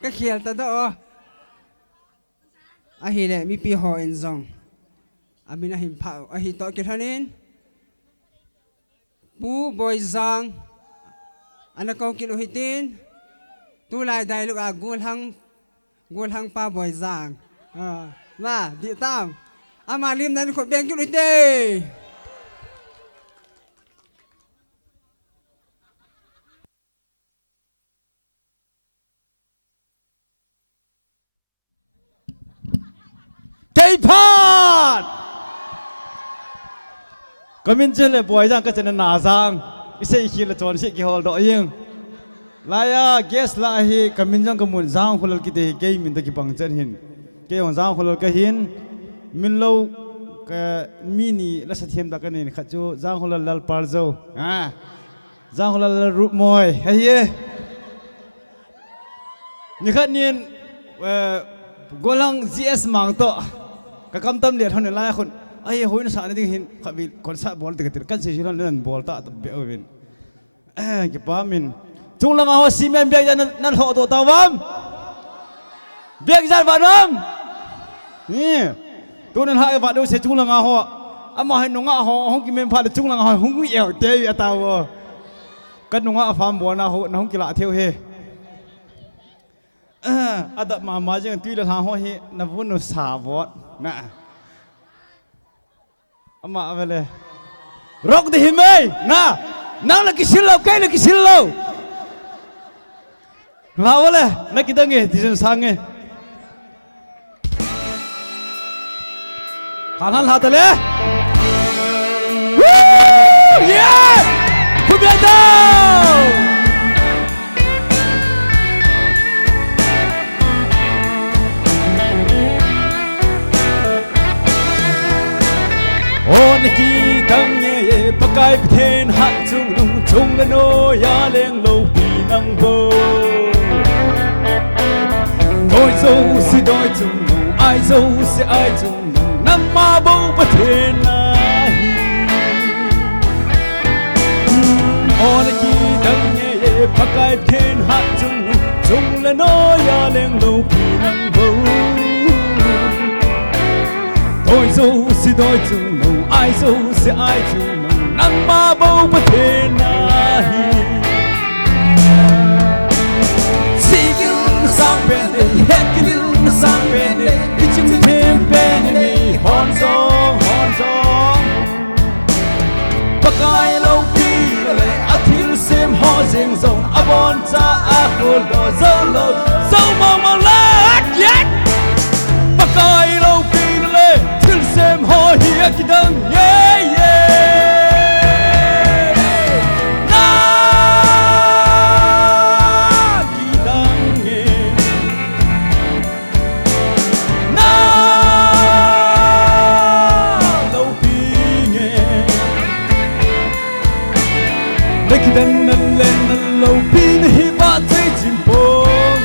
cái khiel ta đó a hi le mi pi ho in zong amina him phao a hi to ke thanin pu boy zang ana ko kilo hitin tu lai dai lu a gul hang pa boy zang na di tam ama lim nan ko beng kilo te cây phát có mình chơi là bồi giang cái chân nà giang isai khi là chọn sĩ cái hol đó yên lại guess lại hi cái mình giang cái muốn giang khol cái cái mình cái bằng chân hin cái ông giang khol cái hin mình lâu cái mini là sát thêm đặc cái này khát chú giang khol là par zo giang khol là rụp mồi hay ye như khát niên golang GS mang to cái cam tâm liệt hơn là lạiคนai hồi nó sáng nay thì khát bị con sát ball từ cái căn sĩ nó lên ball ta tập béo bên cái ba mình chung là ngao xi men béo ra nên họ tổ tàu vâm béo ra vào vâm tôi nên hai vợ đâu sẽ chung là ngao họ mà hai nông ngao họ không kịp men pha được chung là ngao không có ẻo tê vậy tàu cái nông ngao farm ball nào họ nó không kịp lạ theo he ada mama jangan tuila thang ho hi na vunu sa bot na ama avele rock di himay na nang la kisilaw kay la kisilaw lawale na kita nge di sange hanan hatale woo yeah pubiado on ki tang ye pakai phen hat chung nung chung la no ya leng lo pi nang bo đôi dâu si đôi chung nung ai dâu si ai chung nung nam ma bo pa phen na hi on ki tang ye pakai phen hat chung la no ya leng lo pi nang bo đôi dâu si đôi chung nung ai dâu si ai chung nung nam ma bo pa phen na hi si gil sang pen de het gil sang pen de ichim them pen de hon song pakai lo pi le athil sem ho jing zong abon cha a kul do zo lo zo mong mong la yet pakai lo pi le thil sem ho hi ki dang yeah dan nan le nan lo pin hi ba chai chim pong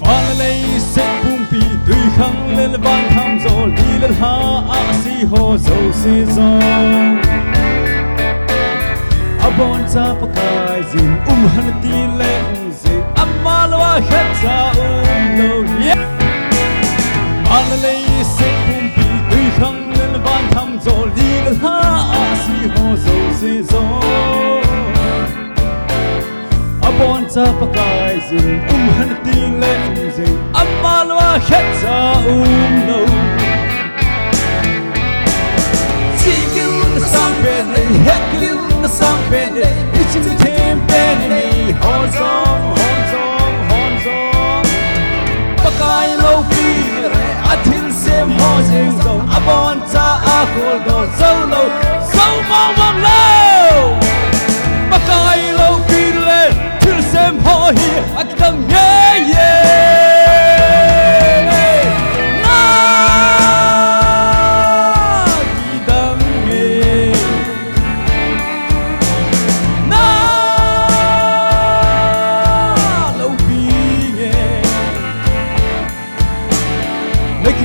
fa le se pum pi tui khang le ban tham zo li le ha a si ho zo se zo abon cha pa kai zin han ti le se amma lo khat cha lo yeah le se pum pi tui khang lên van tham zo li le ha a si ho zo se zo abon cha pa kai zin han ti le se amma lo khat cha lo si gil na sang pen le het gil na sang pen le ichim them pen le hon song pa kai lo pi athil sem ho jing zong abon cha a kul do zo lo zo mong mong lo pakai lo pi le thil sem ho hi akdam ye na ki dam ye na lo pi ye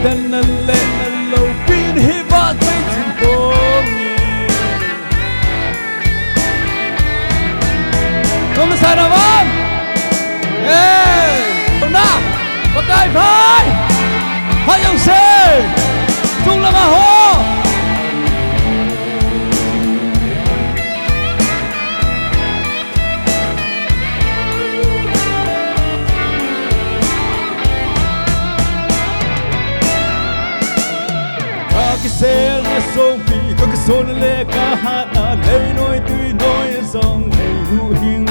dan nan le nan lo pin hi ba chai chin pong kom sa na ba na pakai phai ha yong se chung la ma ho cái xe na sông pi có cái số le ca hát na lấy nói tươi nói dòng hay hu hing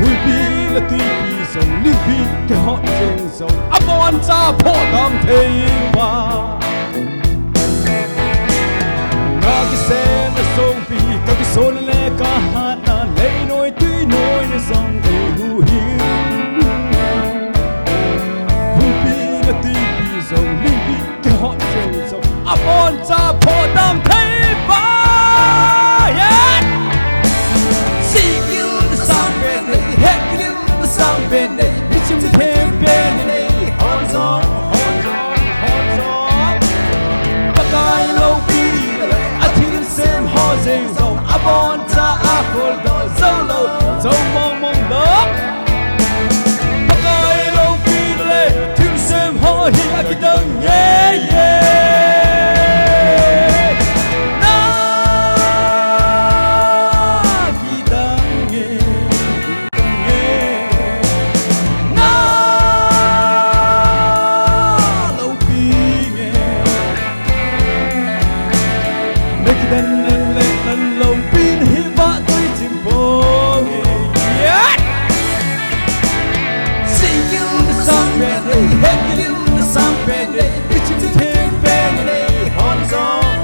hui pi là tươi pi dòng lưu pi cái họ dòng dòng abon cha po tam thei pa cái xe na sông pi có cái số le ca hát na lấy nói tươi nói dòng hay hu hing hui pi là tươi pi dòng lưu pi cái họ dòng dòng abon cha po tam thei pa yeah si gil na sang pen le het gil na sang pen le ichim them pen le hon song pakai lo pi le athil sem ho jing zong abon cha a kul do zo lo zo mong mong lo pakai lo pi le thil sem ho hi akidang yeah dan nan le nan lo pin hi ba tôi chim pong si gil na sang pen le het gil na sang pen le ichim them pen le hon song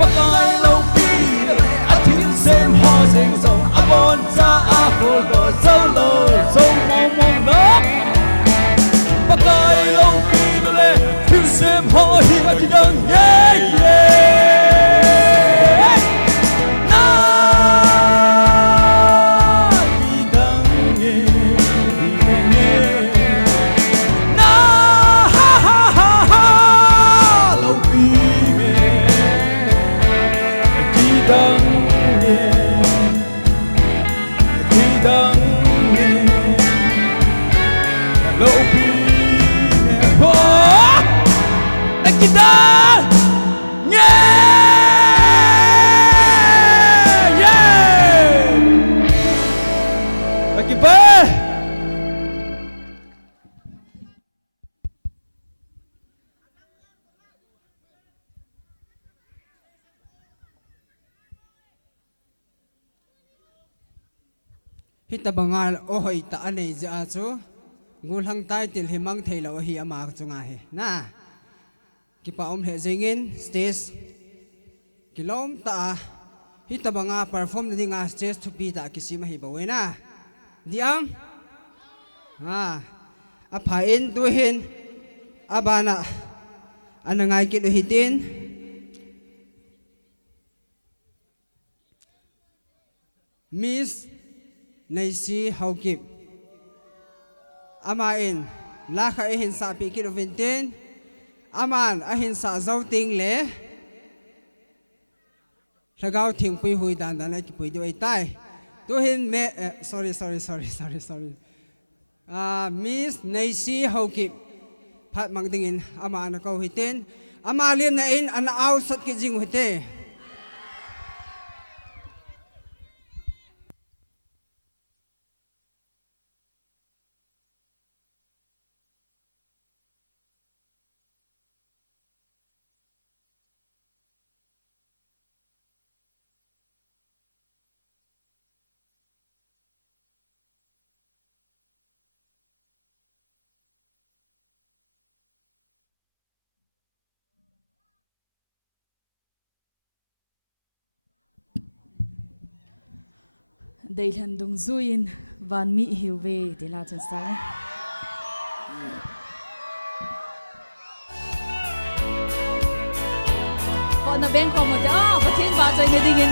pakai lo pi le athil sem ho jing zong abon cha a cô đỏ dâu lâu dâu mong mong đó bắt tay lâu khi nó lên thiếu xem họ hi và khi đang yeah yeah na khi đang nghe na ha ha ha ha lâu khi nghe khi đang lâu khi kita yeah yeah lagi ba hita bangal ohoi ta anei ja chu ngul hang tai til himang theilo hi ama chunga he na kipa he zingin stage kilom ta hita banga perform dinga stage to pi ta kisima hi bawena diam ha apa in tu hin abana anangai ki do hitin Miss Naisi Haukip ama in lakha hin sa pi ki do vintin aman ahin sa zauting le lagaw thing pui hui dan dan ki pui do ai tai tu hin me sorry Miss Naisi Haukip phat mang dingin ama na ko hiten ama liam na in an au sat ki jing hite Đây là đồng duyên van mỹ hiểu về để là chân sáng. Còn là bên còn một đó, có thiên vào rồi người đi nhìn.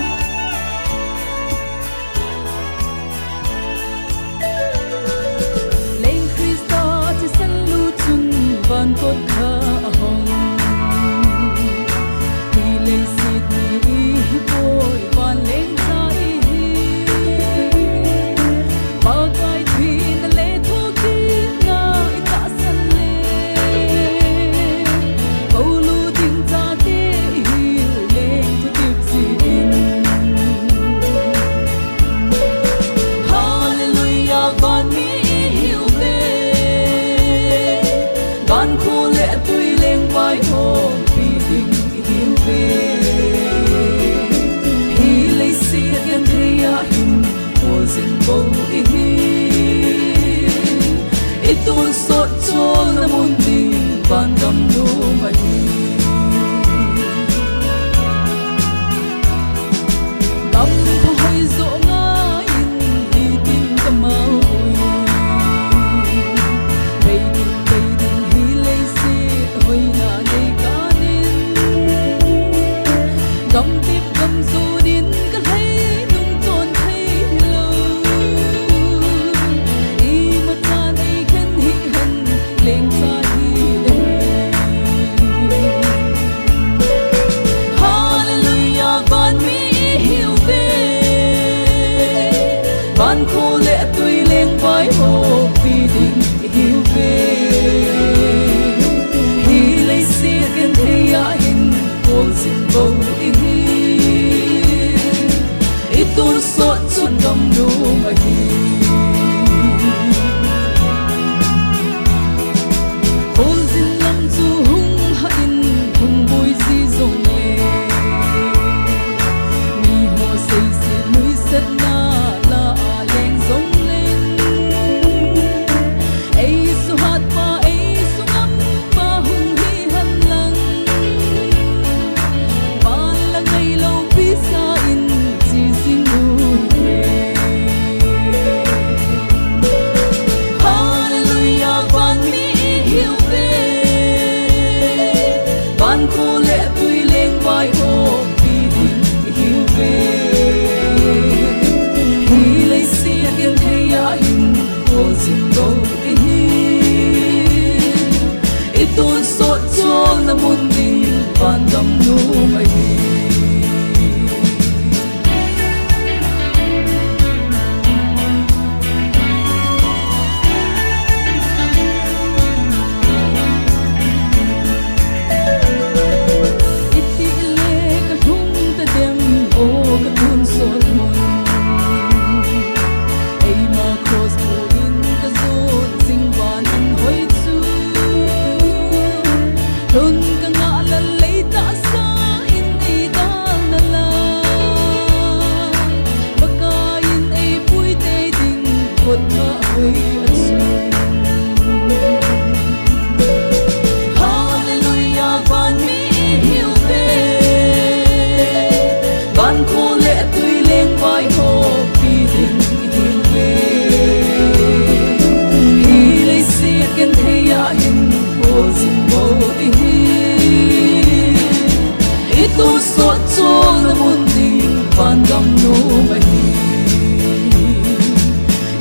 Lên Christo chỉ sân lưu chung van cốt khờ hồng. Thì lấy xịt đi bôi van lên trái. Bagai thuyền lệ thu kia ngài ta sân lên câu lưu tình ta để hiểu lên cho tiếp diễn Hallelujah ban mỹ hiểu về ban khu lệ tuy lên vai hồn vì tình hiểu về khi lấy xiết gần thấy hình của dình bầu itun sot chol na mundi ban gam do mai gam tho hoi zo nga in di tin kamau bay din hi lei se hoi na nei kanin gam tip gam zo din ka hai nung ton thai lo lên xa itun sot chol na munding pandam nu mai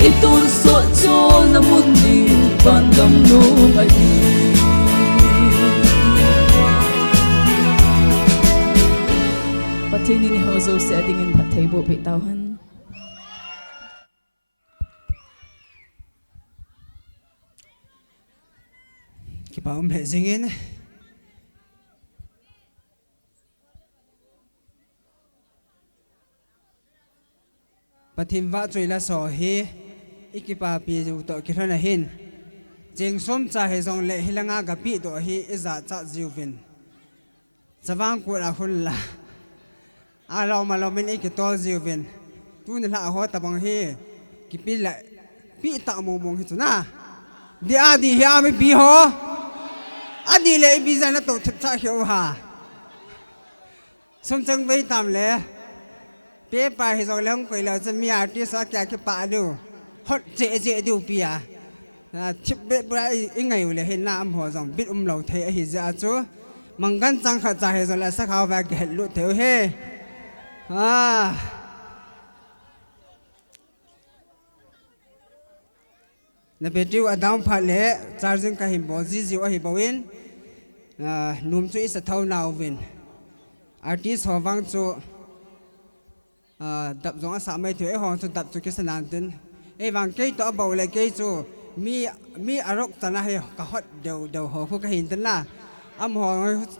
itun so chol na mundi pandam no mai patini ni hozo setting in patay bo pitauhan kipaum le zingin pathim va chui la so hi ikipa pi ju to kirana hin jeng som cha he jong le hilanga ga pi to hi iza cha jiwin zawang ku la hun la alo ma lo min ikitol jiwin tu ni la ho ta bang hi ki pi la pi ta mo mong hi tu na di adi hi ami pi ho adi le bi za na to thip cha hiu ha som chang bai tam le pe pa hi jong lang koi la cha mi artist a kya ki pa du hot je du pi a chip be bra ingai le he na am ho jong bit lo the a hi za chu mangan chang kha cha he jong la sa khaw va ge lu theu he na betiu adam pha le charging ka hi bo ji ji a hi bowin num chu is a thau now win artist ho wang chu đập giống sa mấy thứ họ cho đập cho cái sân tin ấy vàng cây to bầu lại cây chu mi arok ta na hay cả hot đều đều họ khu cái hình tin là họ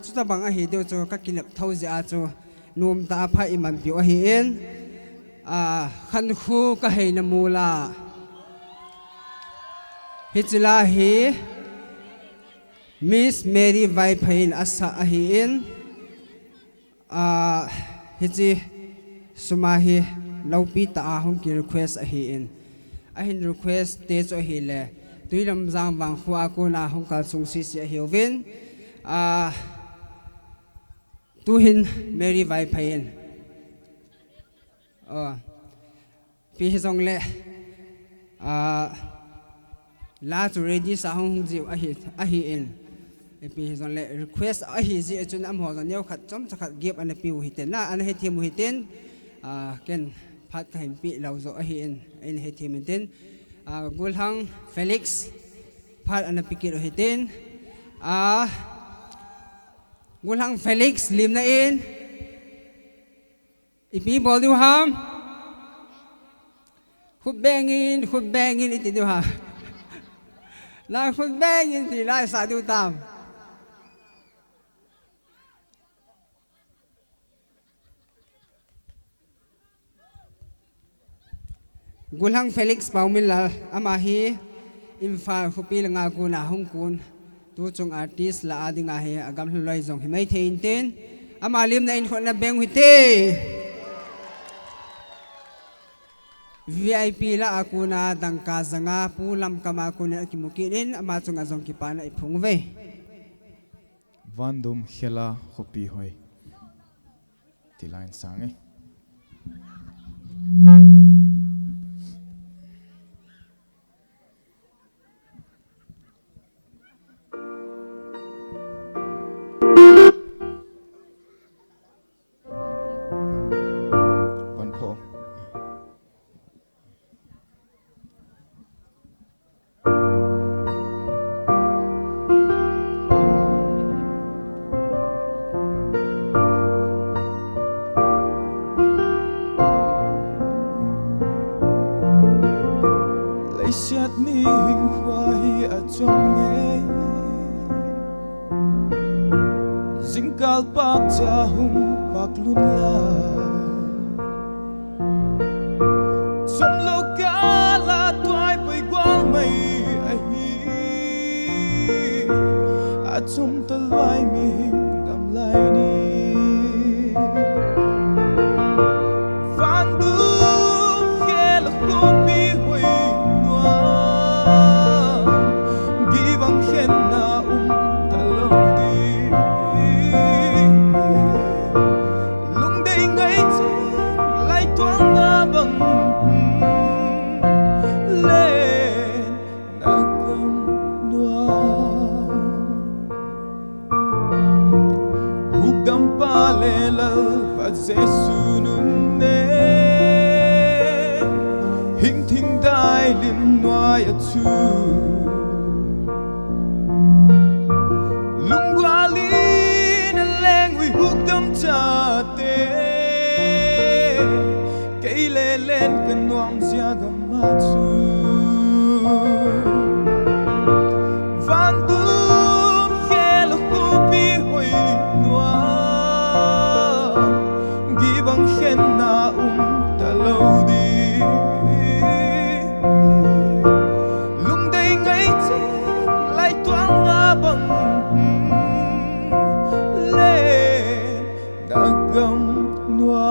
chúng ta bằng ấy đều cho các kinh nghiệm thâu giả cho nôm ta phải imam biểu hiện khăn khu cái hình là mù là hitla hi Miss Mary vai phain asa ahin hiji sumahi laupi ta ahong ki request ahin request te cho hi le tuilam jang wang khua ko na hong kal sung si si hiovin tu hin Mary vai phain pi jong le la to ready sa hong ji ahin epi zon le request a hi ji chun am ho zon yau khat chom chakhat gap an piu hi ten na an he thimu hi ten ken phat ka hin pi lo zo a hi en he thimu ten gulhang Felix phat an pikir hi ten gulhang Felix lim na in ipi bol du ham khut bangin iti du ha la khut bangin ti la sa du tam gulhang Felix paumila amahi imfa khupi langa kuna hongkun tu chung artist la adinga he agam hloi jong hi mai thein ten amalim na in khona beng hite VIP la akuna dangka zanga pulam kama kuna kimukinin ama chung azong kipana iphungve vandum khela khupi hoi tilain sange jingkal pak jahum pak lun lai som lo kala toai pai gwal mai ai a chum talwai mi hing dam lai ni van dum khel khopi hoi noa gibang khen na talong di lung dei ngai che lai tuang na bang lên na gam noa huk dam pa le lal pa jesu nun ne hing thing dai lin noa ya chu lung qua li na leng wi huk dam cha te cây lê lên cần noam zia gam ma chu van dum khel khopi hoi noa gi bang khen na ta lâu đi lung đây ngay che lại toang nga bang lên đã gam noa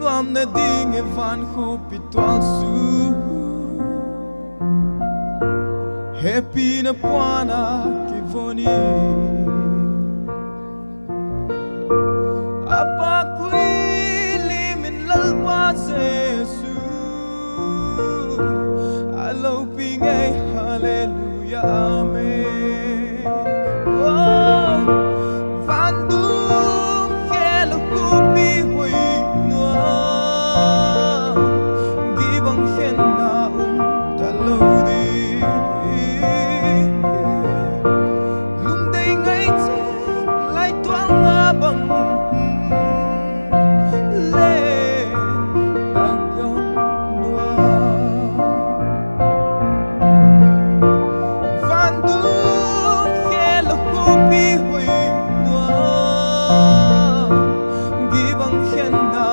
nuam na ding e van khu pitual su happy na puana ki voni apa kui limin lal pa jesu alo pingai hallelujah amen oh van dum khelo kupi hui gibang khen na ta lâu đi lung đây ngay che lại toang nga bang lên na gam noa van dum khelo kupi hui noa gibang khen na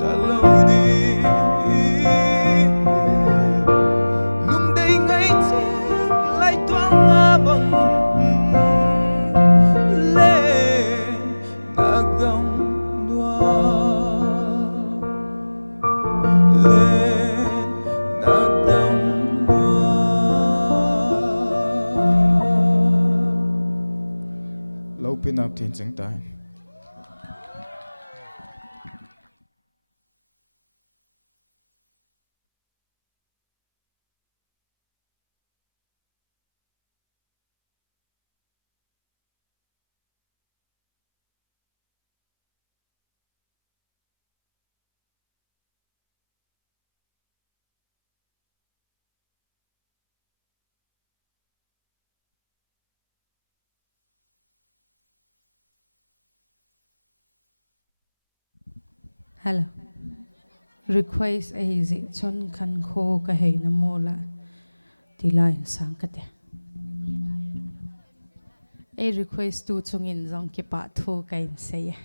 ta lâu đi lung đây ngay che lại toang nga bang lên na gam noa lên na gam noa lâu pin up thiên chẳng tai Hello. Request a zi chon kan kho ka hei na mola tilai sang ka te. A request tu chungin zong ki pa thu ka in say.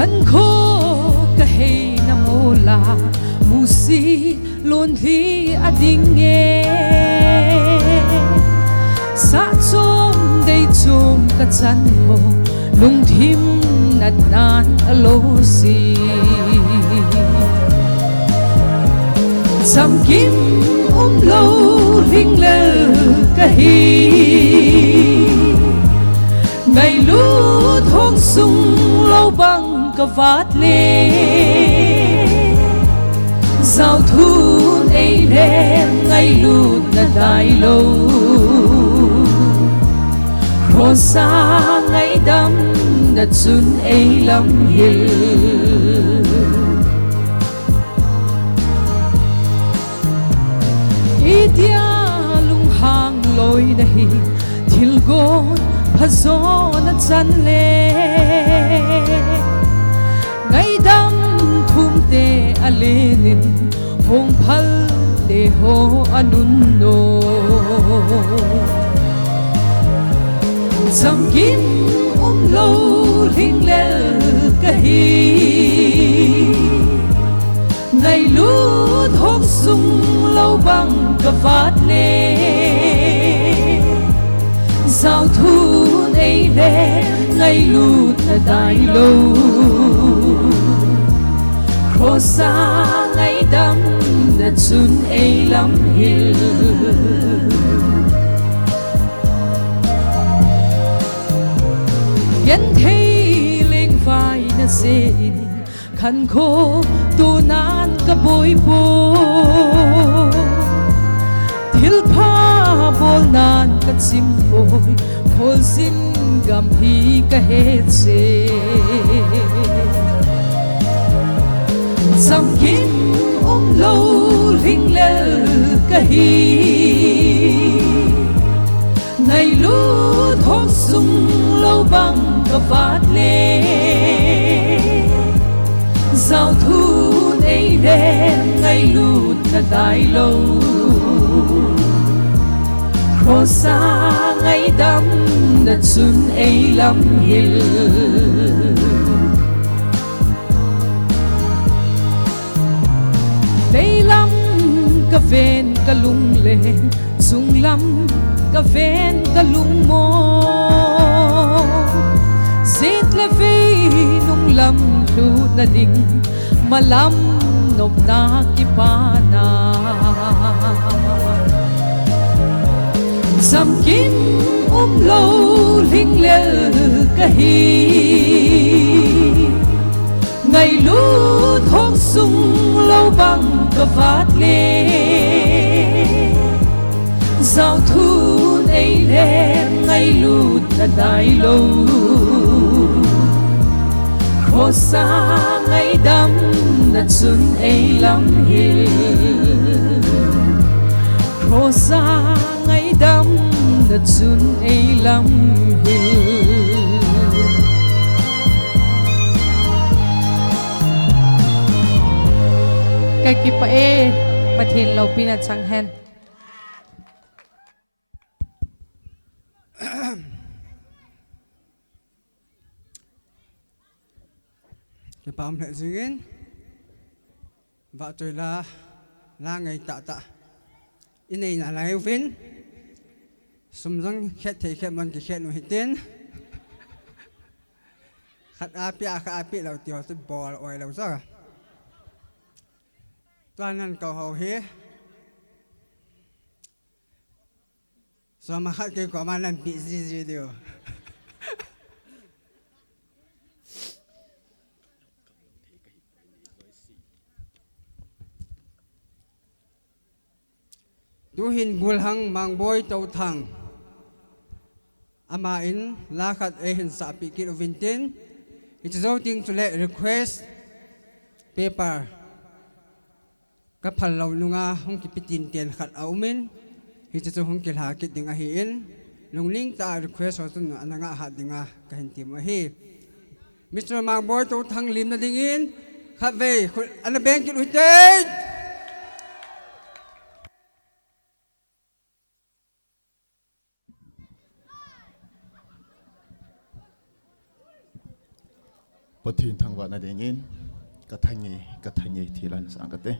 khăn khô cả hay nam mô là musi luôn thi ading nghe sa chôm đây chôm cả chân hồ lung thim nát nan alo si sam kim lâu linh lơ cả hi ngày lút hong sung lâu bằng cả vát lê giao thun ấy lên ngày lút đã đại lâu khó xa ngày đắm đã chun ấy lắm hill idia lung hang loi dahi thil gon phazo na chan le ngai dam thum te alenin hong phal te ho anun no sam kim lo hing lel kahi ngày lút hong sung lâu bằng cả phát lê giao thu ấy lê ngày lút đại lâu khó xa ngày đắm đã chun ấy lắm hill yên thấy lên vai đã dễ khăn khô tu nan ka boy po thil pha bol nan ka chim boy khol sin gam hi ka he che sam kim lo ling lel ka hi ngày lút hong sung lâu bằng ka phát lê giao thu ấy lên ngày lút đã đại lâu khó xa ngày đắm đã chun ấy lắm hill đây lắm cả ven cả lung lên sung lắm cả ven cả lung mò giết lệ vi nung lắm lút na ding malam nop na kipana sam kim lâu linh lel kahi ngày lút hong sung lâu bằng cả phát lê giao thu ấy lên ngày lút đã đại lâu khó xa ngày đắm đã chun ấy lắm hill khó xa ngày đắm đã chun ấy lắm hill cái kipa e pathin lo pina chang hen cái bám lại dingin vợ tôi là ngày tạ tạ in này là lại vin sum răng khét thì khét man cái khét nó hết tiền khát api lâu tiêu tôi bỏ oi lâu sao toàn năng cầu hậu hết sao mà khát cái quả mà làm bị gì điều tu hin gul hang mang boy tau thang ama in la khat e hin sa pi ki vintin it's voting to let request paper ka phal lo lunga hong ki pitin ten khat aumin hi chu hong ki ha ki ding a hi in lungling ta request ho tun ananga ha dinga ka hin tim a hi Mr. mang boy tau thang lim na ding in khat ve an bank ki uiten Pathin thangwa na dingin kathangi thilan sangate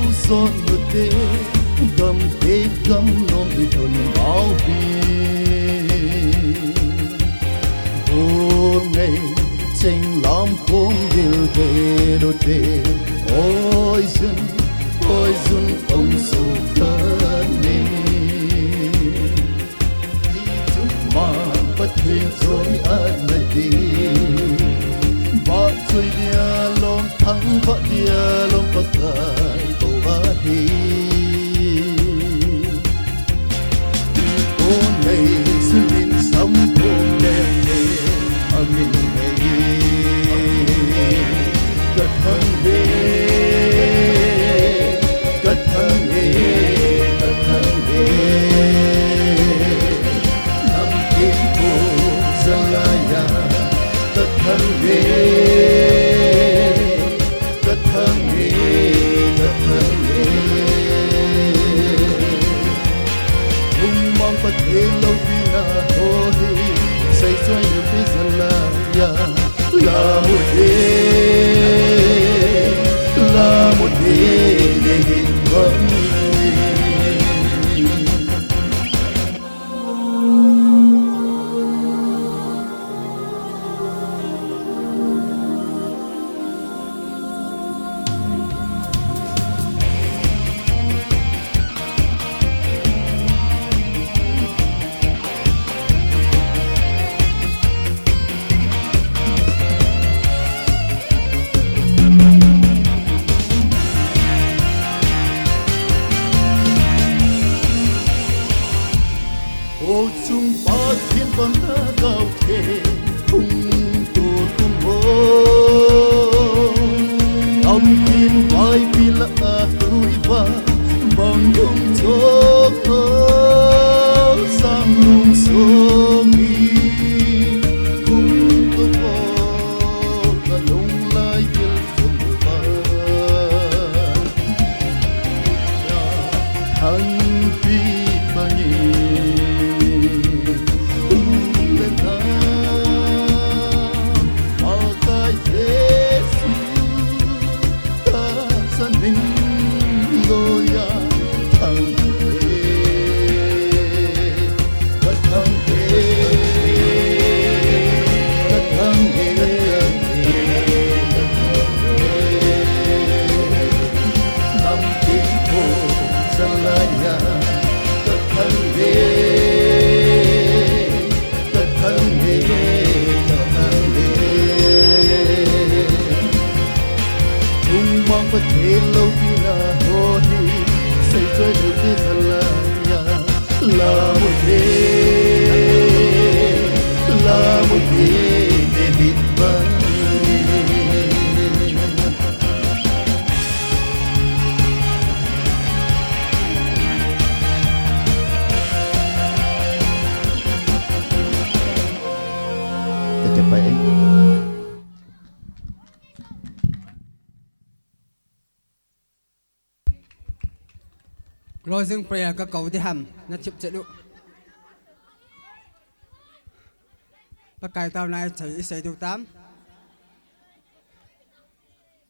Hãy subscribe cho kênh Ghiền Mì Gõ để không bỏ lỡ xoay được đi thật là một thế để bịt bắn Closing prayer ka cầu thì hầm nó chụp chạy độ. Bác cài tao này thấy sẽ điều 8.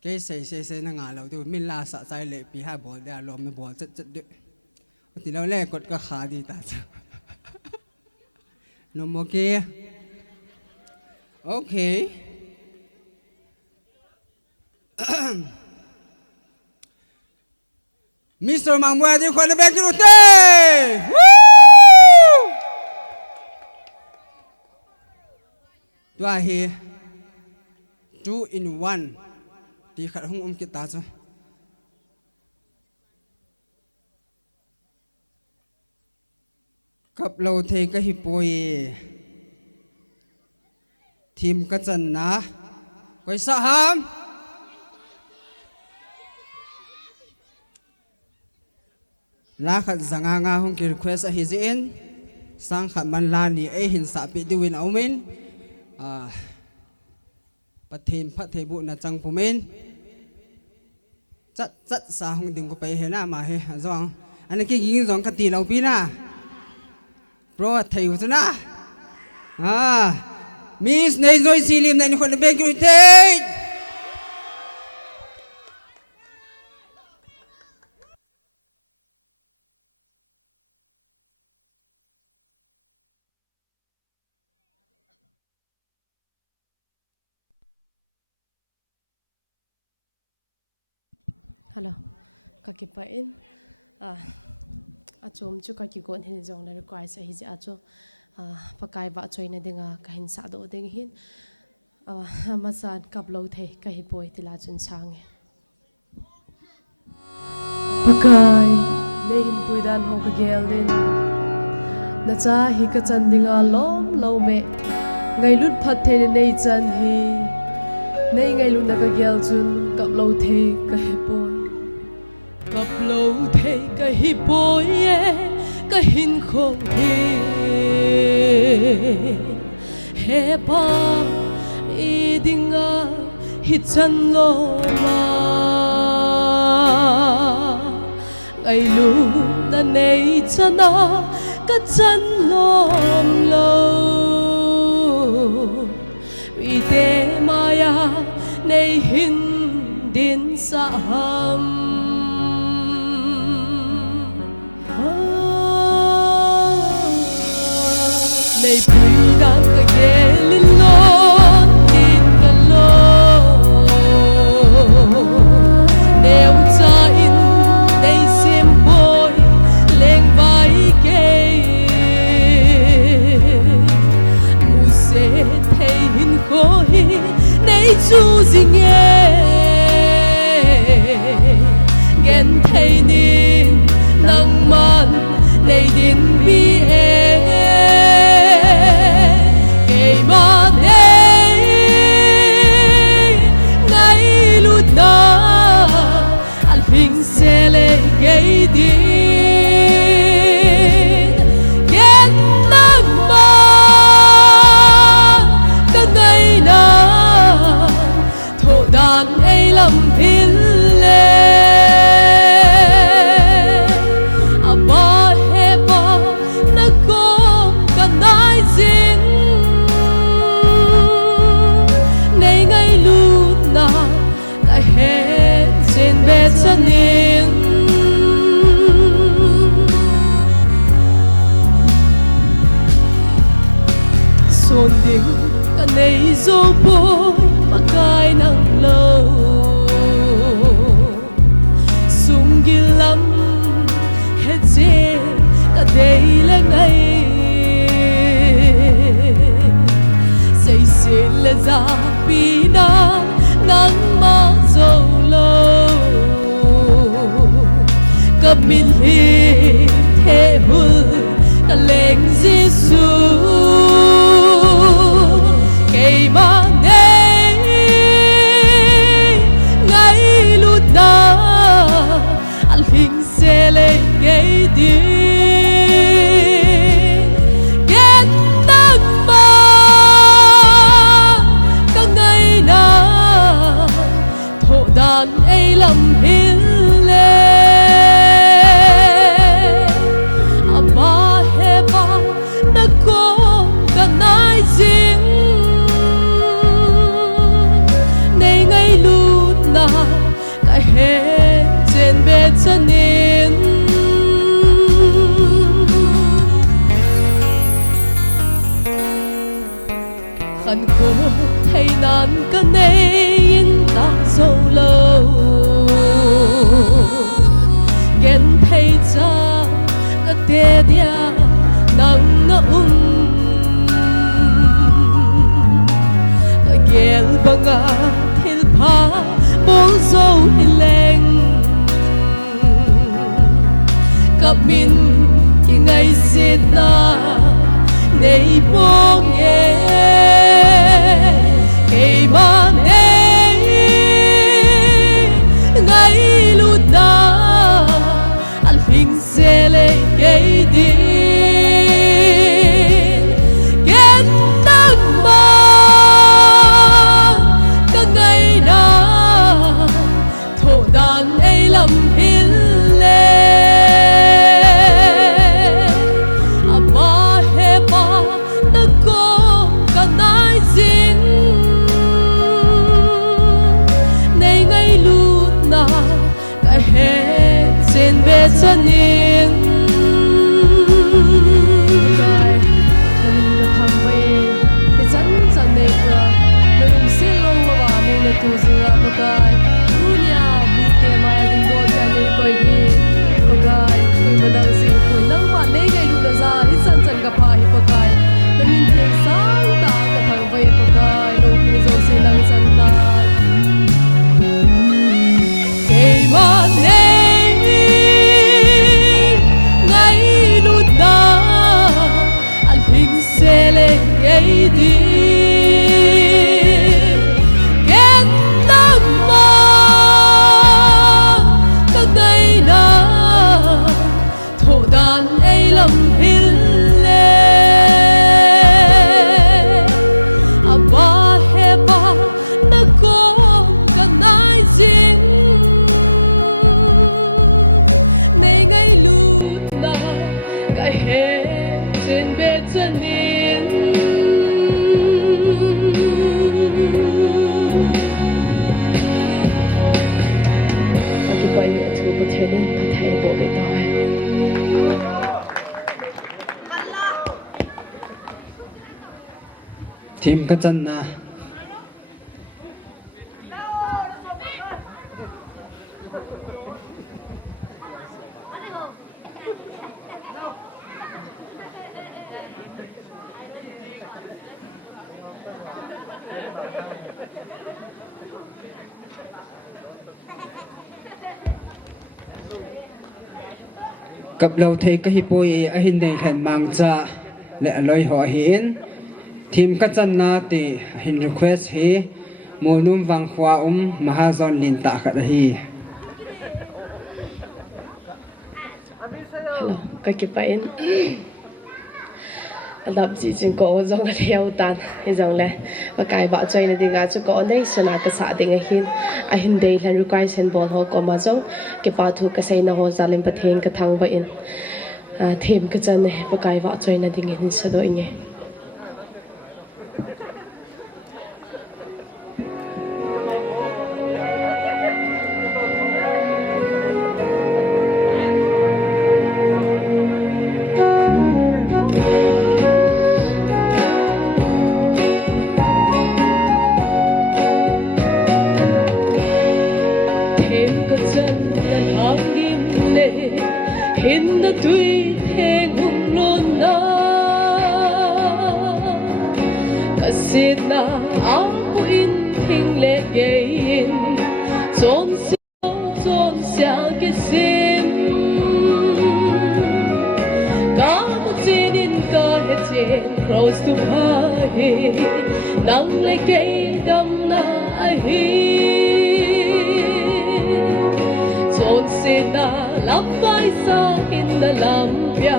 Cái sẽ nó ngả lâu thì mình là sợ sai lệ bị hai bộ để lòm mình bộ chất được. Thì lâu lẽ cột cái khá đi ta. Nó mua kia. Okay. Mr. Mang Mua đi khoan bên kia tê. Tua hi 2 in 1 thì khát hung kita cho. Cặp lâu thế cái hiệp bồi team cái chân na quay sa ham. La khat zanga nga hong ki request a hizin sang khat man la ni e hin sa pi diwin aumin pathin phat thei bu na chang pumin chat sa hong ding ko pe he na ma he zong an ki ging zong ka ti lo pi na pro thei u na miss nei zoi silim nei khon be ki thei. Hello, kaki pain. Achom chu kaki gon hin jong la require sa hi acho pakai ba choi na dinga kahin sa do ding hin amasan kaplo the ka hi poi tila chun chang pakai nei hin puidan ho ka gelin na cha hi ka chan dinga lom lo me ngai lut phat the nei chan hi nei ngai lu na ka gel chun kaplo the ka hi poi cặp lâu thế cái hi bối cái hình không he ba i dinga hi chân lo ma ngày lu na nei chana cái chân lom lâu vì thế mà ya nei hin din sa ham. Nei pui dan ka gelin lon tin ka lo neu cha in nei sim boy leng vai ke mu se thei hin ko hi nei chu jing gen thei nin nang man nei din bi son ding ka nei zo boy pakai nang lo lam hil le aba heba na ko kanai jing nei ngai lut na ka he chen be chanin khăn khô thấy nan ka nei in ta sâu lâu gen thấy cha ka te dia nang na ka gel banga thil pha bol zo hileng ka min ki ngai sit na nei bong ye kay ba nei ngai lu da al phing se le kay din gen nang ma ka ngai na tho dan ei lam hil le aba he ba na ko ka nai jing nei ngai lut na ka he chen be chanin Kai, namin na thambay, isan sa nega, namin silong mawami na tuzinga bagay. Nunya, bite maya ding do ka nei koy gi, bagay, koy madang sing koy nang ma nei ngay luna za, isan san ka pa hi bagay. Namin tiyang sang ta ka thambay bagay, no kini zo silang san ta. kay ba nei ngai lut da al phing se le kay din gen nang ma ka ngai na tho dan ei lam hil le aba he ba na ko ka nai jing nei ngai lut na ka he chen be chanin Aki pai ni atu pa thenin pa thai bo be ta hai. Team ka chan na cặp lâu thấy cái hiệp bôi ở hình này hẹn mang cha lệ lôi họ hiến team các chân na thì hình request hi mùa nôm vàng khoa mahazon linh tạ cả hi Hello, ka ki pa in. Alap ji jing ko zong ka leo tan. He zong le. Ba kai ba choi na dinga chu ko nei sona ka sa ding a hin dei lan require sen bol ho ko ma zong ke pa thu ka sei na ho zalim pathen ka thang ba in. Them ka chan ne ba kai ba choi na ding hin sa do inge. thêm có chân là tháng đêm lệ hin đã tuy thế ngùng luôn na cả xin na áo in hình lệ gain chôn xao cái sim cả một trên in cơ hết trên close to party nắng lệ cây đâm na hi chôn na lam vai sa in na lam pia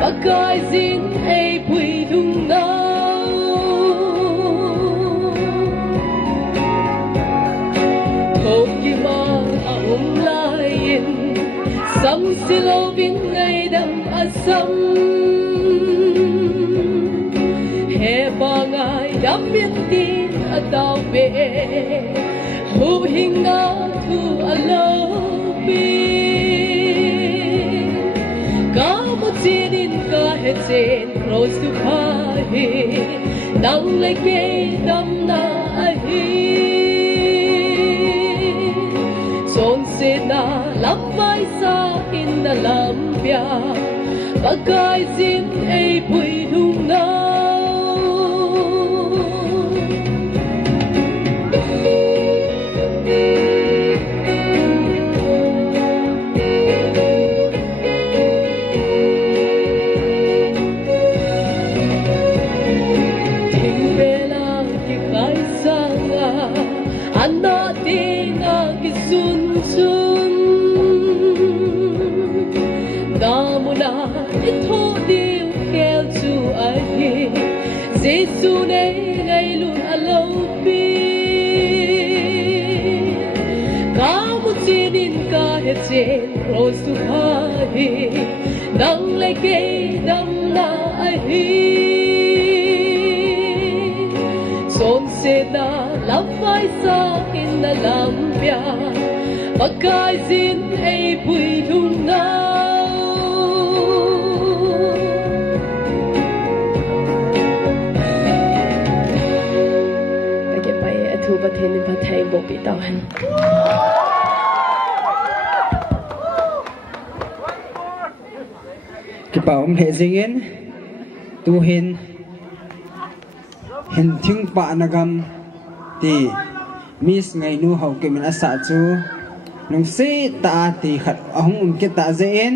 bagay zin ay bui dung na thok ki ma dam silo bin ngay dam asam he bangai dam bin tin ataw be hu hinga thu alo bi ka mu chinin ka he chen close to phi dang le ke dam na ahi son se na lam vai sa in na lam pia bagay sin ay bui thung na Anna tinga ki sun sun damuna itho diu khel chu ahi jesu ne ngai lun alo pi kamu chinin ka he chen rose to phi dang lai ke dam na ahi son se na lam vai sa in na lam pia bagay sin ay bui thung na kage pai athu ba then ba thai bo pi taw han ki pa om he jingin tu hin thing pa nagam ti mis ngai nu hau ke min asa chu nong se ta ti khat ahung ke ta zen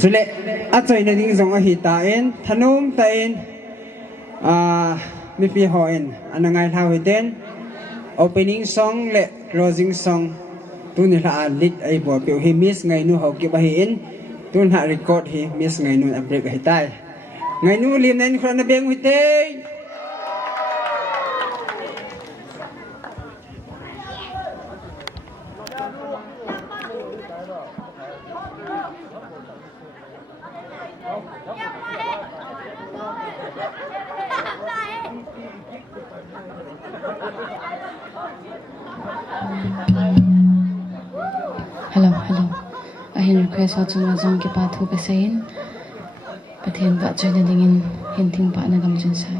chule a choi na ding zong a hi ta en thanom ta en mi pi ho en anangai tha wi ten opening song le closing song tu ni la lit ai bo pe hi mis ngai nu hau ke ba hi en tu na record hi mis ngai nu a break hi tai ngai nu lim nen khra na beng wi te Hello, hello. Ahin request ho chung azong ki pa thu ka sayin. Pathin ba chane dingin hinting pa na gam chen sa.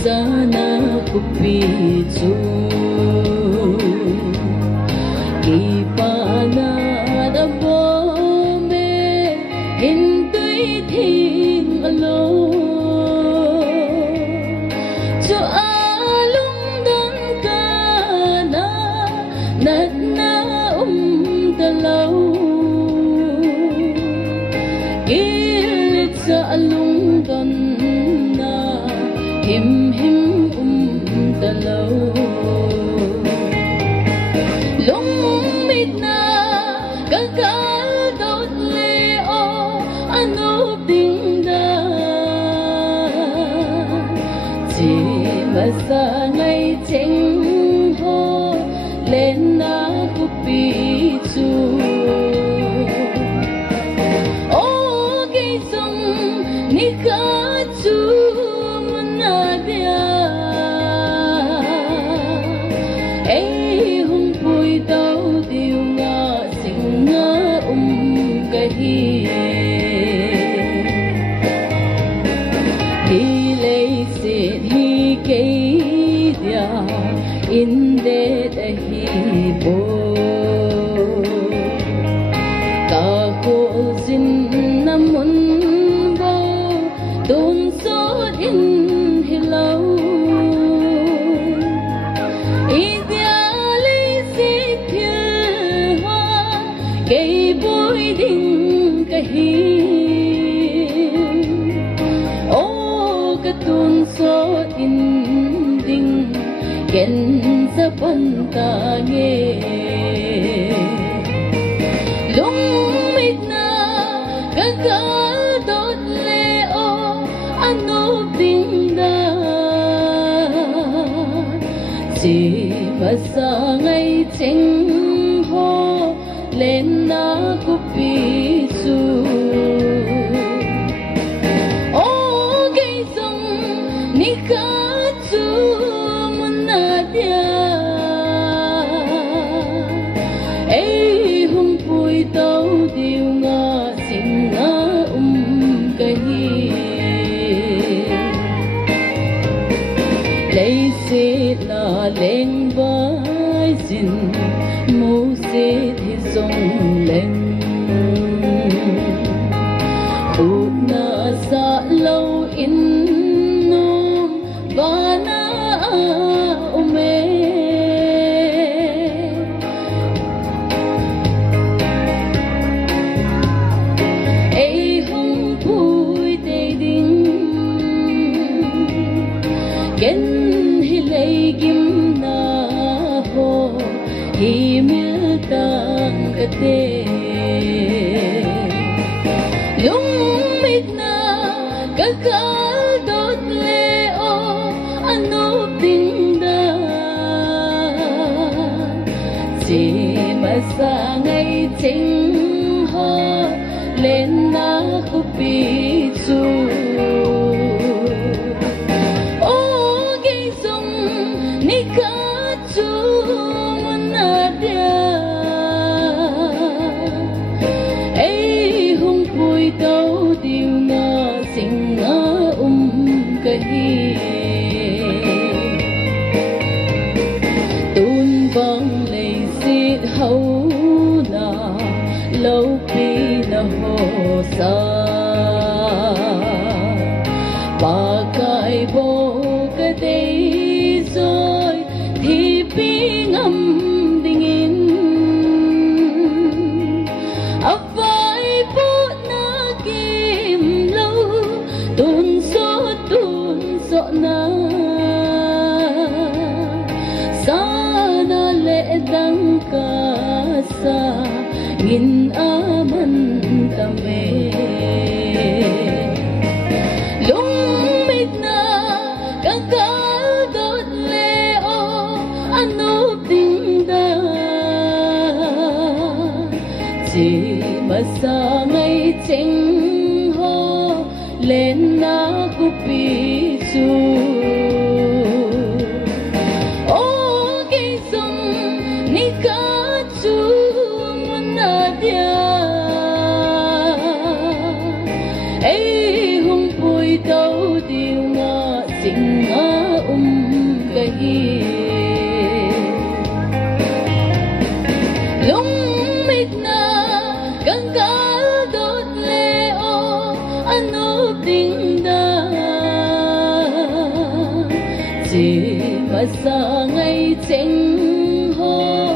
Sana kupitu Kipana da bome Hintay tin alo Cho alung dan kana Nat na talaw Ilit sa alung dan him talaw lung mit na gagadot leo ano ding na chỉ masa ngay cheng ho lên na kupi chu o cái sông ni ka chu in de dahi bo ta ko sin namun bo don so in hello ideally se ha ke boy din kahi oh phân ta nghe lúc mít na các cá đốt lệ ô anh nô tiếng đà chỉ mà xa ngày chênh hô lên na cúp bi su ô cây sông ni cá chu mun na dia ấy hung bụi tàu điều ngã sinh ngã cái lấy xe là lên vai xin mô xe thì sông lên khu na xa lâu in nôm và na ome ấy hông bụi tây đinh gen hi lay kim na ho hi mil tang kate lung mit na kakal dot leo anop ding da chỉ mà xa ngày chênh ho lên na khúc bi chu tuôn vang lệ xịt hậu na lâu pi na hồ sa ba cái bộ cái đây rồi thì pi ngâm đình in ấp vai bút na kim lâu tuôn so na sana lệ đắng ca sa nghìn aman tame lung mít na kakal dot leo anop ding da chỉ mà xa ngày chênh ho lên na cúp bi su ô cây sông ni cá chu mun na dia ấy hung bụi tàu điều ngã sinh ngã cái lung mít na căng cá đốt leo anop ding da chỉ mà xa ngày chênh ho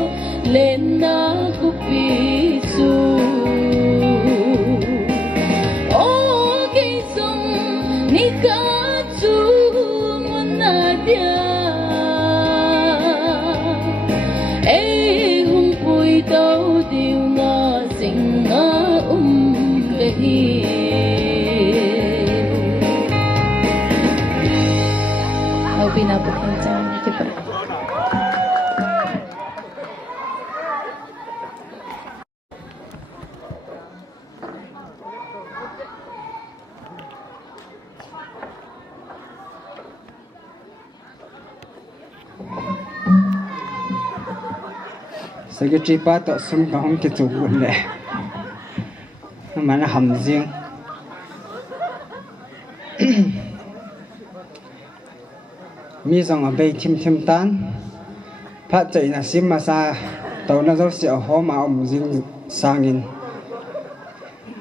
lên na khúc bi su ô cây sông ni cá chu mun na dia ấy hung bụi tàu điều ngã sinh ngã cái I'll be now putting down keep it. Secretary pa to sum pa hong ke chu bun le mana ham jing mi song a be thim thim tan pha chei na sim ma sa to na zo se ho ma jing sangin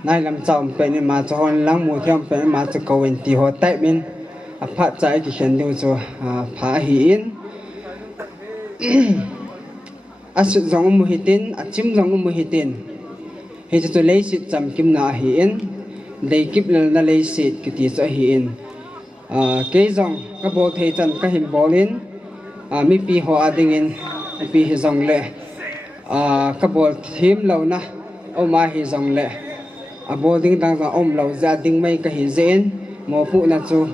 nai lam chom pe ni ma chon lang mu thiam pe ma chu ko en ti ho tai min a pha chai ki khen du chu pha hi in asu zong mu hitin achim zong mu hitin he chu lei sit cham kim na hi in dei kip na lei sit ki ti cho hi in ke zong ka bo thei chan ka hin bolin mi pi ho adingin pi hi zong le ka bol thim lo na o ma hi zong le a bol ding dang za om lo za ding mai ka hi zen mo pu na chu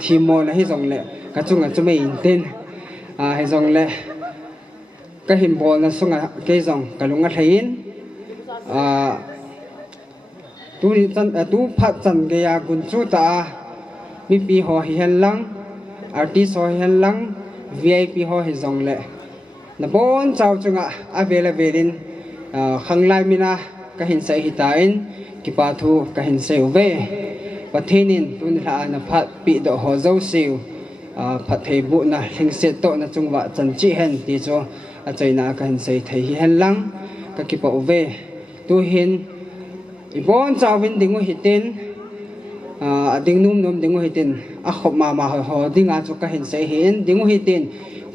thim mo na hi zong le ka chunga chu mai in tin hi zong le ka him bol na sunga ke zong ka lunga thain tu phat chan ge ya gun chu ta mi pi ho hi hen lang artist ho hi hen lang VIP ho hi zong le na bon chau chunga avela velin khang lai mina ka hin sai hitain ki pa thu ka hin sai ve pathinin tun la na phat pi do ho zo siu phat thei bu na thing se to na chungwa chan chi hen ti cho a chaina ka hin sai thei hi hen lang ka ki pa ve tu hin ibon chau win dingu hitin ding num dingu hitin a khop ma ho dinga chu ka hin sai hin dingu hitin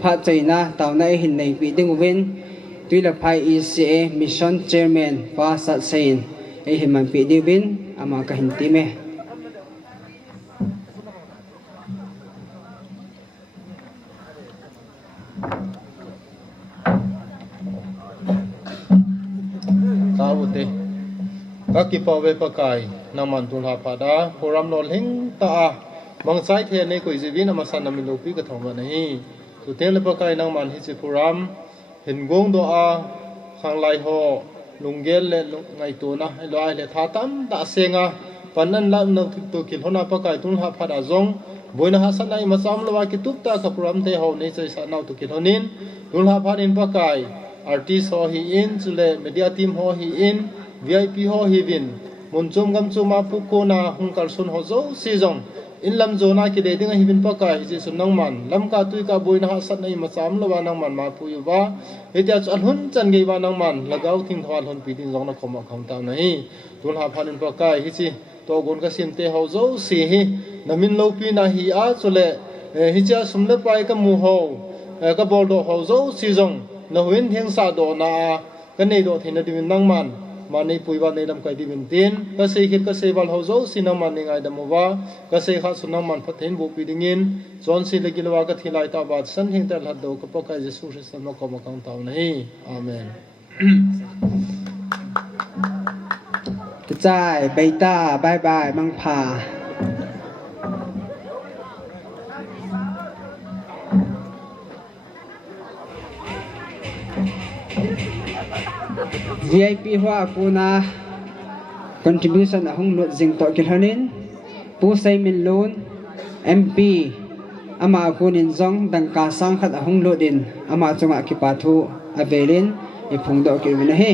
phat chaina taw na hin nei pi dingu win tuilaphai ECA mission chairman pa sat sein e hin man pi di win ama ka hin ti me Tawute kakipawe pakai naman tulha pada program nol hing ta mang sai the ne koi jibi na masan na milopi ka thoma nahi tu tel pakai nang man hi chi program hin gong do a khang lai ho lunggel le ngai tu na loi le tha tam ta senga panan lam na tu kil hona pakai tulha pada zong boina hasan nai masam lawa ki tup ta ka program te ho ne chai sa nau tu kil honin tulha phanin pakai artist ho hi in chule media team ho hi in VIP ho hi bin munchum gam chuma puko na hungkal sun ho zo si jong in lam zona ki de ding hi bin pakai ji sun nang man lam ka tui ka boina ha sat nei macham lawa nang man ma pu yu ba etia chan hun chan gei ba nang man lagau thing thwal hon pi ding jong na khoma kham ta nei tun ha phanin pakai hi chi to gon ka sim te ho zo si hi namin lo pi na hi a chule hi cha sum le pai ka mu ho ka bol do ho zo si jong na huin heng sa do na ka nei do thina di nang man mani puiba nei lam kai di bin tin ka sei khit ka sei wal ho zo sinang man ngai da mowa ka sei kha sunang man phathen bu pi dingin zon si le gilwa ka thilai ta ba san heng ta la do ka pa ka jesu christ ma ko ma kang taw nei amen chai beita bye bye mang pha VIP hoa kuna contribution ahung lot jing to kilhanin pu sai min lon MP ama kunin zong dang ka sang khat ahung lodin ama chunga ki pathu avelin ipung do ki una he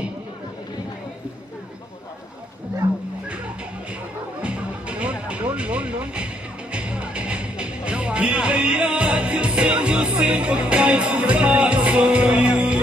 Yeah, I can sing for guys and for you.